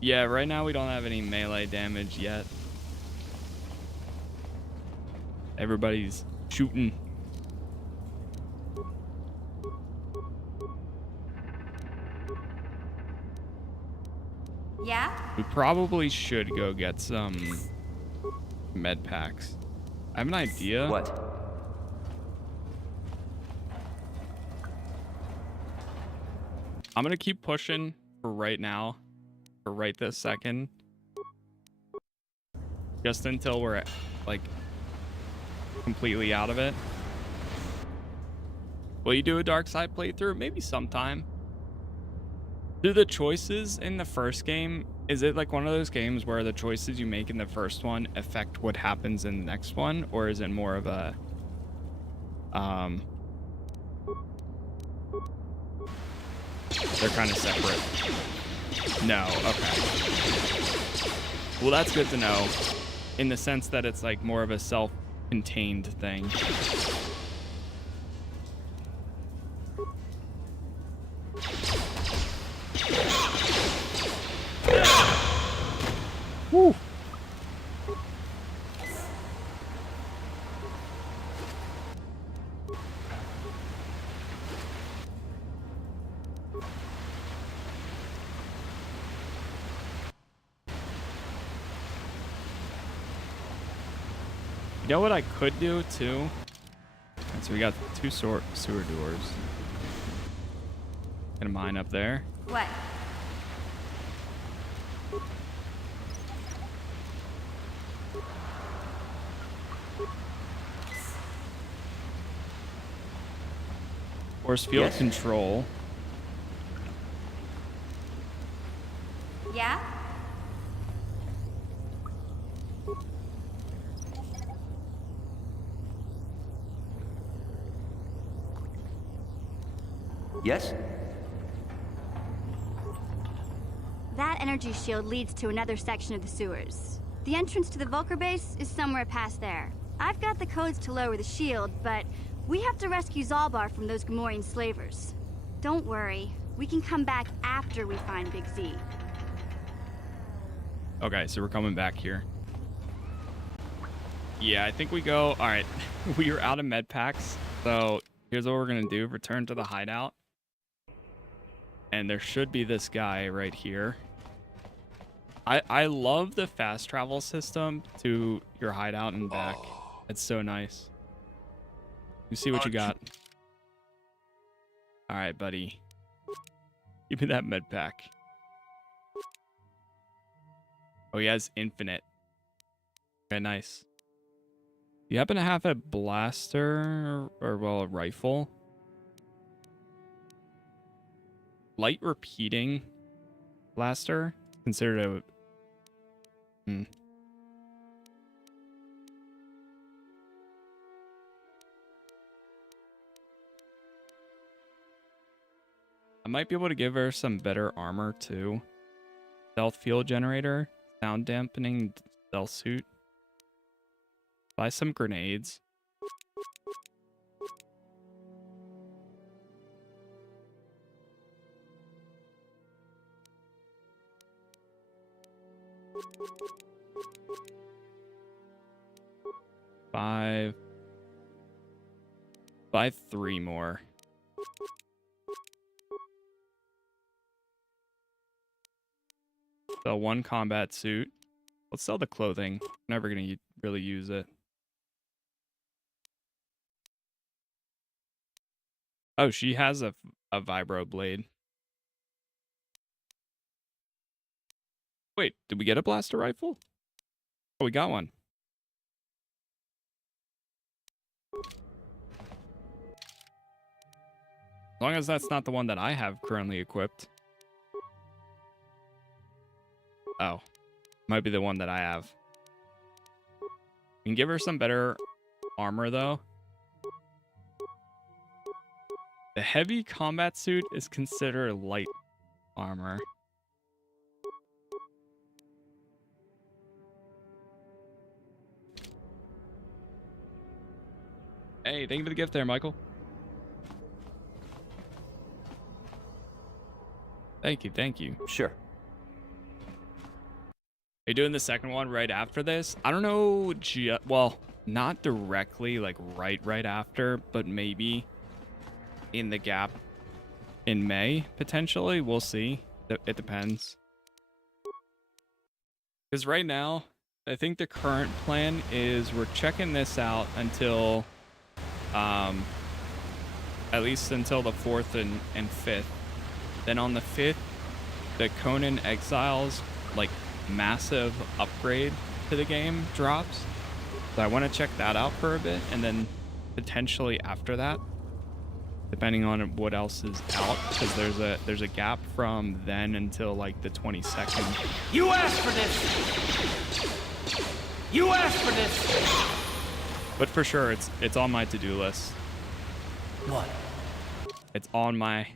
Yeah, right now we don't have any melee damage yet. Everybody's shooting. Yeah? We probably should go get some med packs. I have an idea. What? I'm gonna keep pushing for right now, for right this second. Just until we're like completely out of it. Will you do a dark side playthrough? Maybe sometime. Do the choices in the first game, is it like one of those games where the choices you make in the first one affect what happens in the next one? Or is it more of a they're kind of separate? No, okay. Well, that's good to know, in the sense that it's like more of a self-contained thing. Woo. You know what I could do too? So we got two sewer doors. Get a mine up there. What? Force field Yes. control. Yeah? Yes? That energy shield leads to another section of the sewers. The entrance to the Vulkar base is somewhere past there. I've got the codes to lower the shield, but we have to rescue Zaalbar from those Gamorrean slavers. Don't worry, we can come back after we find Big Z. Okay, so we're coming back here. Yeah, I think we go... All right, we are out of med packs. So here's what we're going to do. Return to the hideout. And there should be this guy right here. I love the fast travel system to your hideout and back. It's so nice. You see what you got. All right, buddy. Give me that med pack. Oh, he has infinite. Okay, nice. You happen to have a blaster or well, a rifle? Light repeating blaster? Considered a... I might be able to give her some better armor too. Stealth field generator, sound dampening stealth suit. Buy some grenades. Buy 3 more. Sell 1 combat suit. Let's sell the clothing. Never gonna really use it. Oh, she has a vibro blade. Wait, did we get a blaster rifle? Oh, we got one. As long as that's not the one that I have currently equipped. Oh, might be the one that I have. We can give her some better armor, though. The heavy combat suit is considered light armor. Hey, thank you for the gift there, Michael. Thank you, thank you. Sure. Are you doing the second one right after this? I don't know, well, not directly, like right after, but maybe in the gap in May, potentially. We'll see. It depends. Because right now, I think the current plan is we're checking this out until, at least until the 4th and 5th. Then on the 5th, the Conan Exiles, like, massive upgrade to the game drops. So I want to check that out for a bit, and then potentially after that, depending on what else is out, because there's a gap from then until like the 22nd. You asked for this! You asked for this! But for sure, it's on my to-do list. What? It's on my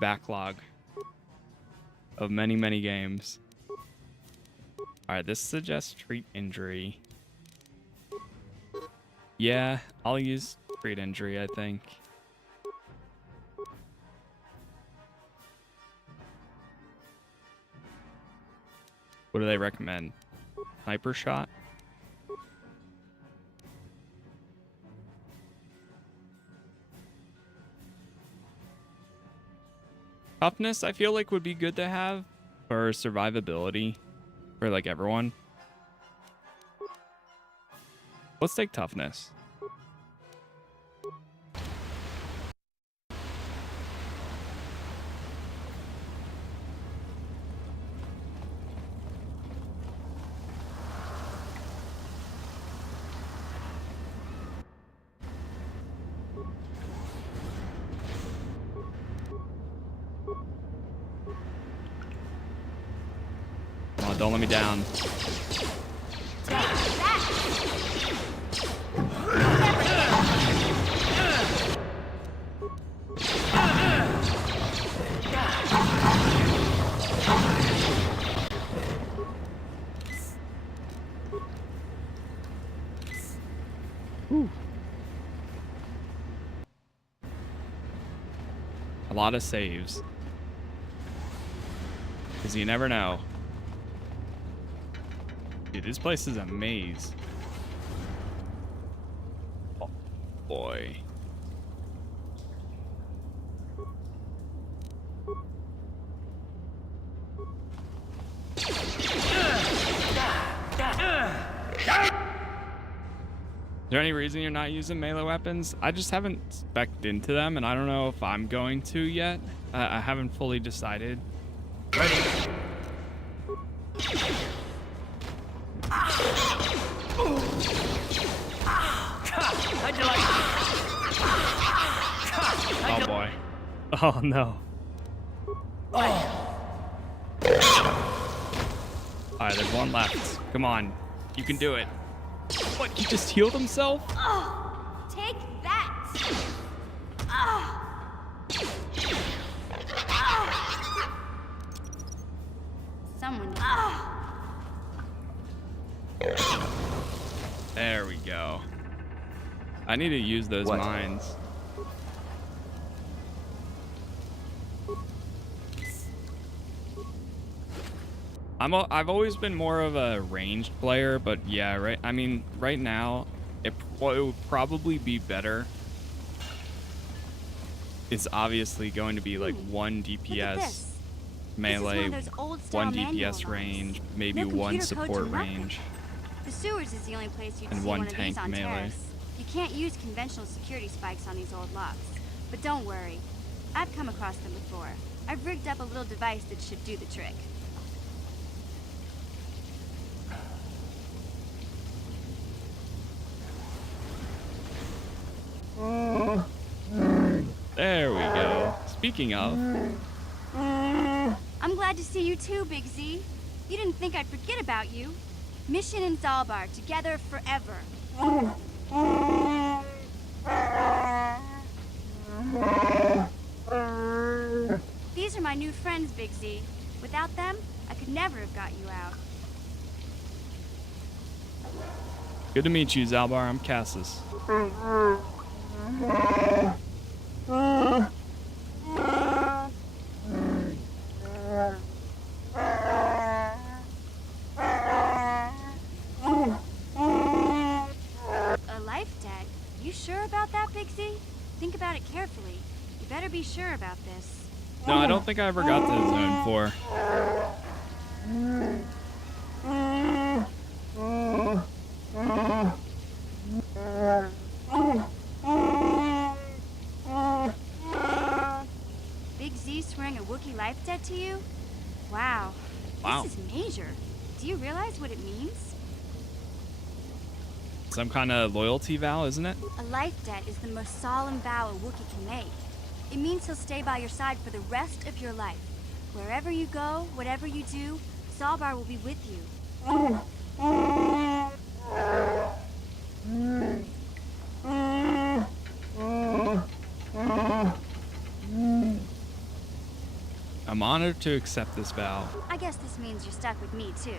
backlog of many games. All right, this suggests treat injury. Yeah, I'll use treat injury, I think. What do they recommend? Sniper shot? Toughness, I feel like would be good to have for survivability for like everyone. Let's take toughness. Come on, don't let me down. A lot of saves. Because you never know. Dude, this place is a maze. Oh, boy. Is there any reason you're not using melee weapons? I just haven't spec'd into them, and I don't know if I'm going to yet. I haven't fully decided. How'd you like Oh boy. Oh no. Alright, there's one left. Come on. You can do it. What, he just healed himself? Oh, take that! Someone. There we go. I need to use those mines. I've always been more of a ranged player, but yeah, right. I mean, right now, it would probably be better. It's obviously going to be like 1 DPS melee, 1 DPS range, maybe 1 support range, The sewers is the only place you'd and see 1 one of tank these on melee. Terrace. You can't use conventional security spikes on these old locks. But don't worry, I've come across them before. I've rigged up a little device that should do the trick. There we go. Speaking of, I'm glad to see you too, Big Z. You didn't think I'd forget about you. Mission in Zaalbar, together forever. These are my new friends, Big Z. Without them, I could never have got you out. good to meet you, Zaalbar. I'm Casas. A life debt? You sure about that, Big Z? Think about it carefully. You better be sure about this. No, I don't think I ever got to Zone 4. Big Z swearing a Wookiee life debt to you? Wow. Wow. This is major. Do you realize what it means? Some kind of loyalty vow, isn't it? A life debt is the most solemn vow a Wookiee can make. It means he'll stay by your side for the rest of your life. Wherever you go, whatever you do, Zaalbar will be with you. I'm honored to accept this vow. I guess this means you're stuck with me, too.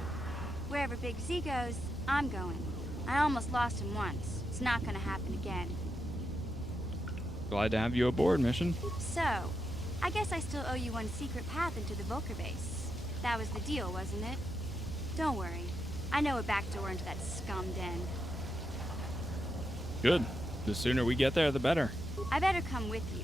Wherever Big Z goes, I'm going. I almost lost him once. It's not gonna happen again. Glad to have you aboard, Mission. So, I guess I still owe you one secret path into the Vulkar base. That was the deal, wasn't it? Don't worry. I know a back door into that scum den. Good. The sooner we get there, the better. I better come with you.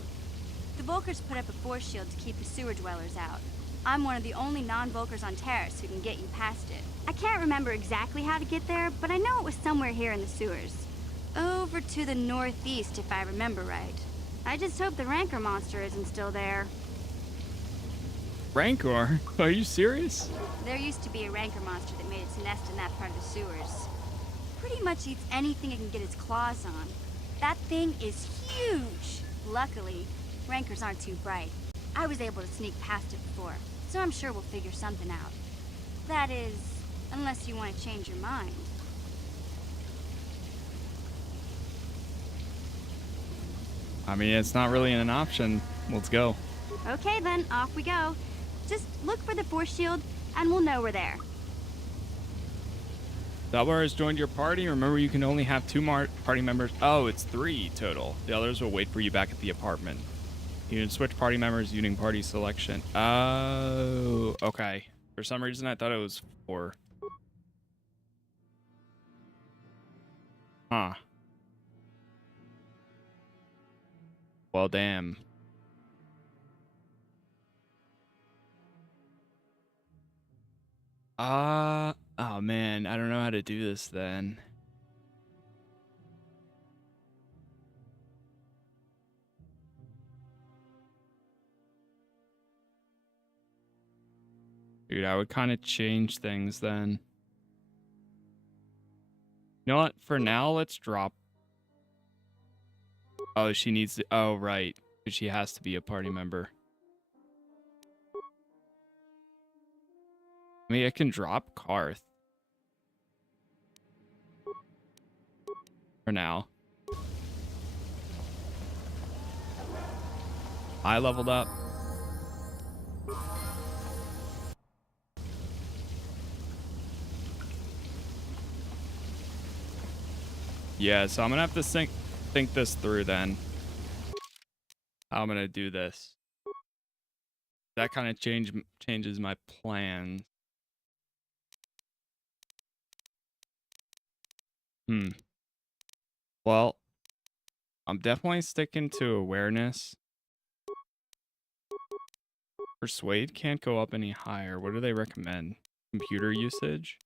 The Vulkars put up a force shield to keep the sewer dwellers out. I'm one of the only non-Vulkars on Terrace who can get you past it. I can't remember exactly how to get there, but I know it was somewhere here in the sewers. Over to the northeast, if I remember right. I just hope the Rancor monster isn't still there. Rancor? Are you serious? There used to be a Rancor monster that made its nest in that part of the sewers. Pretty much eats anything it can get its claws on. That thing is huge! Luckily, Rancors aren't too bright. I was able to sneak past it before, so I'm sure we'll figure something out. That is, unless you want to change your mind. I mean, it's not really an option. Let's go. Okay then, off we go. Just look for the force shield, and we'll know we're there. Zaalbar has joined your party. Remember, you can only have 2 party members. Oh, it's 3 total. The others will wait for you back at the apartment. You can switch party members using party selection. Oh, okay. For some reason, I thought it was 4. Huh. Well, damn. Oh man, I don't know how to do this then. Dude, I would kind of change things then. You know what? For now, let's drop. Oh, she needs to. Oh, right. She has to be a party member. I mean, I can drop Karth. For now. I leveled up. Yeah, so I'm gonna have to think this through then. How I'm gonna do this. That kind of changes my plan. Well, I'm definitely sticking to awareness. Persuade can't go up any higher. What do they recommend? Computer usage?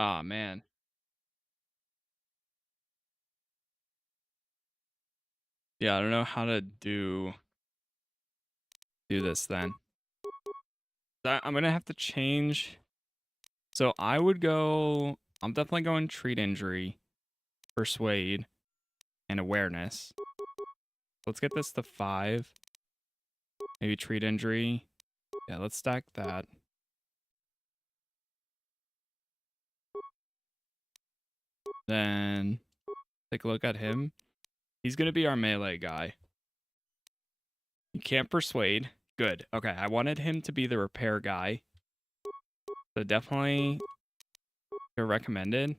Ah, man. Yeah, I don't know how to do this then. I'm gonna have to change. So I would go. I'm definitely going treat injury, persuade, and awareness. Let's get this to 5. Maybe treat injury. Yeah, let's stack that. Then take a look at him. He's gonna be our melee guy. You can't persuade. Good. Okay, I wanted him to be the repair guy. So definitely recommended.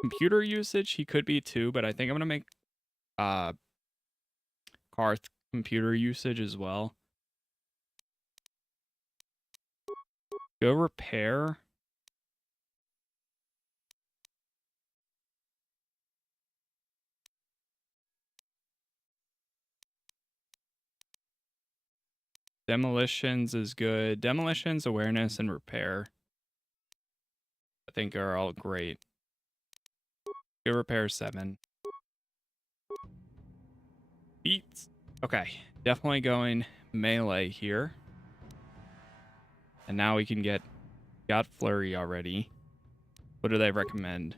Computer usage, he could be too, but I think I'm gonna make Karth computer usage as well. Go repair. Demolitions is good. Demolitions, awareness, and repair, I think, are all great. Go repair 7. Beats. Okay, definitely going melee here. And now we can got flurry already. What do they recommend?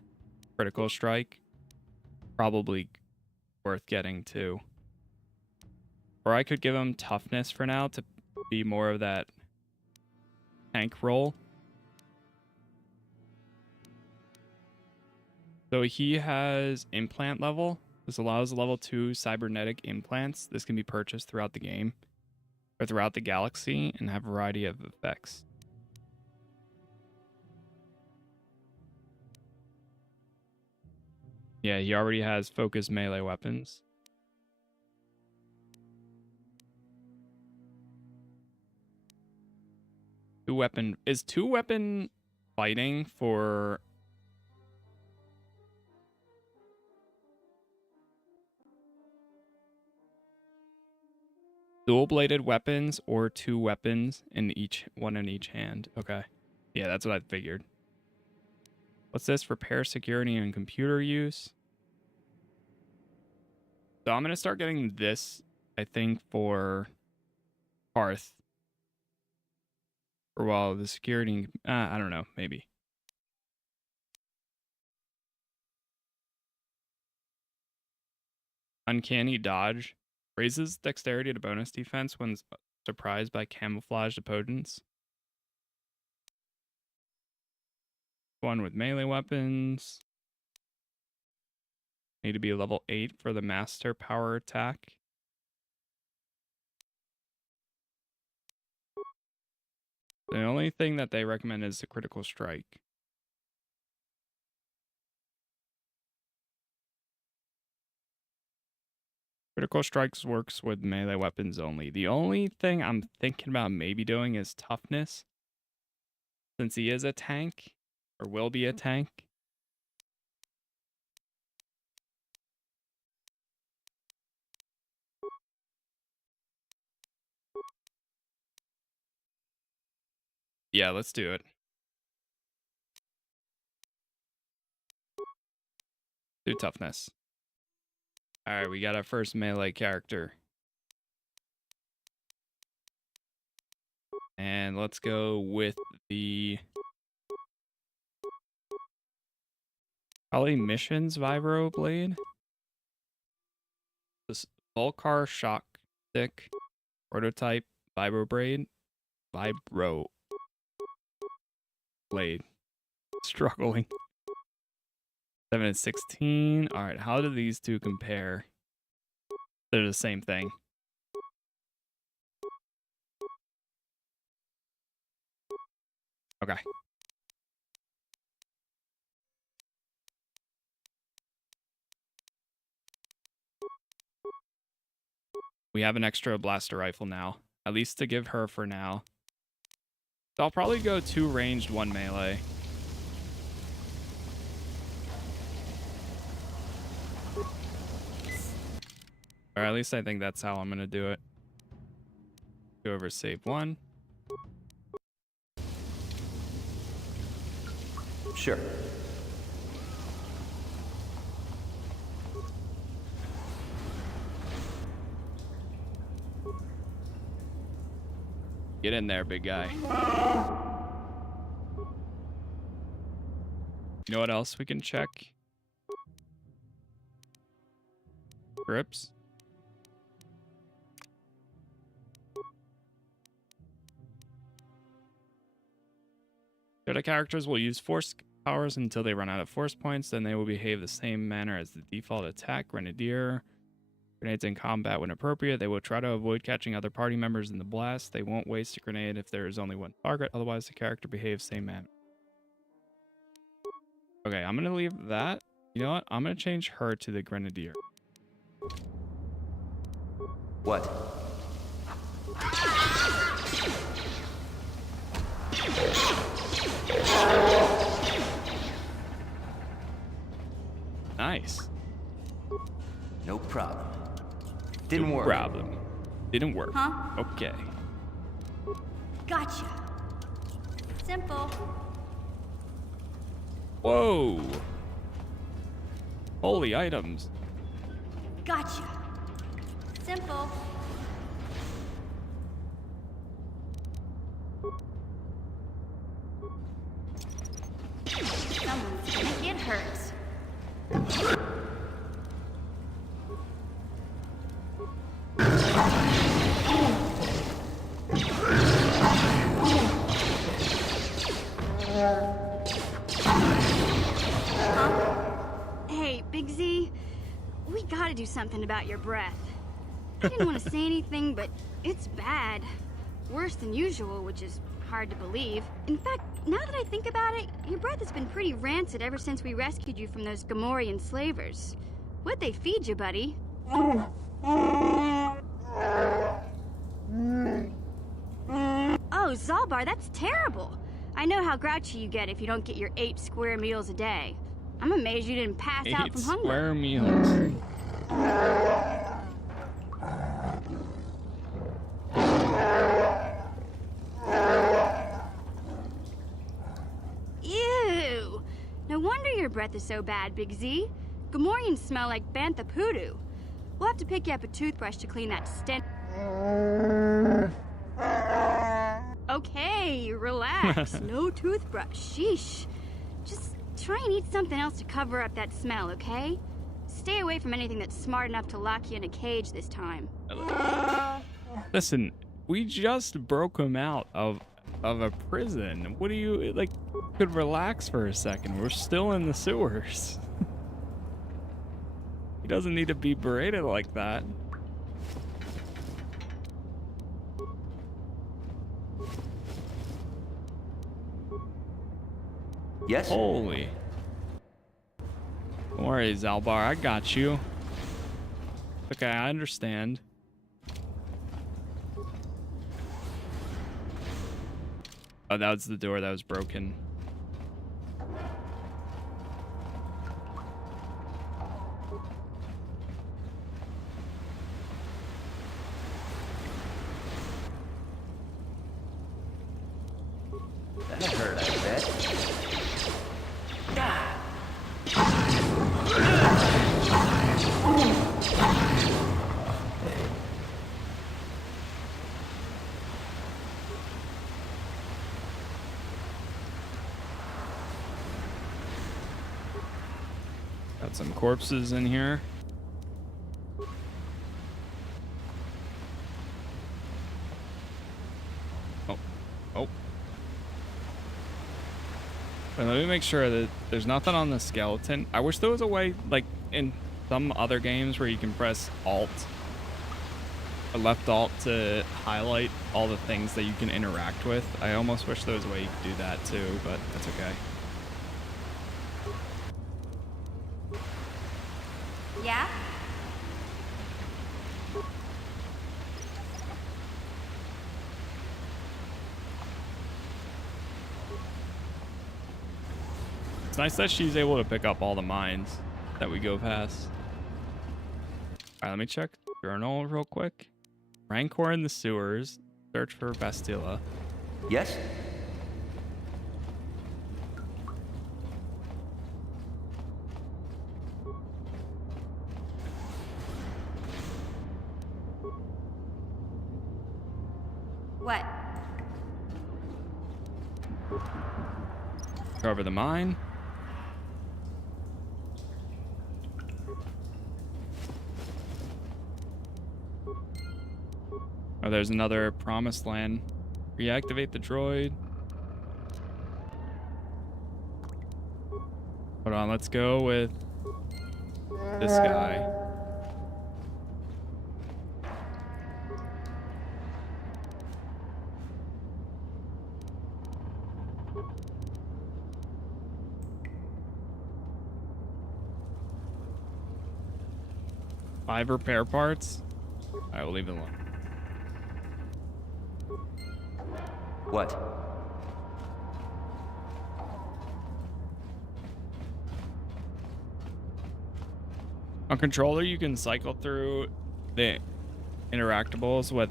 Critical strike? Probably worth getting too. Or I could give him toughness for now to be more of that tank role. So he has implant level. This allows level 2 cybernetic implants. This can be purchased throughout the game or throughout the galaxy and have a variety of effects. Yeah, he already has focused melee weapons. Is 2-weapon fighting for dual-bladed weapons or 2 weapons in one in each hand? Okay. Yeah, that's what I figured. What's this? Repair security and computer use. So I'm going to start getting this, I think, for Karth. Or while the security... I don't know. Maybe. Uncanny dodge. Raises dexterity to bonus defense when surprised by camouflaged opponents. One with melee weapons. Need to be level 8 for the master power attack. The only thing that they recommend is the critical strike. Critical strikes works with melee weapons only. The only thing I'm thinking about maybe doing is toughness. Since he is a tank, or will be a tank. Yeah, let's do it. Do toughness. Alright, we got our first melee character. And let's go with the... probably missions vibro blade. This Vulkar shock stick. Prototype vibro blade. Struggling. 7 and 16. Alright, how do these two compare? They're the same thing. Okay. We have an extra blaster rifle now. At least to give her for now. So I'll probably go 2 ranged, 1 melee. Or at least I think that's how I'm going to do it. Go over save 1. Sure. Get in there, big guy. You know what else we can check? Grips. Jedi characters will use force powers until they run out of force points, then they will behave the same manner as the default attack. Grenadier. Grenades in combat when appropriate. They will try to avoid catching other party members in the blast. They won't waste a grenade if there is only one target, otherwise the character behaves same manner. Okay, I'm gonna leave that. You know what? I'm gonna change her to the Grenadier. What? Nice. No problem. Didn't work. No problem. Didn't work. Huh? Okay. Gotcha. Simple. Whoa. Holy items. Gotcha. Simple. Someone's gonna get hurt. Hey, Big Z, we gotta do something about your breath. I didn't want to say anything, but it's bad. Worse than usual, which is hard to believe. In fact, now that I think about it, your breath has been pretty rancid ever since we rescued you from those Gamorrean slavers. What'd they feed you, buddy? Oh, Zaalbar, that's terrible. I know how grouchy you get if you don't get your 8 square meals a day. I'm amazed you didn't pass out from 8 hunger. square meals. Ew! No wonder your breath is so bad, Big Z. Gamorreans smell like bantha poodoo. We'll have to pick you up a toothbrush to clean that stench. Okay, relax. No toothbrush. Sheesh. Just try and eat something else to cover up that smell, okay? Stay away from anything that's smart enough to lock you in a cage this time. Listen, we just broke him out of a prison. What do you, like, could relax for a second. We're still in the sewers. He doesn't need to be berated like that. Yes? Holy. Don't worry, Zaalbar, I got you. Okay, I understand. Oh, that was the door that was broken. That hurt, I bet. Got some corpses in here. Oh. Oh. Wait, let me make sure that there's nothing on the skeleton. I wish there was a way, like in some other games, where you can press Alt or left Alt to highlight all the things that you can interact with. I almost wish there was a way you could do that too, but that's okay. Yeah? It's nice that she's able to pick up all the mines that we go past. All right, let me check journal real quick. Rancor in the sewers. Search for Bastilla. Yes? What? Cover the mine. Oh, there's another promised land. Reactivate the droid. Hold on, let's go with this guy. Five repair parts. I will leave it alone. What? On controller, you can cycle through the interactables with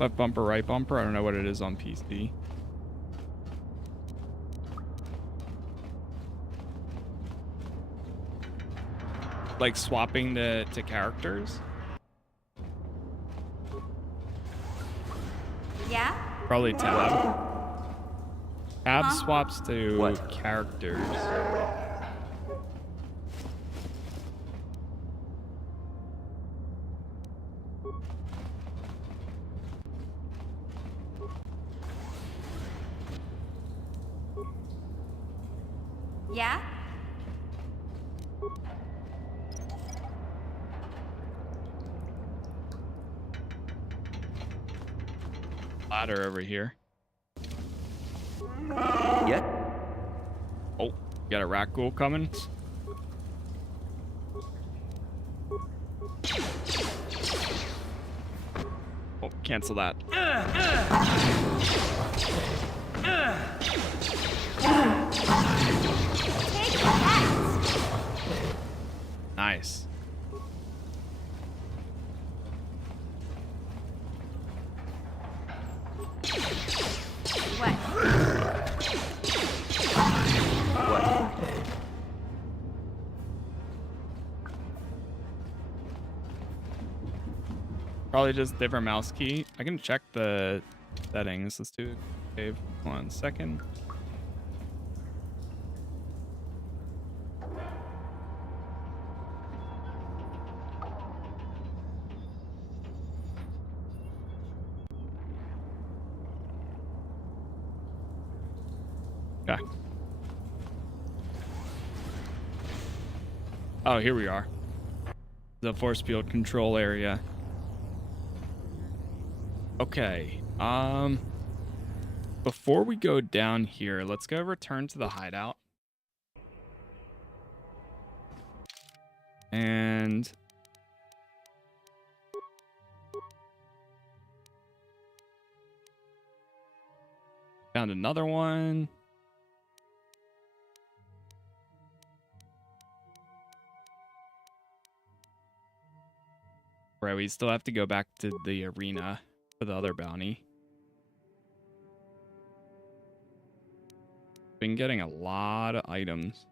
left bumper, right bumper. I don't know what it is on PC. Like swapping to characters. Yeah? Probably tab. Tab swaps to characters. Yeah? Ladder over here. Yeah? Oh, got a rat ghoul coming. Oh, cancel that. Nice. What? What? Probably just different mouse key. I can check the settings. Let's do it. Dave, 1 second. Okay. Oh, here we are. The force field control area. Okay. Before we go down here, let's go return to the hideout. And Found another one. Right, we still have to go back to the arena for the other bounty. Been getting a lot of items.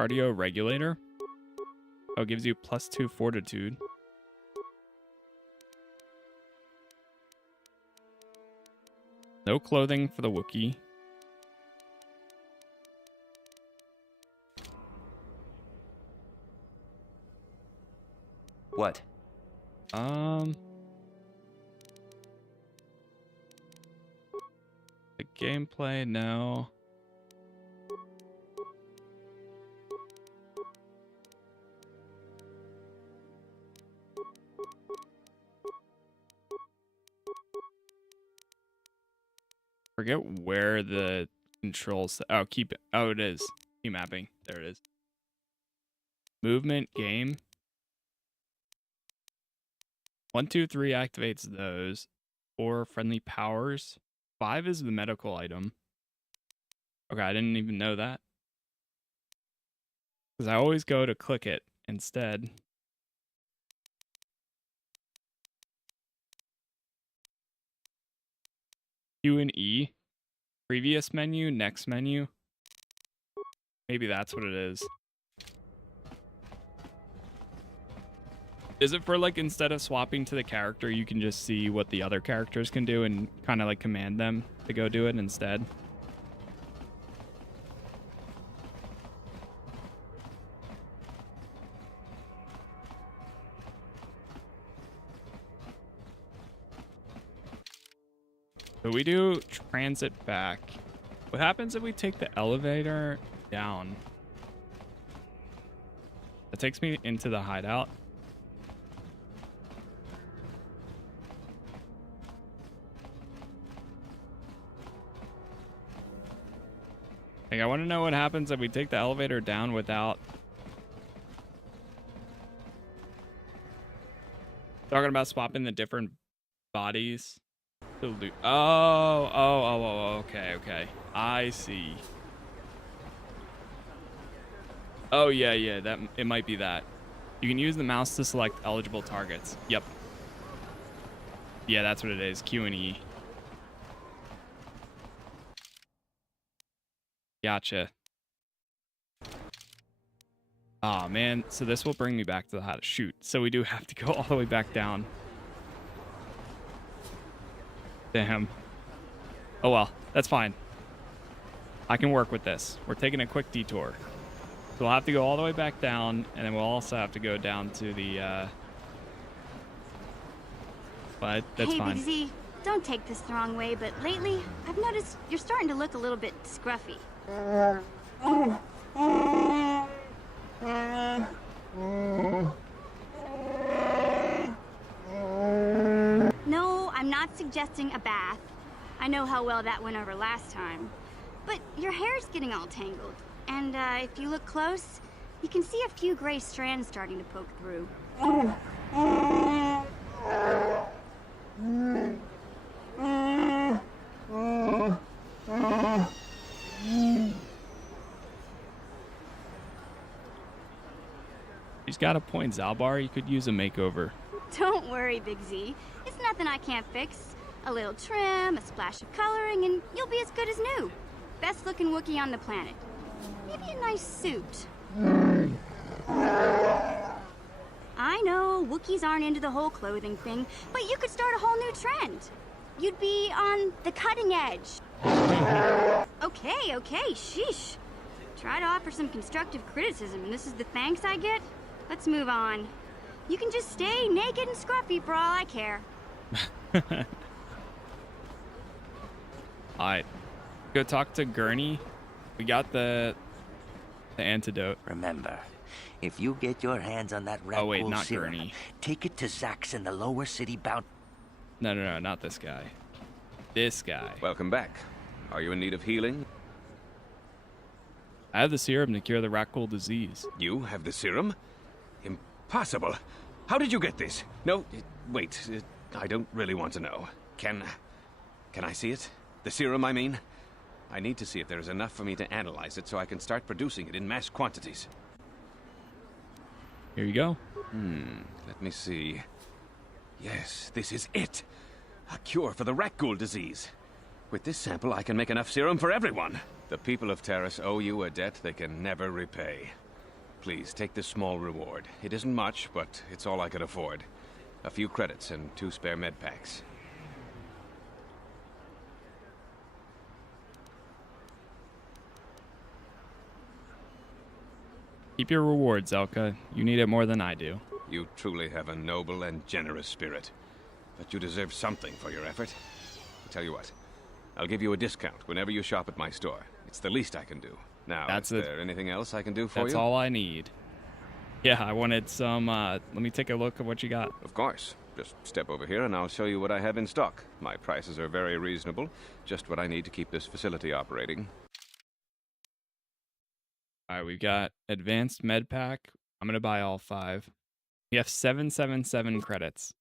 Cardio regulator. Oh, it gives you +2 fortitude. No clothing for the Wookiee. What? The gameplay, no. Forget where the controls. Oh, keep it. Oh, it is. Key mapping. There it is. Movement game. 1, 2, 3 activates those. 4 friendly powers. 5 is the medical item. Okay, I didn't even know that. Because I always go to click it instead. Q and E. Previous menu, next menu. Maybe that's what it is. Is it for like instead of swapping to the character, you can just see what the other characters can do and kind of like command them to go do it instead? So we do transit back. What happens if we take the elevator down? That takes me into the hideout. Like, I want to know what happens if we take the elevator down without... Talking about swapping the different bodies. Oh, okay. I see. Oh, yeah, that it might be that. You can use the mouse to select eligible targets. Yep. Yeah, that's what it is. Q and E. Gotcha. Oh, man. So this will bring me back to how to shoot. So we do have to go all the way back down. Damn. Oh, well. That's fine. I can work with this. We're taking a quick detour. So we'll have to go all the way back down, and then we'll also have to go down to the, But that's fine. Hey, Big Z, don't take this the wrong way, but lately, I've noticed you're starting to look a little bit scruffy. No, I'm not suggesting a bath. I know how well that went over last time. But your hair's getting all tangled. And if you look close, you can see a few gray strands starting to poke through. She's got a point, Zaalbar. You could use a makeover. Don't worry, Big Z. It's nothing I can't fix. A little trim, a splash of coloring, and you'll be as good as new. Best looking Wookiee on the planet. Maybe a nice suit. I know, Wookiees aren't into the whole clothing thing, but you could start a whole new trend. You'd be on the cutting edge. Okay, sheesh. Try to offer some constructive criticism, and this is the thanks I get? Let's move on. You can just stay naked and scruffy for all I care. Alright. Go talk to Gurney. We got the antidote. Remember, if you get your hands on that rat Oh wait, pool not serum, Gurney. take it to Zax in the lower city bound. No, not this guy. This guy. Welcome back. Are you in need of healing? I have the serum to cure the rat ghoul disease. You have the serum? Impossible. How did you get this? No, wait. I don't really want to know. Can I see it? The serum, I mean? I need to see if there is enough for me to analyze it so I can start producing it in mass quantities. Here you go. Let me see. Yes, this is it. A cure for the rat ghoul disease. With this sample, I can make enough serum for everyone. The people of Terrace owe you a debt they can never repay. Please, take this small reward. It isn't much, but it's all I could afford. A few credits and 2 spare med packs. Keep your reward, Zelka. You need it more than I do. You truly have a noble and generous spirit. But you deserve something for your effort. I'll tell you what. I'll give you a discount whenever you shop at my store. It's the least I can do. Now, is there anything else I can do for you? That's all I need. Yeah, I wanted some, let me take a look at what you got. Of course. Just step over here and I'll show you what I have in stock. My prices are very reasonable. Just what I need to keep this facility operating. Alright, we've got advanced med pack. I'm gonna buy all 5. We have 777 credits.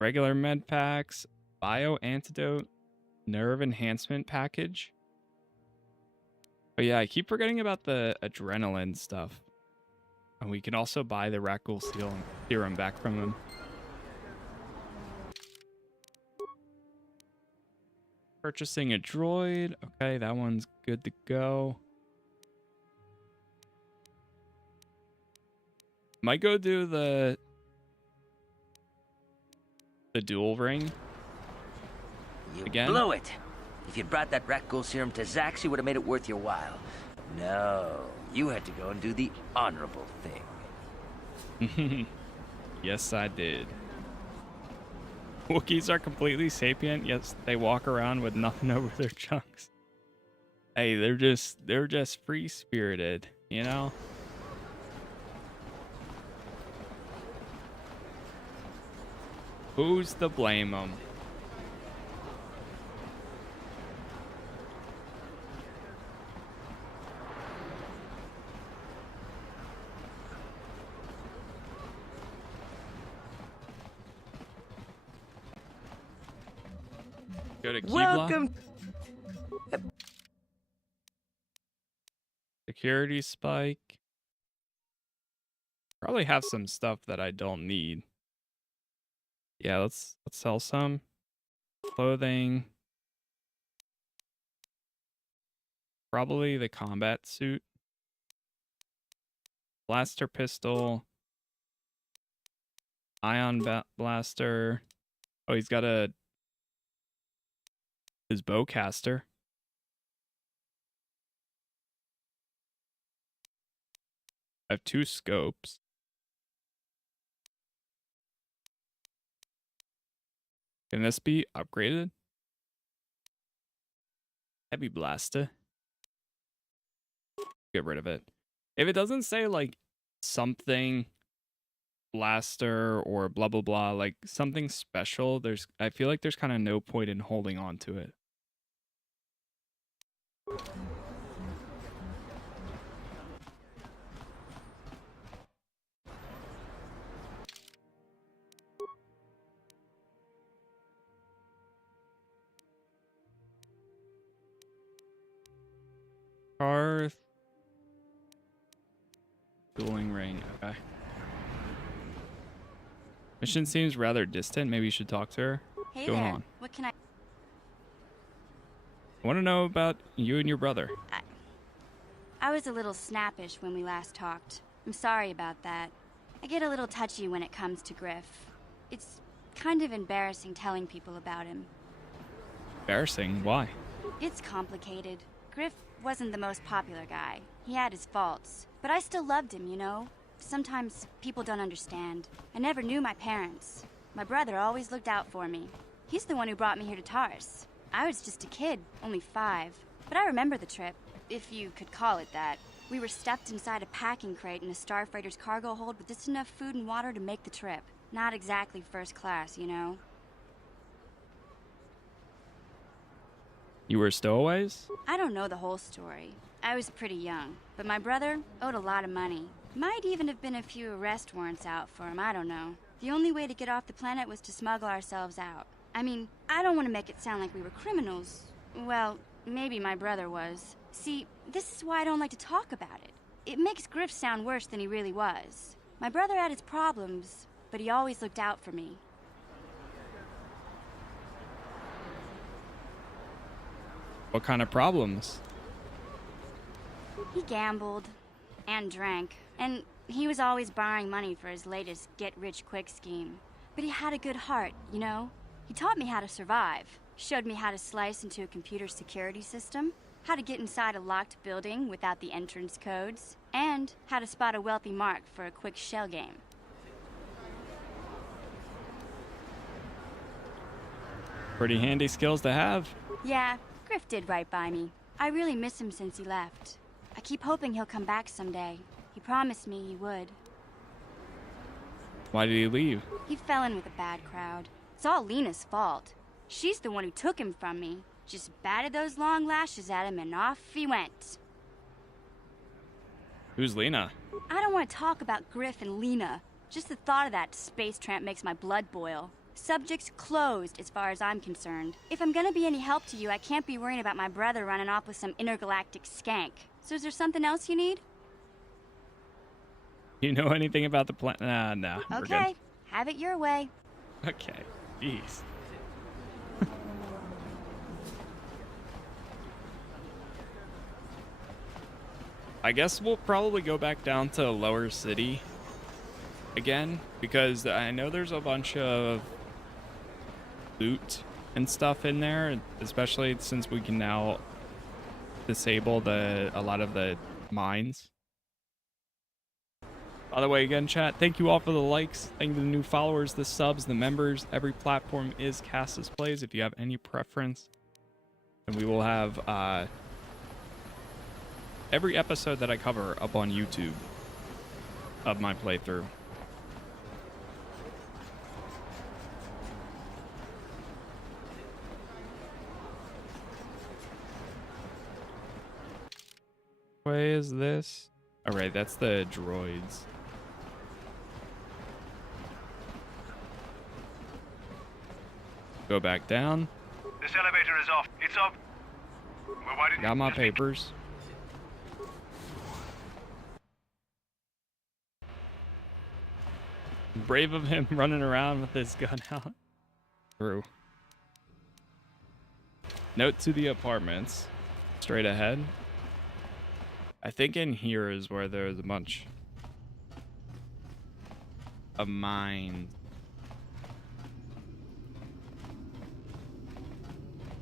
Regular med packs, bio antidote, nerve enhancement package. Oh yeah, I keep forgetting about the adrenaline stuff. And we can also buy the rat ghoul serum back from him. Purchasing a droid. Okay, that one's good to go. Might go do the duel ring. You again. blew it. If you'd brought that rat ghoul serum to Zax, he would have made it worth your while. No, you had to go and do the honorable thing. Yes, I did. Wookiees are completely sapient, yet they walk around with nothing over their chunks. Hey, they're just free-spirited, you know? Who's to blame them? Go to Keebla. Welcome. Security spike. Probably have some stuff that I don't need. Yeah, let's sell some. Clothing. Probably the combat suit. Blaster pistol. Ion blaster. Oh, he's got his bowcaster. I have 2 scopes. Can this be upgraded? Heavy blaster. Get rid of it. If it doesn't say like something blaster or blah blah blah, like something special, I feel like there's kind of no point in holding on to it. Hearth. Dueling ring. Okay. Mission seems rather distant. Maybe you should talk to her. Hey What's going there. on? What can I want to know about you and your brother. I was a little snappish when we last talked. I'm sorry about that. I get a little touchy when it comes to Griff. It's kind of embarrassing telling people about him. Embarrassing? Why? It's complicated. Griff wasn't the most popular guy. He had his faults. But I still loved him, you know? Sometimes people don't understand. I never knew my parents. My brother always looked out for me. He's the one who brought me here to Taurus. I was just a kid, only 5. But I remember the trip, if you could call it that. We were stuffed inside a packing crate in a starfighter's cargo hold with just enough food and water to make the trip. Not exactly first class, you know? You were stowaways? I don't know the whole story. I was pretty young, but my brother owed a lot of money. Might even have been a few arrest warrants out for him, I don't know. The only way to get off the planet was to smuggle ourselves out. I mean, I don't want to make it sound like we were criminals. Well, maybe my brother was. See, this is why I don't like to talk about it. It makes Griff sound worse than he really was. My brother had his problems, but he always looked out for me. What kind of problems? He gambled and drank, and he was always borrowing money for his latest get-rich-quick scheme. But he had a good heart, you know? He taught me how to survive, showed me how to slice into a computer security system, how to get inside a locked building without the entrance codes, and how to spot a wealthy mark for a quick shell game. Pretty handy skills to have. Yeah, Griff did right by me. I really miss him since he left. I keep hoping he'll come back someday. He promised me he would. Why did he leave? He fell in with a bad crowd. It's all Lena's fault. She's the one who took him from me. Just batted those long lashes at him and off he went. Who's Lena? I don't want to talk about Griff and Lena. Just the thought of that space tramp makes my blood boil. Subject's closed as far as I'm concerned. If I'm gonna be any help to you, I can't be worrying about my brother running off with some intergalactic skank. So is there something else you need? You know anything about the plan? Nah, we're good. Okay, have it your way. Okay, jeez. I guess we'll probably go back down to Lower City again, because I know there's a bunch of loot and stuff in there, especially since we can now disable a lot of the mines. By the way, again, chat, thank you all for the likes. Thank you to the new followers, the subs, the members. Every platform is Casas Plays if you have any preference. And we will have every episode that I cover up on YouTube of my playthrough. What way is this? Alright, that's the droids. Go back down. This elevator is off. It's up. Well, why didn't Got my papers. Brave of him running around with his gun out. True. Note to the apartments. Straight ahead. I think in here is where there's a bunch of mines.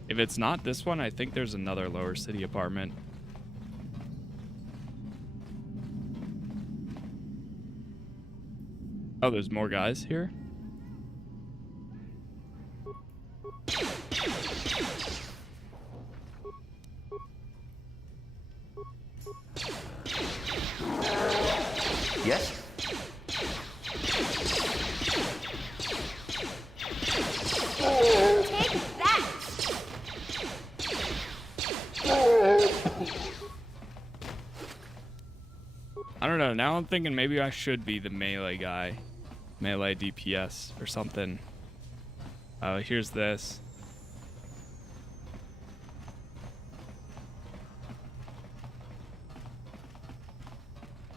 If it's not this one, I think there's another Lower City apartment. Oh, there's more guys here? Yes? Take that! I don't know. Now I'm thinking maybe I should be the melee guy. Melee DPS or something. Oh, here's this.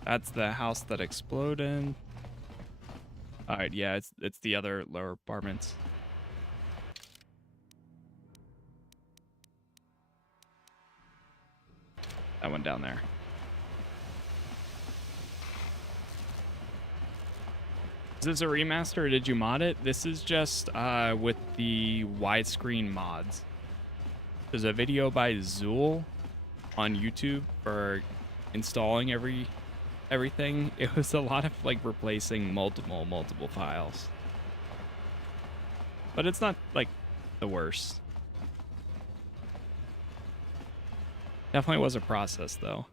That's the house that exploded. Alright, yeah, it's the other lower apartments. That one down there. Is this a remaster or did you mod it? This is just with the widescreen mods. There's a video by Zool on YouTube for installing everything. It was a lot of like replacing multiple files. But it's not like the worst. Definitely was a process though.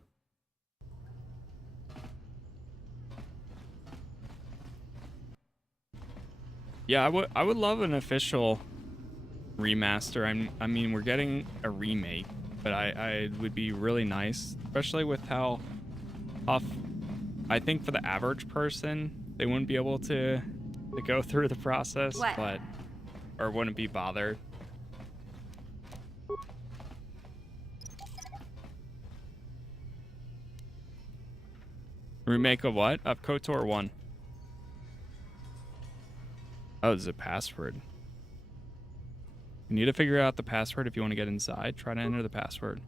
Yeah, I would love an official remaster. I mean, we're getting a remake, but I would be really nice, especially with how tough. I think for the average person, they wouldn't be able to go through the process, What? or wouldn't be bothered. Remake of what? Of KOTOR 1. Oh, there's a password. You need to figure out the password if you want to get inside. Try to enter the password.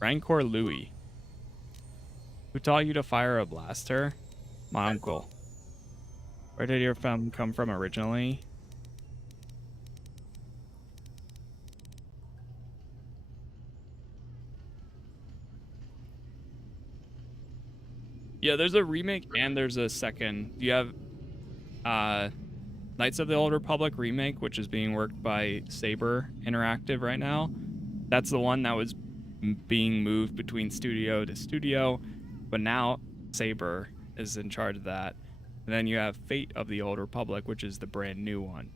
Rancor Louis. Who taught you to fire a blaster? My uncle. Where did your film come from originally? Yeah, there's a remake and there's a second. You have Knights of the Old Republic remake, which is being worked by Saber Interactive right now. That's the one that was being moved between studio to studio, but now Saber is in charge of that. And then you have Fate of the Old Republic, which is the brand new one.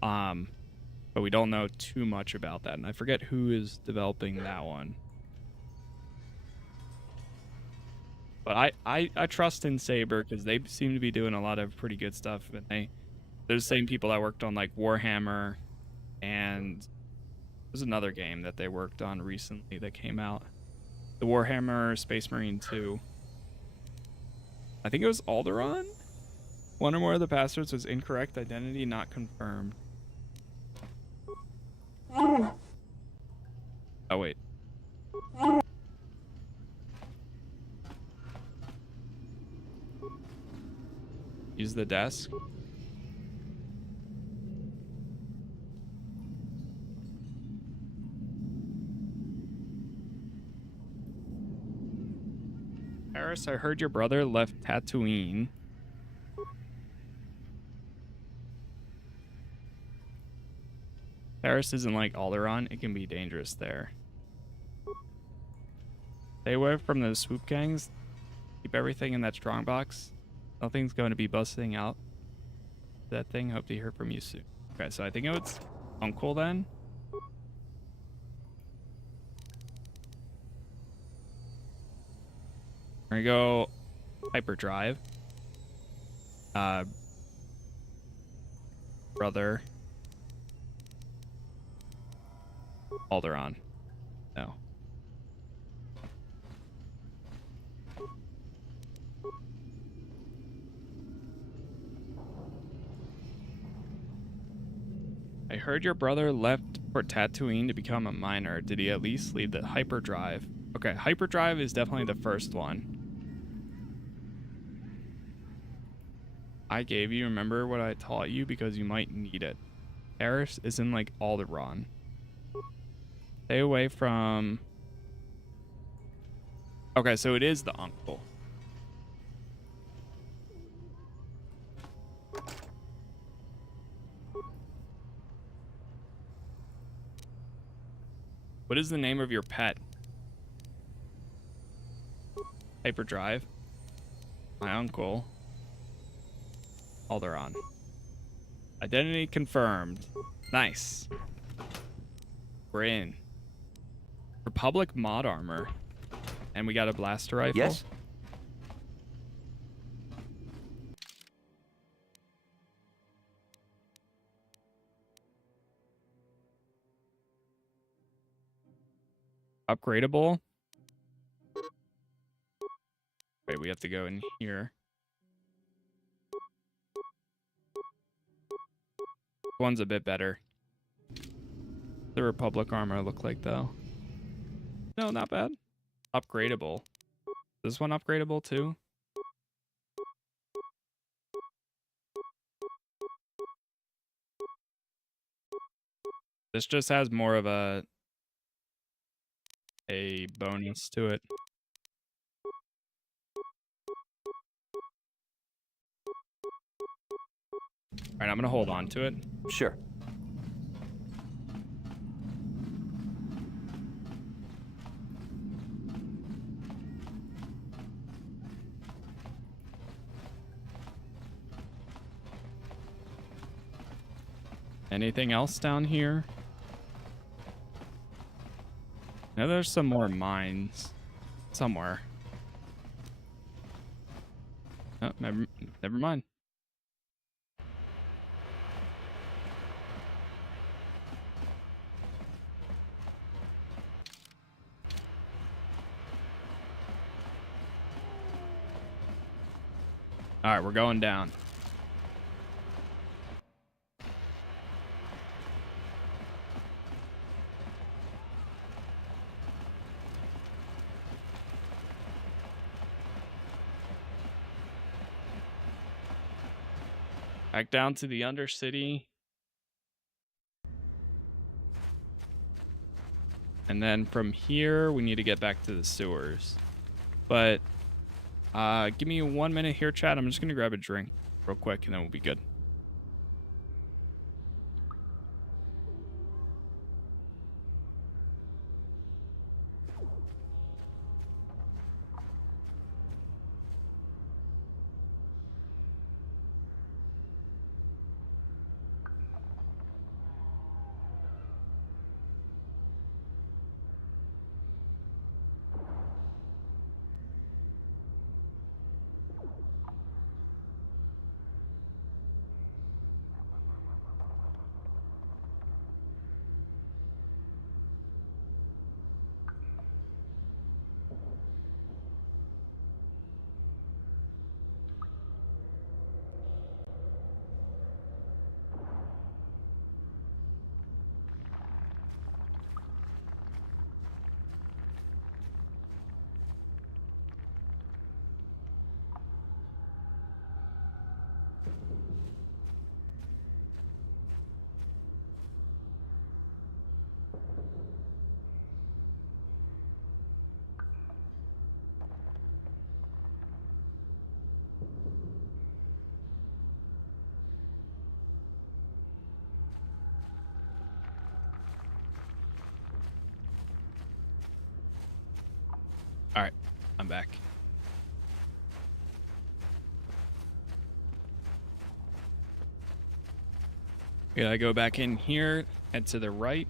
But we don't know too much about that, and I forget who is developing that one. But I trust in Saber because they seem to be doing a lot of pretty good stuff. And they're the same people that worked on like Warhammer, and there's another game that they worked on recently that came out. The Warhammer Space Marine 2. I think it was Alderaan? One or more of the passwords was incorrect. Identity not confirmed. Oh, wait. Use the desk. Paris, I heard your brother left Tatooine. Paris isn't like Alderaan. It can be dangerous there. Stay away from those swoop gangs. Keep everything in that strongbox. Nothing's going to be busting out that thing. Hope to hear from you soon. Okay, so I think it's Uncle then. We're gonna go hyperdrive. Brother. Alderaan. No. I heard your brother left for Tatooine to become a miner. Did he at least leave the hyperdrive? Okay, hyperdrive is definitely the first one. I gave you, remember what I taught you because you might need it. Paris is in like Alderaan. Stay away from... Okay, so it is the uncle. What is the name of your pet? Hyperdrive. My uncle. Alderaan. Identity confirmed. Nice. We're in. Republic mod armor. And we got a blaster rifle. Yes? Upgradable. Wait, we have to go in here. One's a bit better. The Republic armor look like though. No, not bad. Upgradable. Is this one upgradable too? This just has more of a bonus to it. All right, I'm gonna hold on to it. Sure. Anything else down here? Now there's some more mines somewhere. Oh, never mind. All right, we're going down. Back down to the Undercity. And then from here, we need to get back to the sewers. But give me 1 minute here, chat. I'm just going to grab a drink real quick, and then we'll be good. All right, I'm back. Okay, I go back in here, head to the right.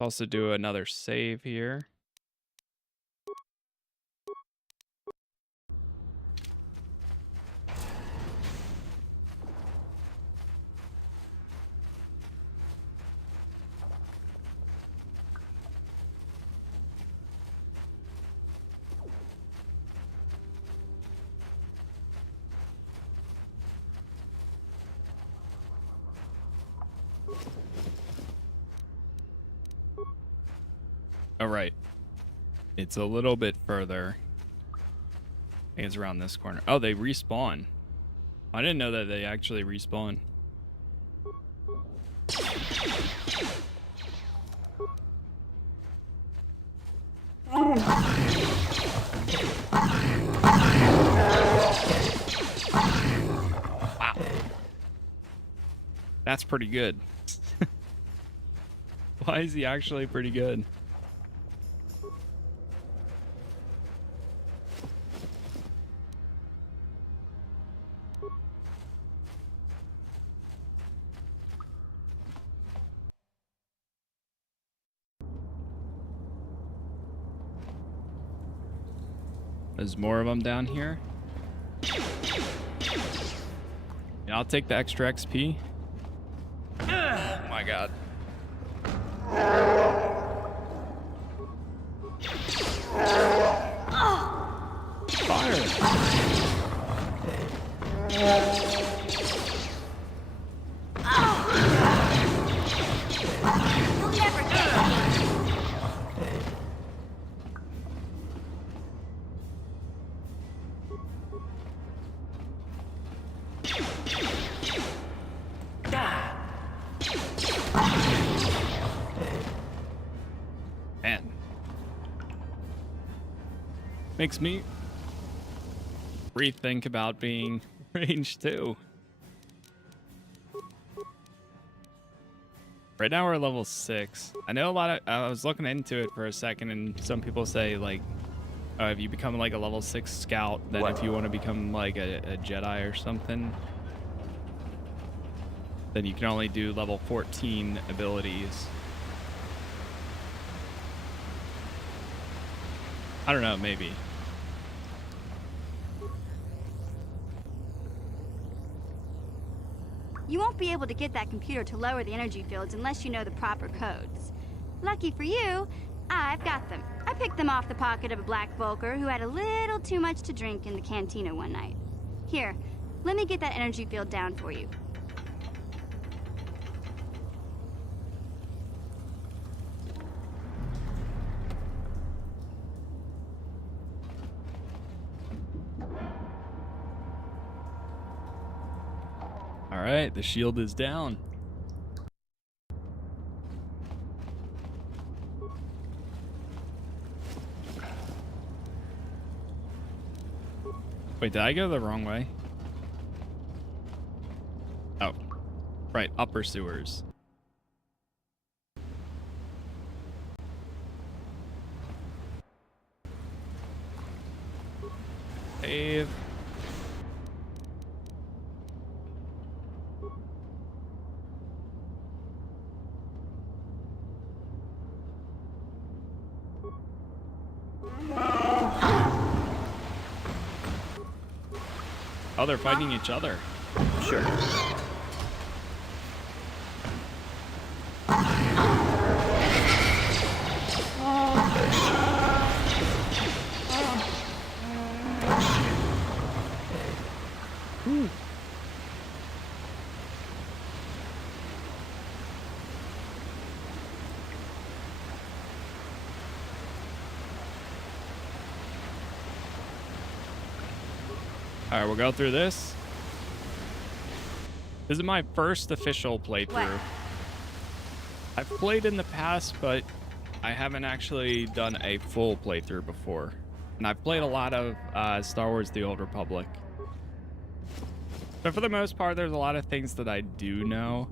Also do another save here. All right, it's a little bit further. I think it's around this corner. Oh, they respawn. I didn't know that they actually respawn. Wow. That's pretty good. Why is he actually pretty good? There's more of them down here. Yeah, I'll take the extra XP. Oh my god. Fire. You'll never get me. Man. Makes me rethink about being range 2. Right now we're level 6. I know a lot of, I was looking into it for a second, and some people say like if you become like a level 6 scout, then What? if you want to become like a Jedi or something, then you can only do level 14 abilities. I don't know, maybe. You won't be able to get that computer to lower the energy fields unless you know the proper codes. Lucky for you, I've got them. I picked them off the pocket of a black Vulkar who had a little too much to drink in the cantina one night. Here, let me get that energy field down for you. All right, the shield is down. Wait, did I go the wrong way? Oh, right, upper sewers. Save. Oh, they're fighting each other. Sure. Alright, we'll go through this. This is my first official playthrough. I've played in the past, but I haven't actually done a full playthrough before. And I've played a lot of Star Wars The Old Republic. But for the most part, there's a lot of things that I do know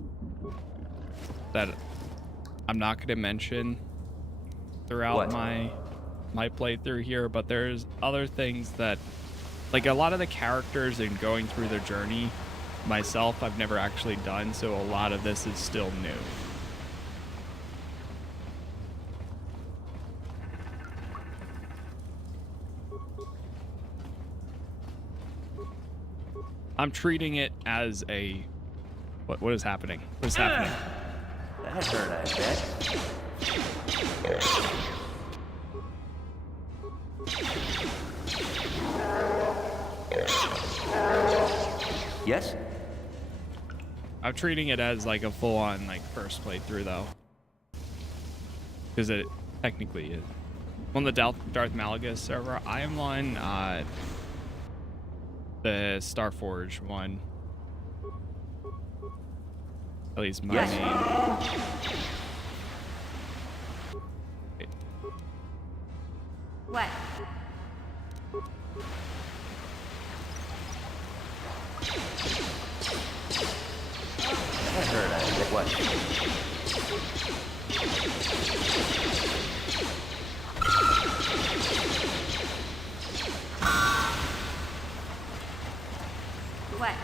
that I'm not going to mention throughout my playthrough here, but there's other things that, like a lot of the characters and going through their journey myself, I've never actually done, so a lot of this is still new. I'm treating it as a... What is happening? What is happening? That hurt, I bet. Yes? I'm treating it as like a full-on like first playthrough though, because it technically is. On the Darth Malgus server, I am on the Starforge one. At least my name. What? That hurt, I bet. What? What?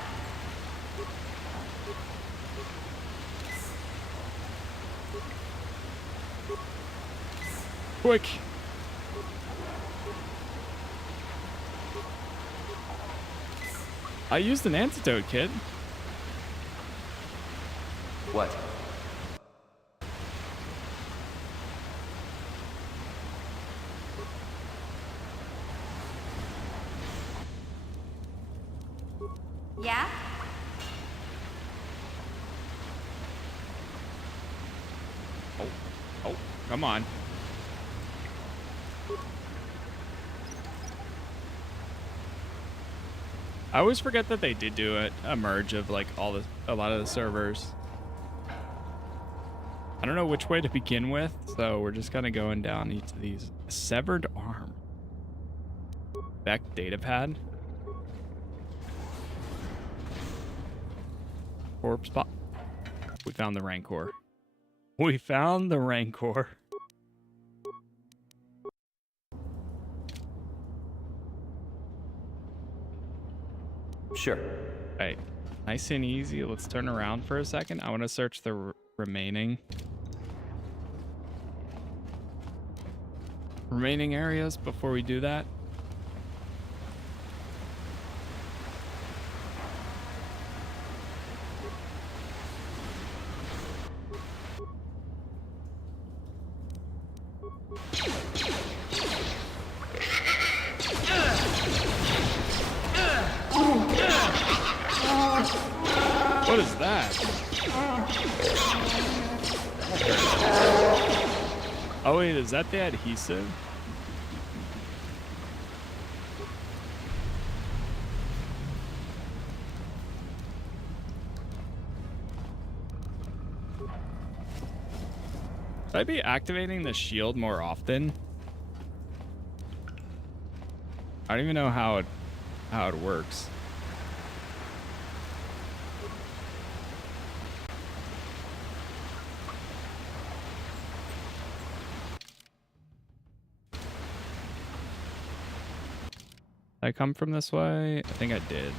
Quick. I used an antidote kit. What? Yeah? Oh, come on. I always forget that they did do a merge of like a lot of the servers. I don't know which way to begin with, so we're just kind of going down each of these. Severed arm. Back data pad. Corpse spot. We found the Rancor. We found the Rancor. Sure. Hey, nice and easy. Let's turn around for a second. I want to search the remaining areas before we do that. What is that? Oh wait, is that the adhesive? Should I be activating the shield more often? I don't even know how it works. Did I come from this way? I think I did.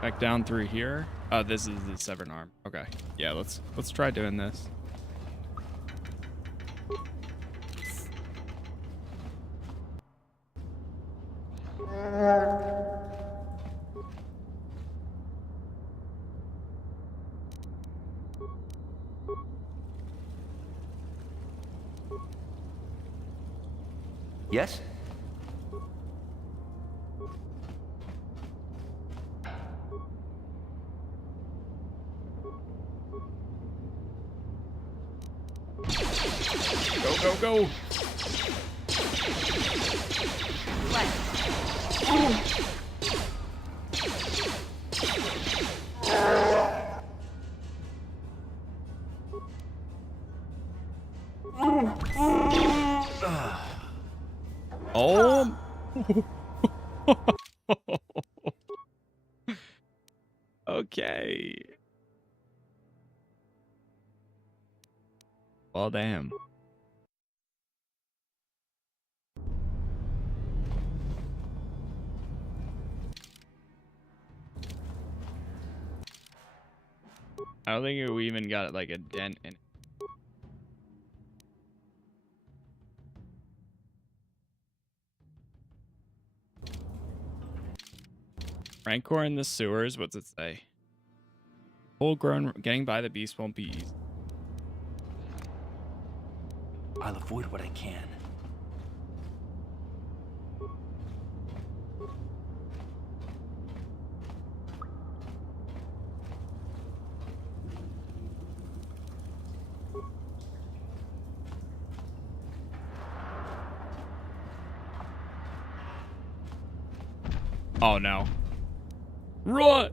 Back down through here. Oh, this is the severed arm. Okay. Yeah, let's try doing this. Yes? Go, go, go. What? Oh. Okay. Well, damn. I don't think we even got like a dent in it. Rancor in the sewers, what's it say? Full grown, getting by the beast won't be easy. I'll avoid what I can. Oh no. Run!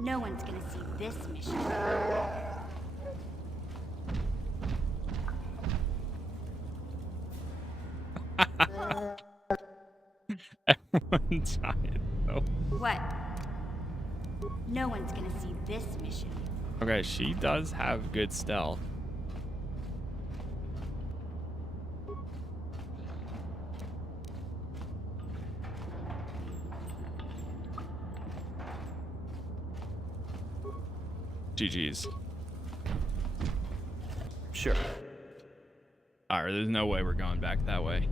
No one's gonna see this mission. Everyone died though. What? No one's gonna see this mission. Okay, she does have good stealth. GG's. Sure. Alright, there's no way we're going back that way.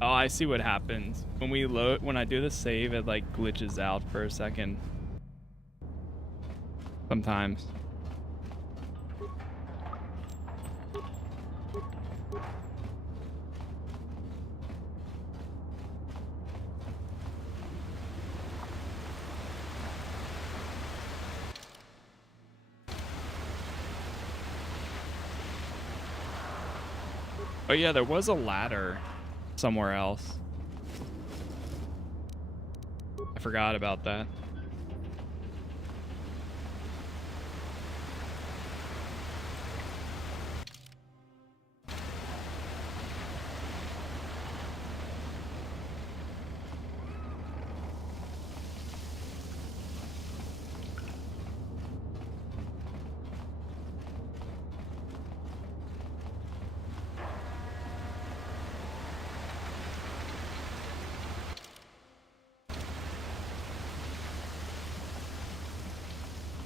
Oh, I see what happens. When we load, when I do the save, it like glitches out for a second. Sometimes. Oh yeah, there was a ladder somewhere else. I forgot about that.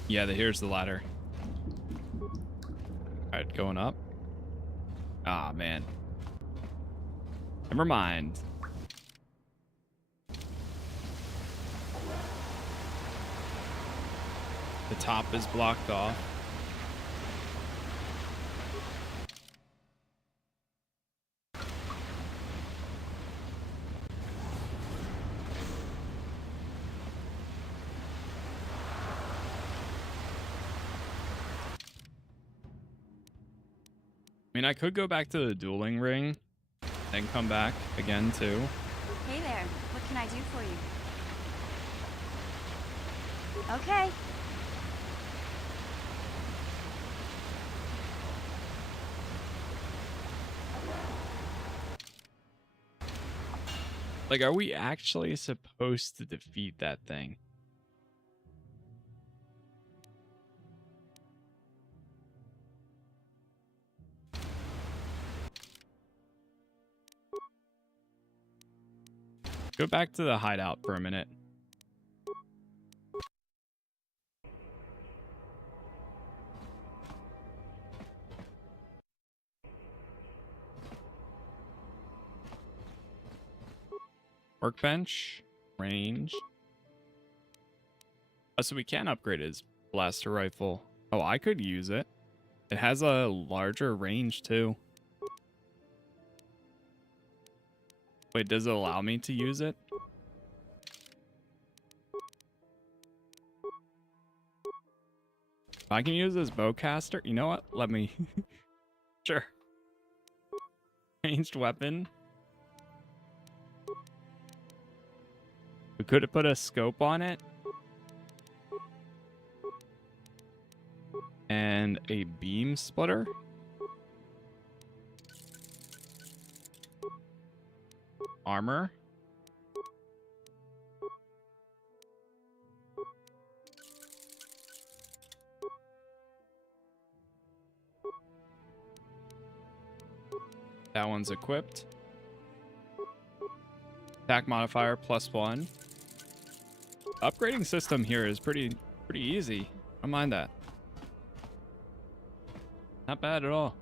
Yeah, here's the ladder. Alright, going up. Ah, man. Never mind. The top is blocked off. I mean, I could go back to the dueling ring, then come back again too. Hey there, what can I do for you? Okay. Like, are we actually supposed to defeat that thing? Go back to the hideout for a minute. Workbench, range. Oh, so we can upgrade his blaster rifle. Oh, I could use it. It has a larger range too. Wait, does it allow me to use it? I can use this bowcaster. You know what? Let me. Sure. Ranged weapon. We could have put a scope on it. And a beam splitter. Armor. That one's equipped. Attack modifier +1. Upgrading system here is pretty easy. I don't mind that. Not bad at all.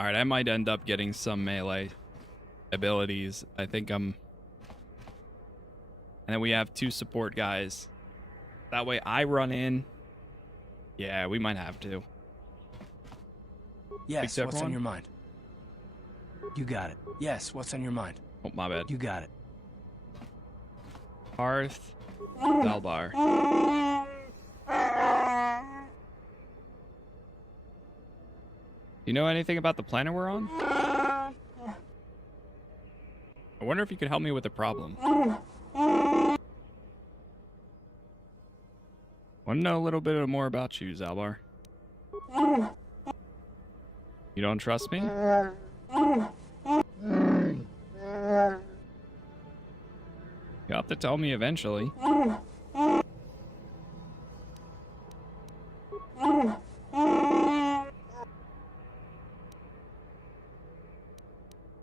All right, I might end up getting some melee abilities. I think I'm... And then we have 2 support guys. That way I run in. Yeah, we might have to. Yes, what's on your mind? You got it. Yes, what's on your mind? Oh, my bad. You got it. Hearth. Zaalbar. You know anything about the planet we're on? I wonder if you could help me with the problem. Want to know a little bit more about you, Zaalbar? You don't trust me? You'll have to tell me eventually.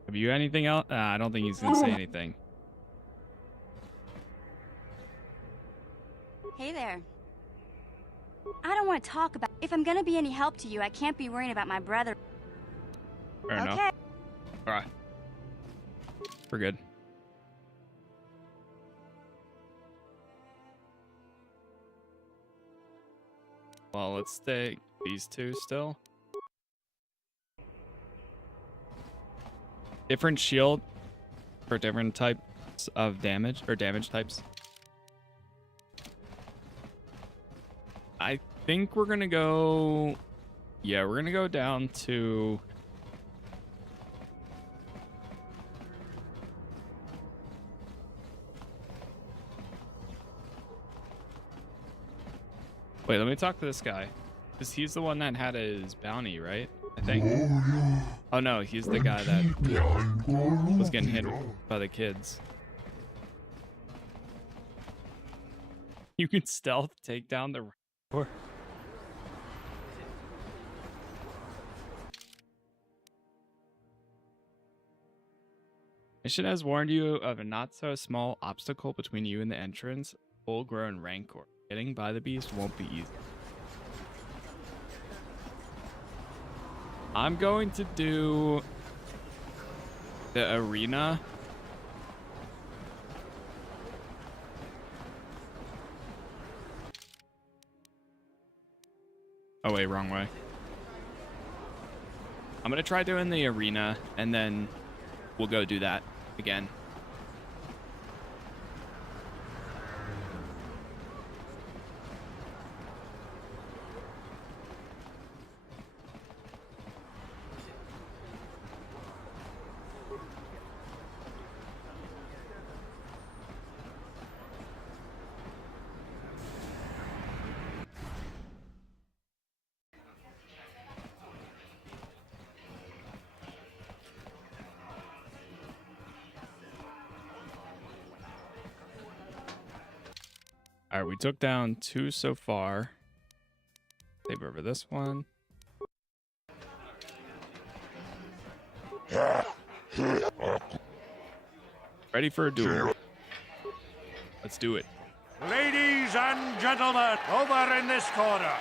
Have you anything else? I don't think he's gonna say anything. Hey there. I don't want to talk about... If I'm gonna be any help to you, I can't be worrying about my brother. Fair enough. Okay. Alright. We're good. Well, let's take these 2 still. Different shield for different types of damage, or damage types. I think we're gonna go... Yeah, we're gonna go down to... Wait, let me talk to this guy. Because he's the one that had his bounty, right? I think. Oh no, he's the guy that was getting hit by the kids. You can stealth take down the Rancor. Mission has warned you of a not-so-small obstacle between you and the entrance. Full-grown Rancor. Getting by the beast won't be easy. I'm going to do the arena. Oh wait, wrong way. I'm gonna try doing the arena and then we'll go do that again. All right, we took down 2 so far. Save over this one. Ready for a duel. Let's do it. Ladies and gentlemen, over in this corner,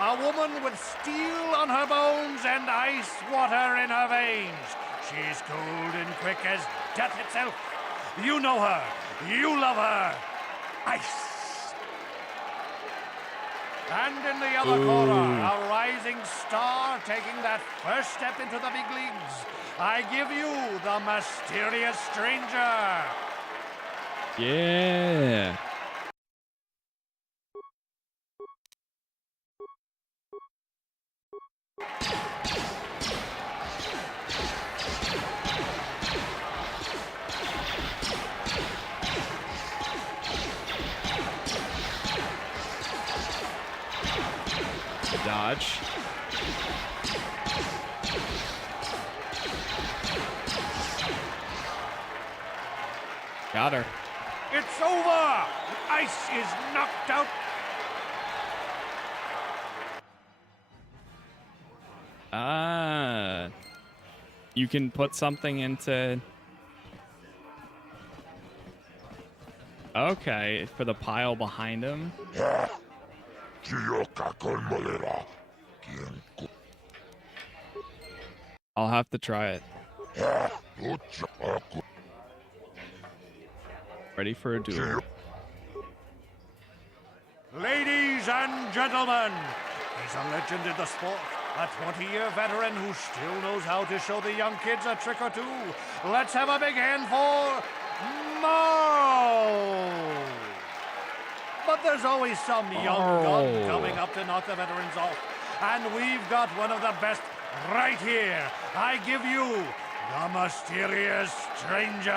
a woman with steel on her bones and ice water in her veins. She's cold and quick as death itself. You know her. You love her. Ice. And in the other corner, a rising star taking that first step into the big leagues. I give you the mysterious stranger. Yeah. Dodge. Got her. It's over! Ice is knocked out. Ah. You can put something into... Okay, for the pile behind him. I'll have to try it. Ready for a duel. Ladies and gentlemen, he's a legend in the sport. A 20-year veteran who still knows how to show the young kids a trick or two. Let's have a big hand for Mo! But there's always some young gun coming up to knock the veterans off. And we've got one of the best right here. I give you the mysterious stranger.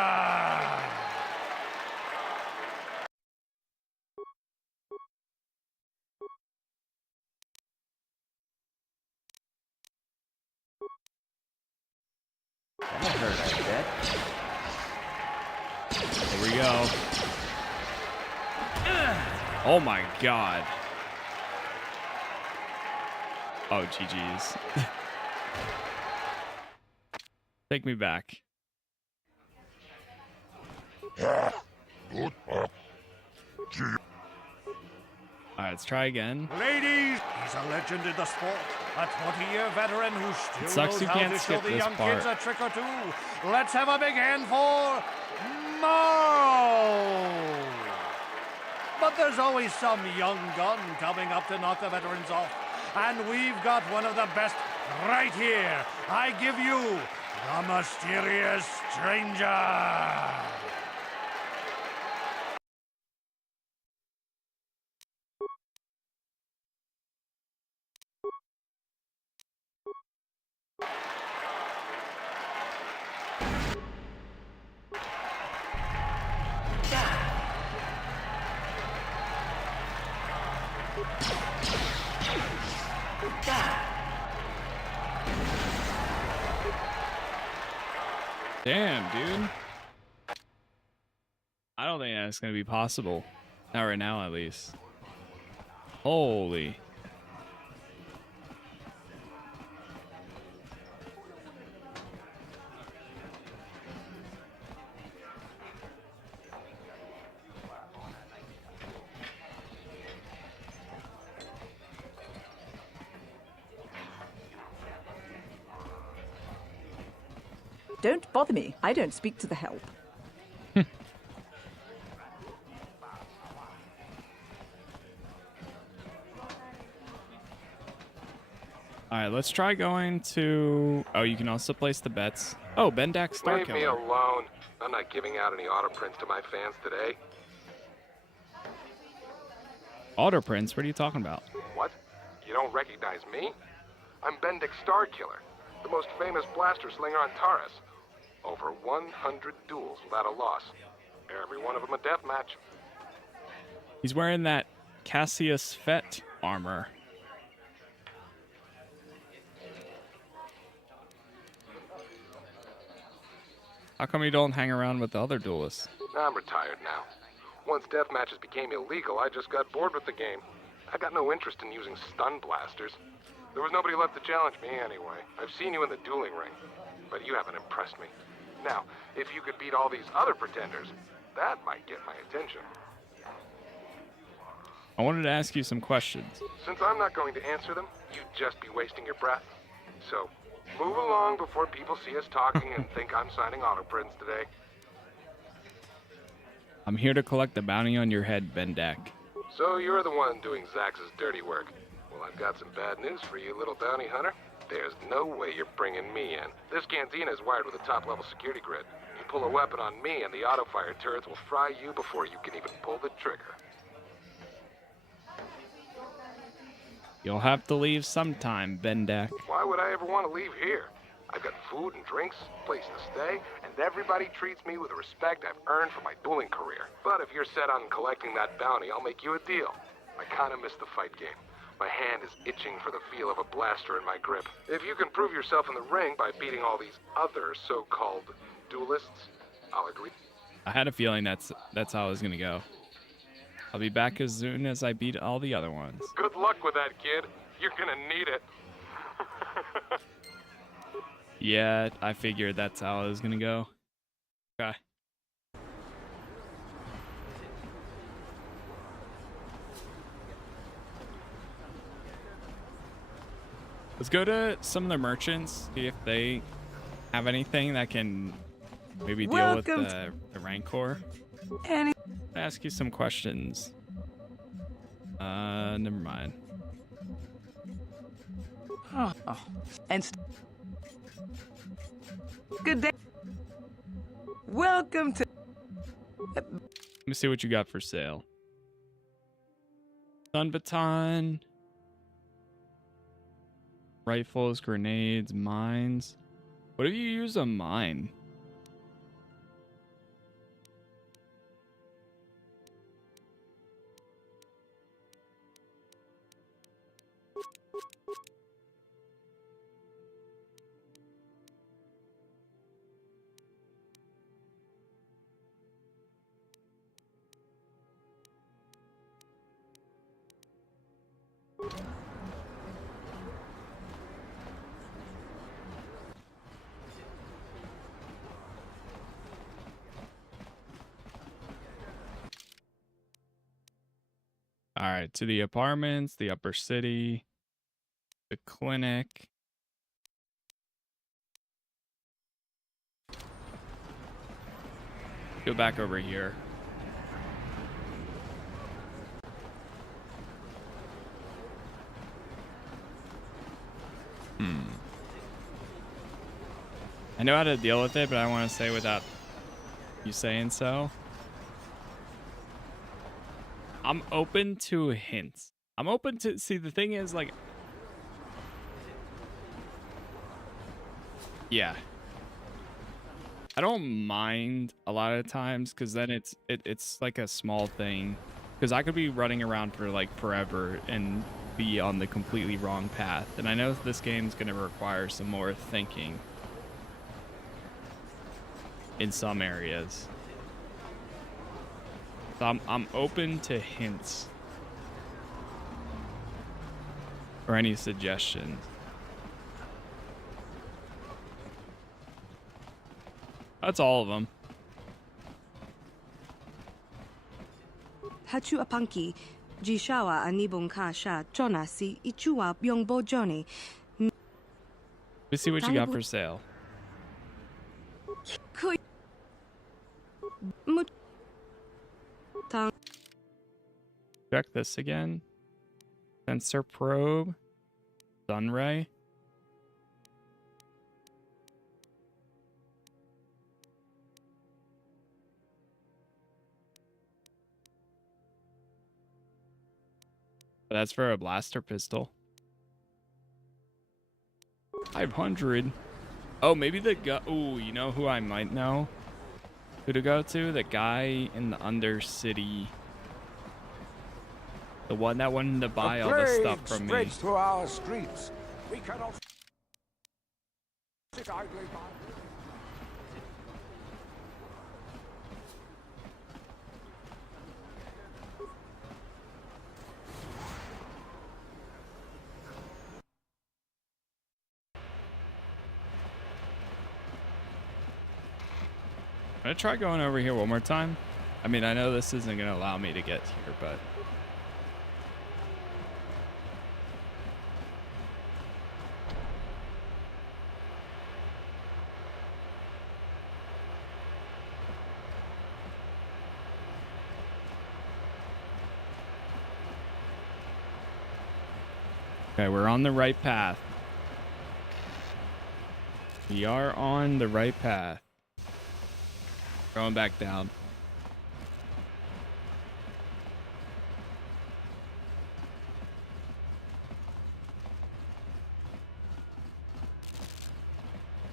That hurt, I bet. Here we go. Oh my god. Oh, GG's. Take me back. Alright, let's try again. Ladies, he's a legend in the sport. A 20-year veteran who still sucks knows you how can't to show skip the this young part. kids a trick or two. Let's have a big hand for Mo! But there's always some young gun coming up to knock the veterans off. And we've got one of the best right here. I give you the mysterious stranger. Damn, dude. I don't think that's going to be possible. Not right now, at least. Holy. Don't bother me. I don't speak to the help. All right, let's try going to... Oh, you can also place the bets. Oh, Bendak Star Leave me Killer. alone. I'm not giving out any auto prints to my fans today. Auto prints? What are you talking about? What? You don't recognize me? I'm Bendak Star Killer, the most famous blaster slinger on Taurus. Over 100 duels without a loss. Every one of them a death match. He's wearing that Cassius Fett armor. How come you don't hang around with the other duelists? I'm retired now. Once death matches became illegal, I just got bored with the game. I got no interest in using stun blasters. There was nobody left to challenge me anyway. I've seen you in the dueling ring, but you haven't impressed me. Now, if you could beat all these other pretenders, that might get my attention. I wanted to ask you some questions. Since I'm not going to answer them, you'd just be wasting your breath. So, move along before people see us talking and think I'm signing auto prints today. I'm here to collect the bounty on your head, Bendak. So you're the one doing Zax's dirty work. Well, I've got some bad news for you, little bounty hunter. There's no way you're bringing me in. This cantina is wired with a top-level security grid. You pull a weapon on me and the auto-fire turrets will fry you before you can even pull the trigger. You'll have to leave sometime, Bendak. Why would I ever want to leave here? I've got food and drinks, place to stay, and everybody treats me with the respect I've earned for my dueling career. But if you're set on collecting that bounty, I'll make you a deal. I kind of miss the fight game. My hand is itching for the feel of a blaster in my grip. If you can prove yourself in the ring by beating all these other so-called duelists, I'll agree. I had a feeling that's how it was gonna go. I'll be back as soon as I beat all the other ones. Good luck with that, kid. You're gonna need it. Yeah, I figured that's how it was gonna go. Okay. Let's go to some of the merchants, see if they have anything that can maybe deal with the Rancor. Ask you some questions. Never mind. Good day. Welcome to... Let me see what you got for sale. Stun baton. Rifles, grenades, mines. What if you use a mine? All right, to the apartments, the upper city, the clinic. Go back over here. I know how to deal with it, but I want to say without you saying so. I'm open to hints. I'm open to... See, the thing is, like... Yeah. I don't mind a lot of times, because then it's like a small thing. Because I could be running around for, like, forever and be on the completely wrong path. And I know this game's going to require some more thinking in some areas. So I'm open to hints or any suggestions. That's all of them. Hachu apanki, jishawa anibong kasha chona si ichua byongbo joni. Let's see what you got for sale. Check this again. Sensor probe. Sunray. That's for a blaster pistol. 500. Oh, maybe the guy. Oh, you know who I might know? Who to go to? The guy in the Undercity. The one that wanted to buy all the stuff from me. Spreads through our streets. We cannot sit idly by. I'm gonna try going over here one more time. I mean, I know this isn't gonna allow me to get here, but okay, we're on the right path. We are on the right path. Going back down.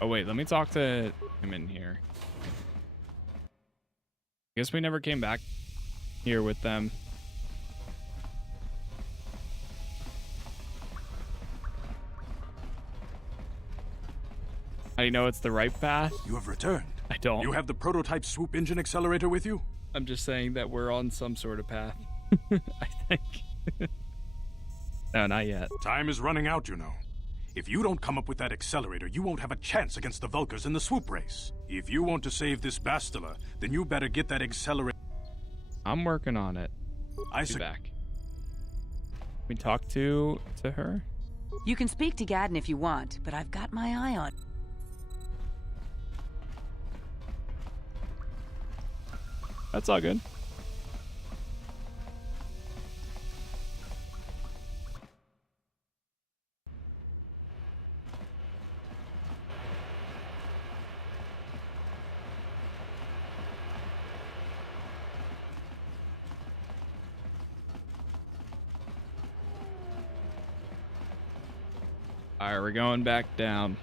Oh wait, let me talk to him in here. I guess we never came back here with them. How do you know it's the right path? You have returned. I don't. You have the prototype swoop engine accelerator with you? I'm just saying that we're on some sort of path. I think. No, not yet. Time is running out, you know. If you don't come up with that accelerator, you won't have a chance against the Vulkars in the swoop race. If you want to save this Bastila, then you better get that accelerator. I'm working on it. I Be say back. We talk to her. You can speak to Gadden if you want, but I've got my eye on. That's all good. All right, we're going back down.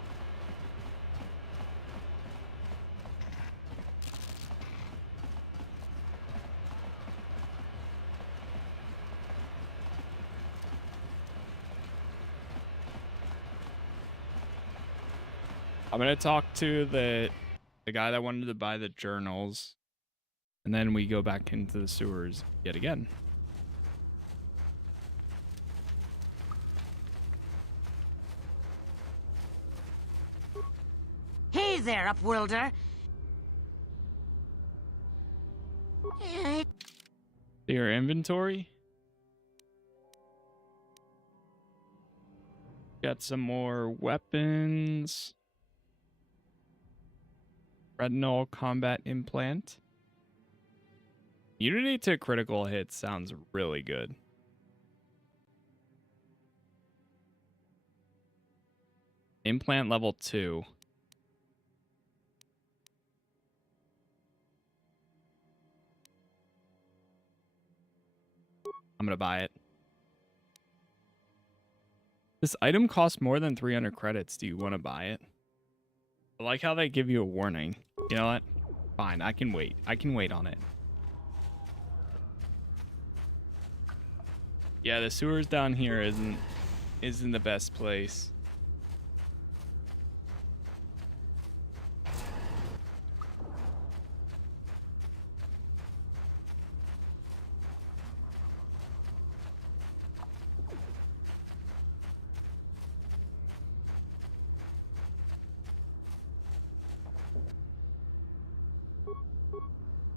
I'm gonna talk to the guy that wanted to buy the journals, and then we go back into the sewers yet again. Hey there, Upworlder. Your inventory? Got some more weapons. Retinol combat implant. Immunity to critical hits sounds really good. Implant level 2. I'm gonna buy it. This item costs more than 300 credits. Do you want to buy it? I like how they give you a warning. You know what? Fine, I can wait. I can wait on it. Yeah, the sewers down here isn't the best place.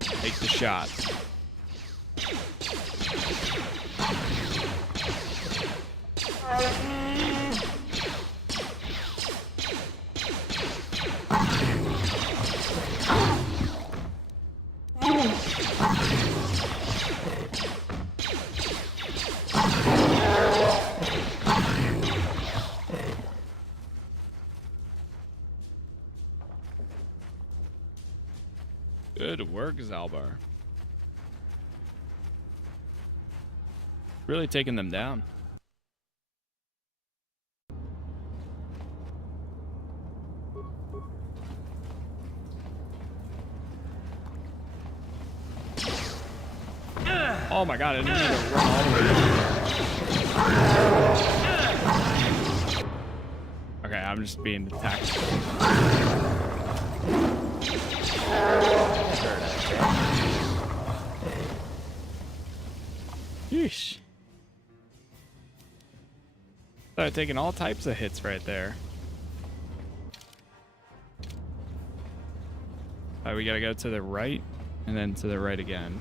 Take the shot. Good work, Zaalbar. Really taking them down. Oh my god, I didn't mean to run all the way. Okay, I'm just being attacked. Yeesh. Started taking all types of hits right there. Alright, we gotta go to the right and then to the right again.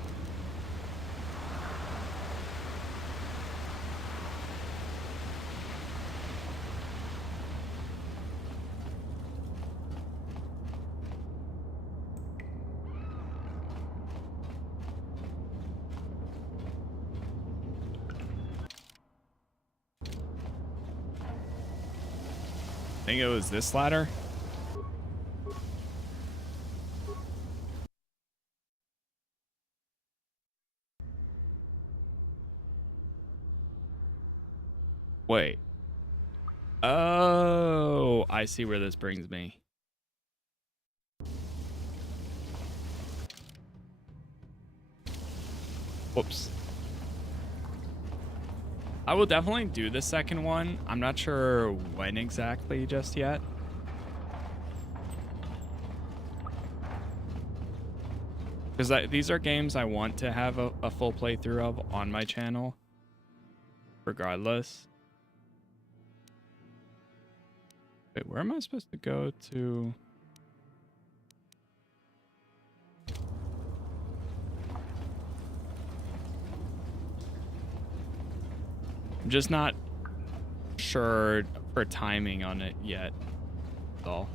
I think it was this ladder. Wait. Oh, I see where this brings me. Whoops. I will definitely do the second one. I'm not sure when exactly just yet. Because these are games I want to have a full playthrough of on my channel. Regardless. Wait, where am I supposed to go to? I'm just not sure for timing on it yet. That's all.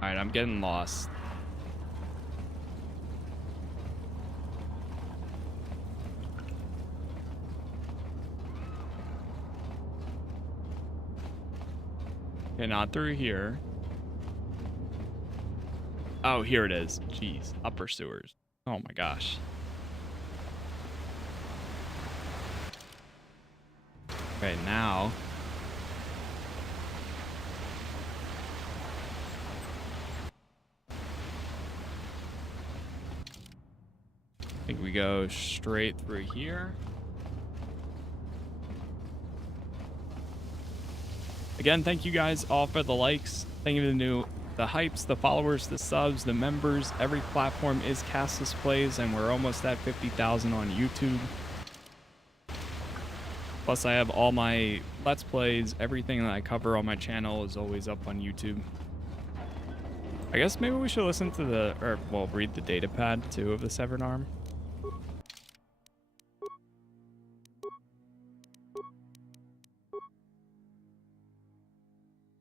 All right, I'm getting lost. Okay, not through here. Oh, here it is. Jeez, upper sewers. Oh my gosh. Okay, now. I think we go straight through here. Again, thank you guys all for the likes. Thank you to the hypes, the followers, the subs, the members. Every platform is Casas Plays, and we're almost at 50,000 on YouTube. Plus, I have all my Let's Plays. Everything that I cover on my channel is always up on YouTube. I guess maybe we should listen to read the datapad too of the Severed Arm.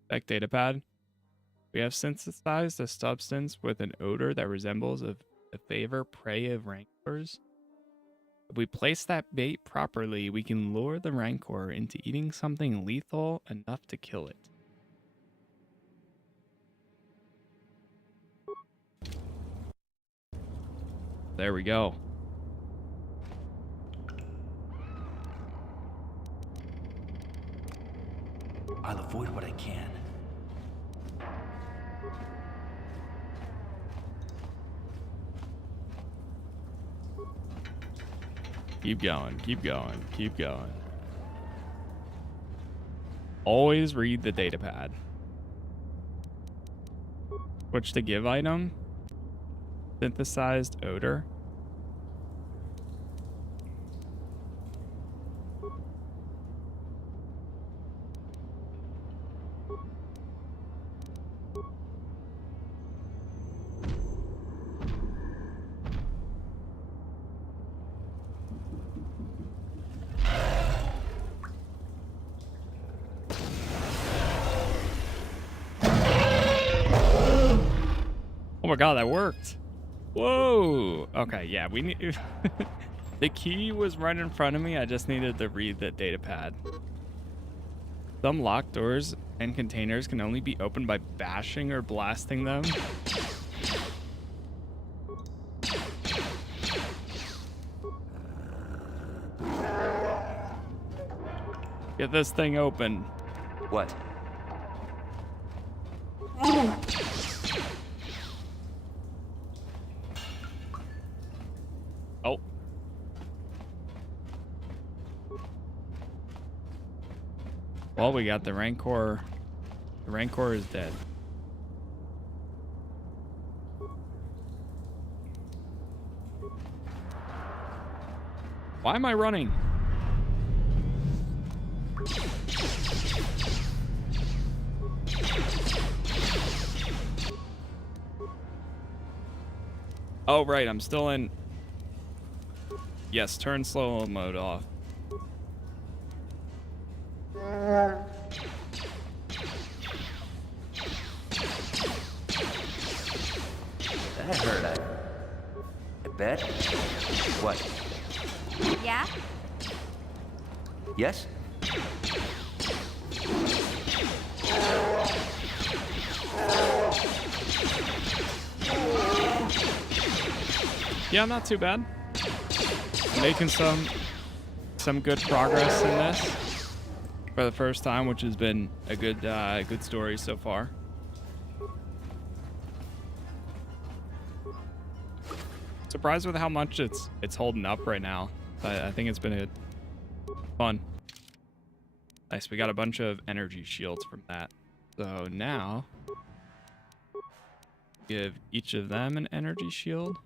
Back datapad. We have synthesized a substance with an odor that resembles a favorite prey of rancors. If we place that bait properly, we can lure the rancor into eating something lethal enough to kill it. There we go. I'll avoid what I can. Keep going, keep going, keep going. Always read the datapad. Switch to give item. Synthesized odor. Oh my god, that worked. Whoa. Okay, yeah, we need The key was right in front of me. I just needed to read the data pad. Some locked doors and containers can only be opened by bashing or blasting them. Get this thing open. What? Oh. Well, we got the Rancor. The Rancor is dead. Why am I running? Oh, right, I'm still in. Yes, turn slow mode off. That hurt, I bet. What? Yeah? Yes? Yeah, not too bad. Making some good progress in this for the first time, which has been a good story so far. Surprised with how much it's holding up right now. I think it's been fun. Nice, we got a bunch of energy shields from that. So now give each of them an energy shield.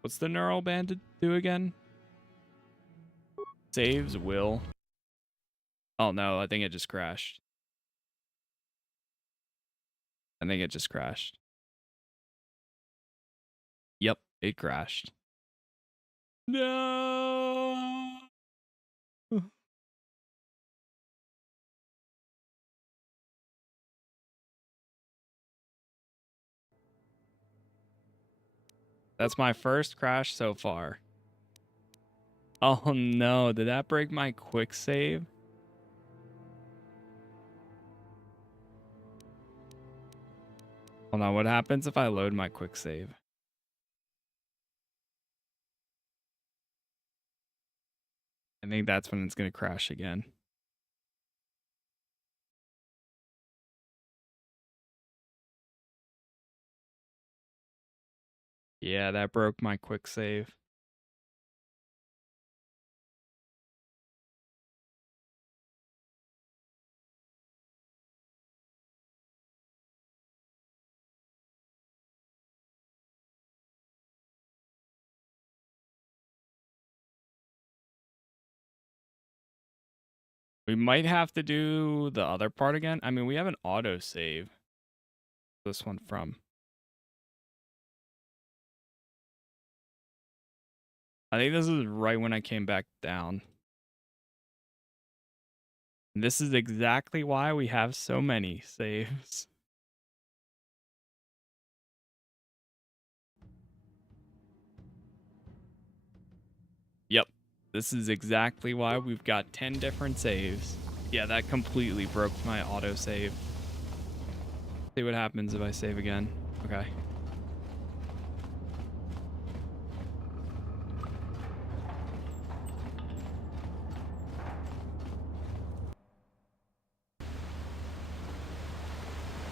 What's the neural band do again? Saves will. Oh no, I think it just crashed. I think it just crashed. Yep, it crashed. No. That's my first crash so far. Oh no, did that break my quick save? Hold on, what happens if I load my quick save? I think that's when it's going to crash again. Yeah, that broke my quick save. We might have to do the other part again. I mean, we have an auto save. This one from. I think this is right when I came back down. And this is exactly why we have so many saves. Yep. This is exactly why we've got 10 different saves. Yeah, that completely broke my auto save. See what happens if I save again. Okay.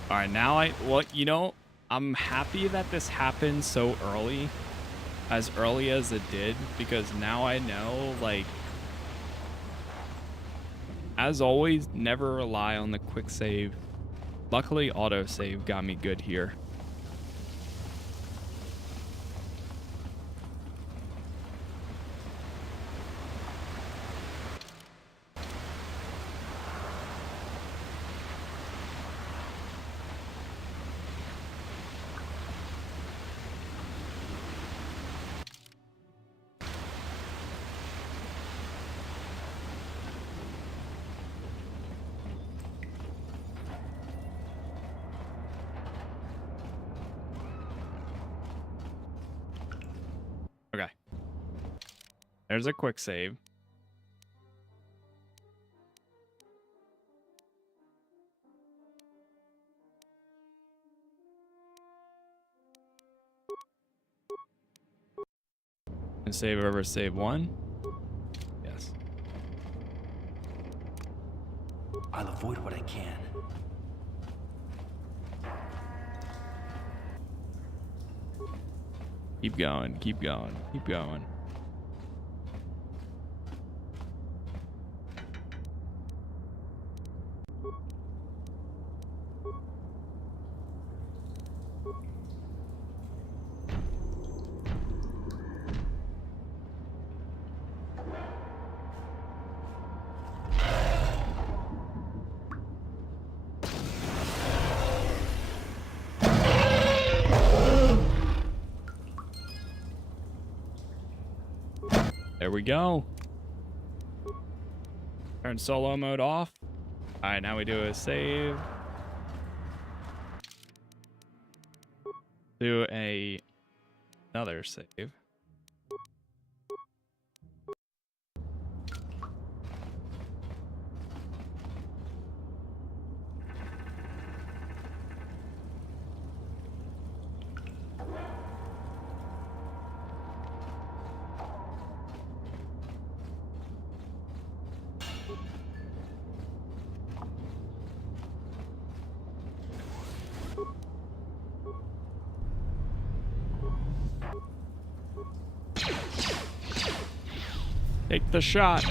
All right, now I'm happy that this happened so early, as early as it did, because now I know, like, as always, never rely on the quick save. Luckily, auto save got me good here. There's a quick save. And save over save 1. Yes. I'll avoid what I can. Keep going, keep going, keep going. There we go. Turn solo mode off. All right, now we do a save. Do another save. Take the shot.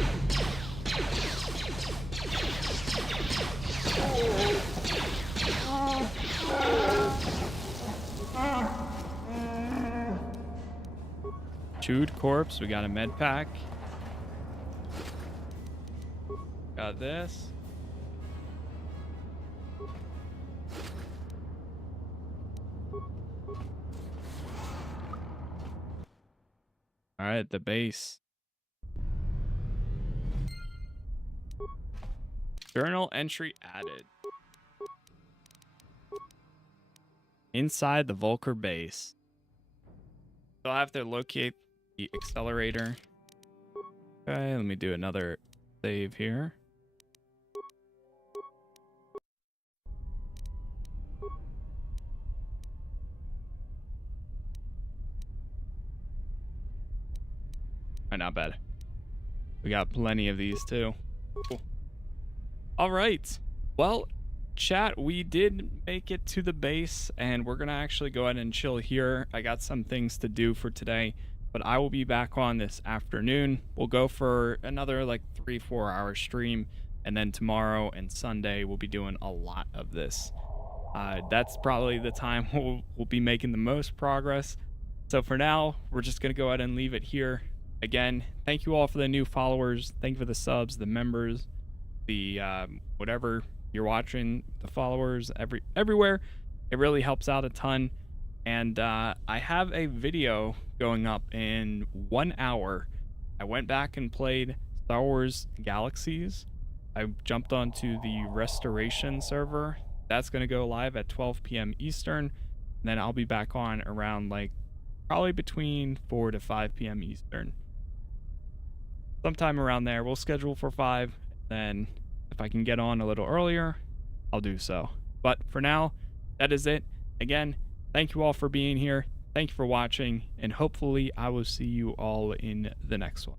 Chewed corpse. We got a med pack. Got this. All right, the base. Journal entry added. Inside the Vulkar base. So I have to locate the accelerator. Okay, let me do another save here. Alright, not bad. We got plenty of these too. Cool. All right. Well, chat, we did make it to the base, and we're going to actually go ahead and chill here. I got some things to do for today, but I will be back on this afternoon. We'll go for another like 3-4 hour stream, and then tomorrow and Sunday we'll be doing a lot of this. That's probably the time we'll be making the most progress. So for now, we're just going to go ahead and leave it here. Again, thank you all for the new followers. Thank you for the subs, the members, the whatever you're watching, the followers, everywhere. It really helps out a ton. And I have a video going up in 1 hour. I went back and played Star Wars Galaxies. I jumped onto the restoration server. That's going to go live at 12 p.m. Eastern. And then I'll be back on around like probably between 4 to 5 p.m. Eastern. Sometime around there. We'll schedule for 5. Then if I can get on a little earlier, I'll do so. But for now, that is it. Again, thank you all for being here. Thank you for watching, and hopefully I will see you all in the next one.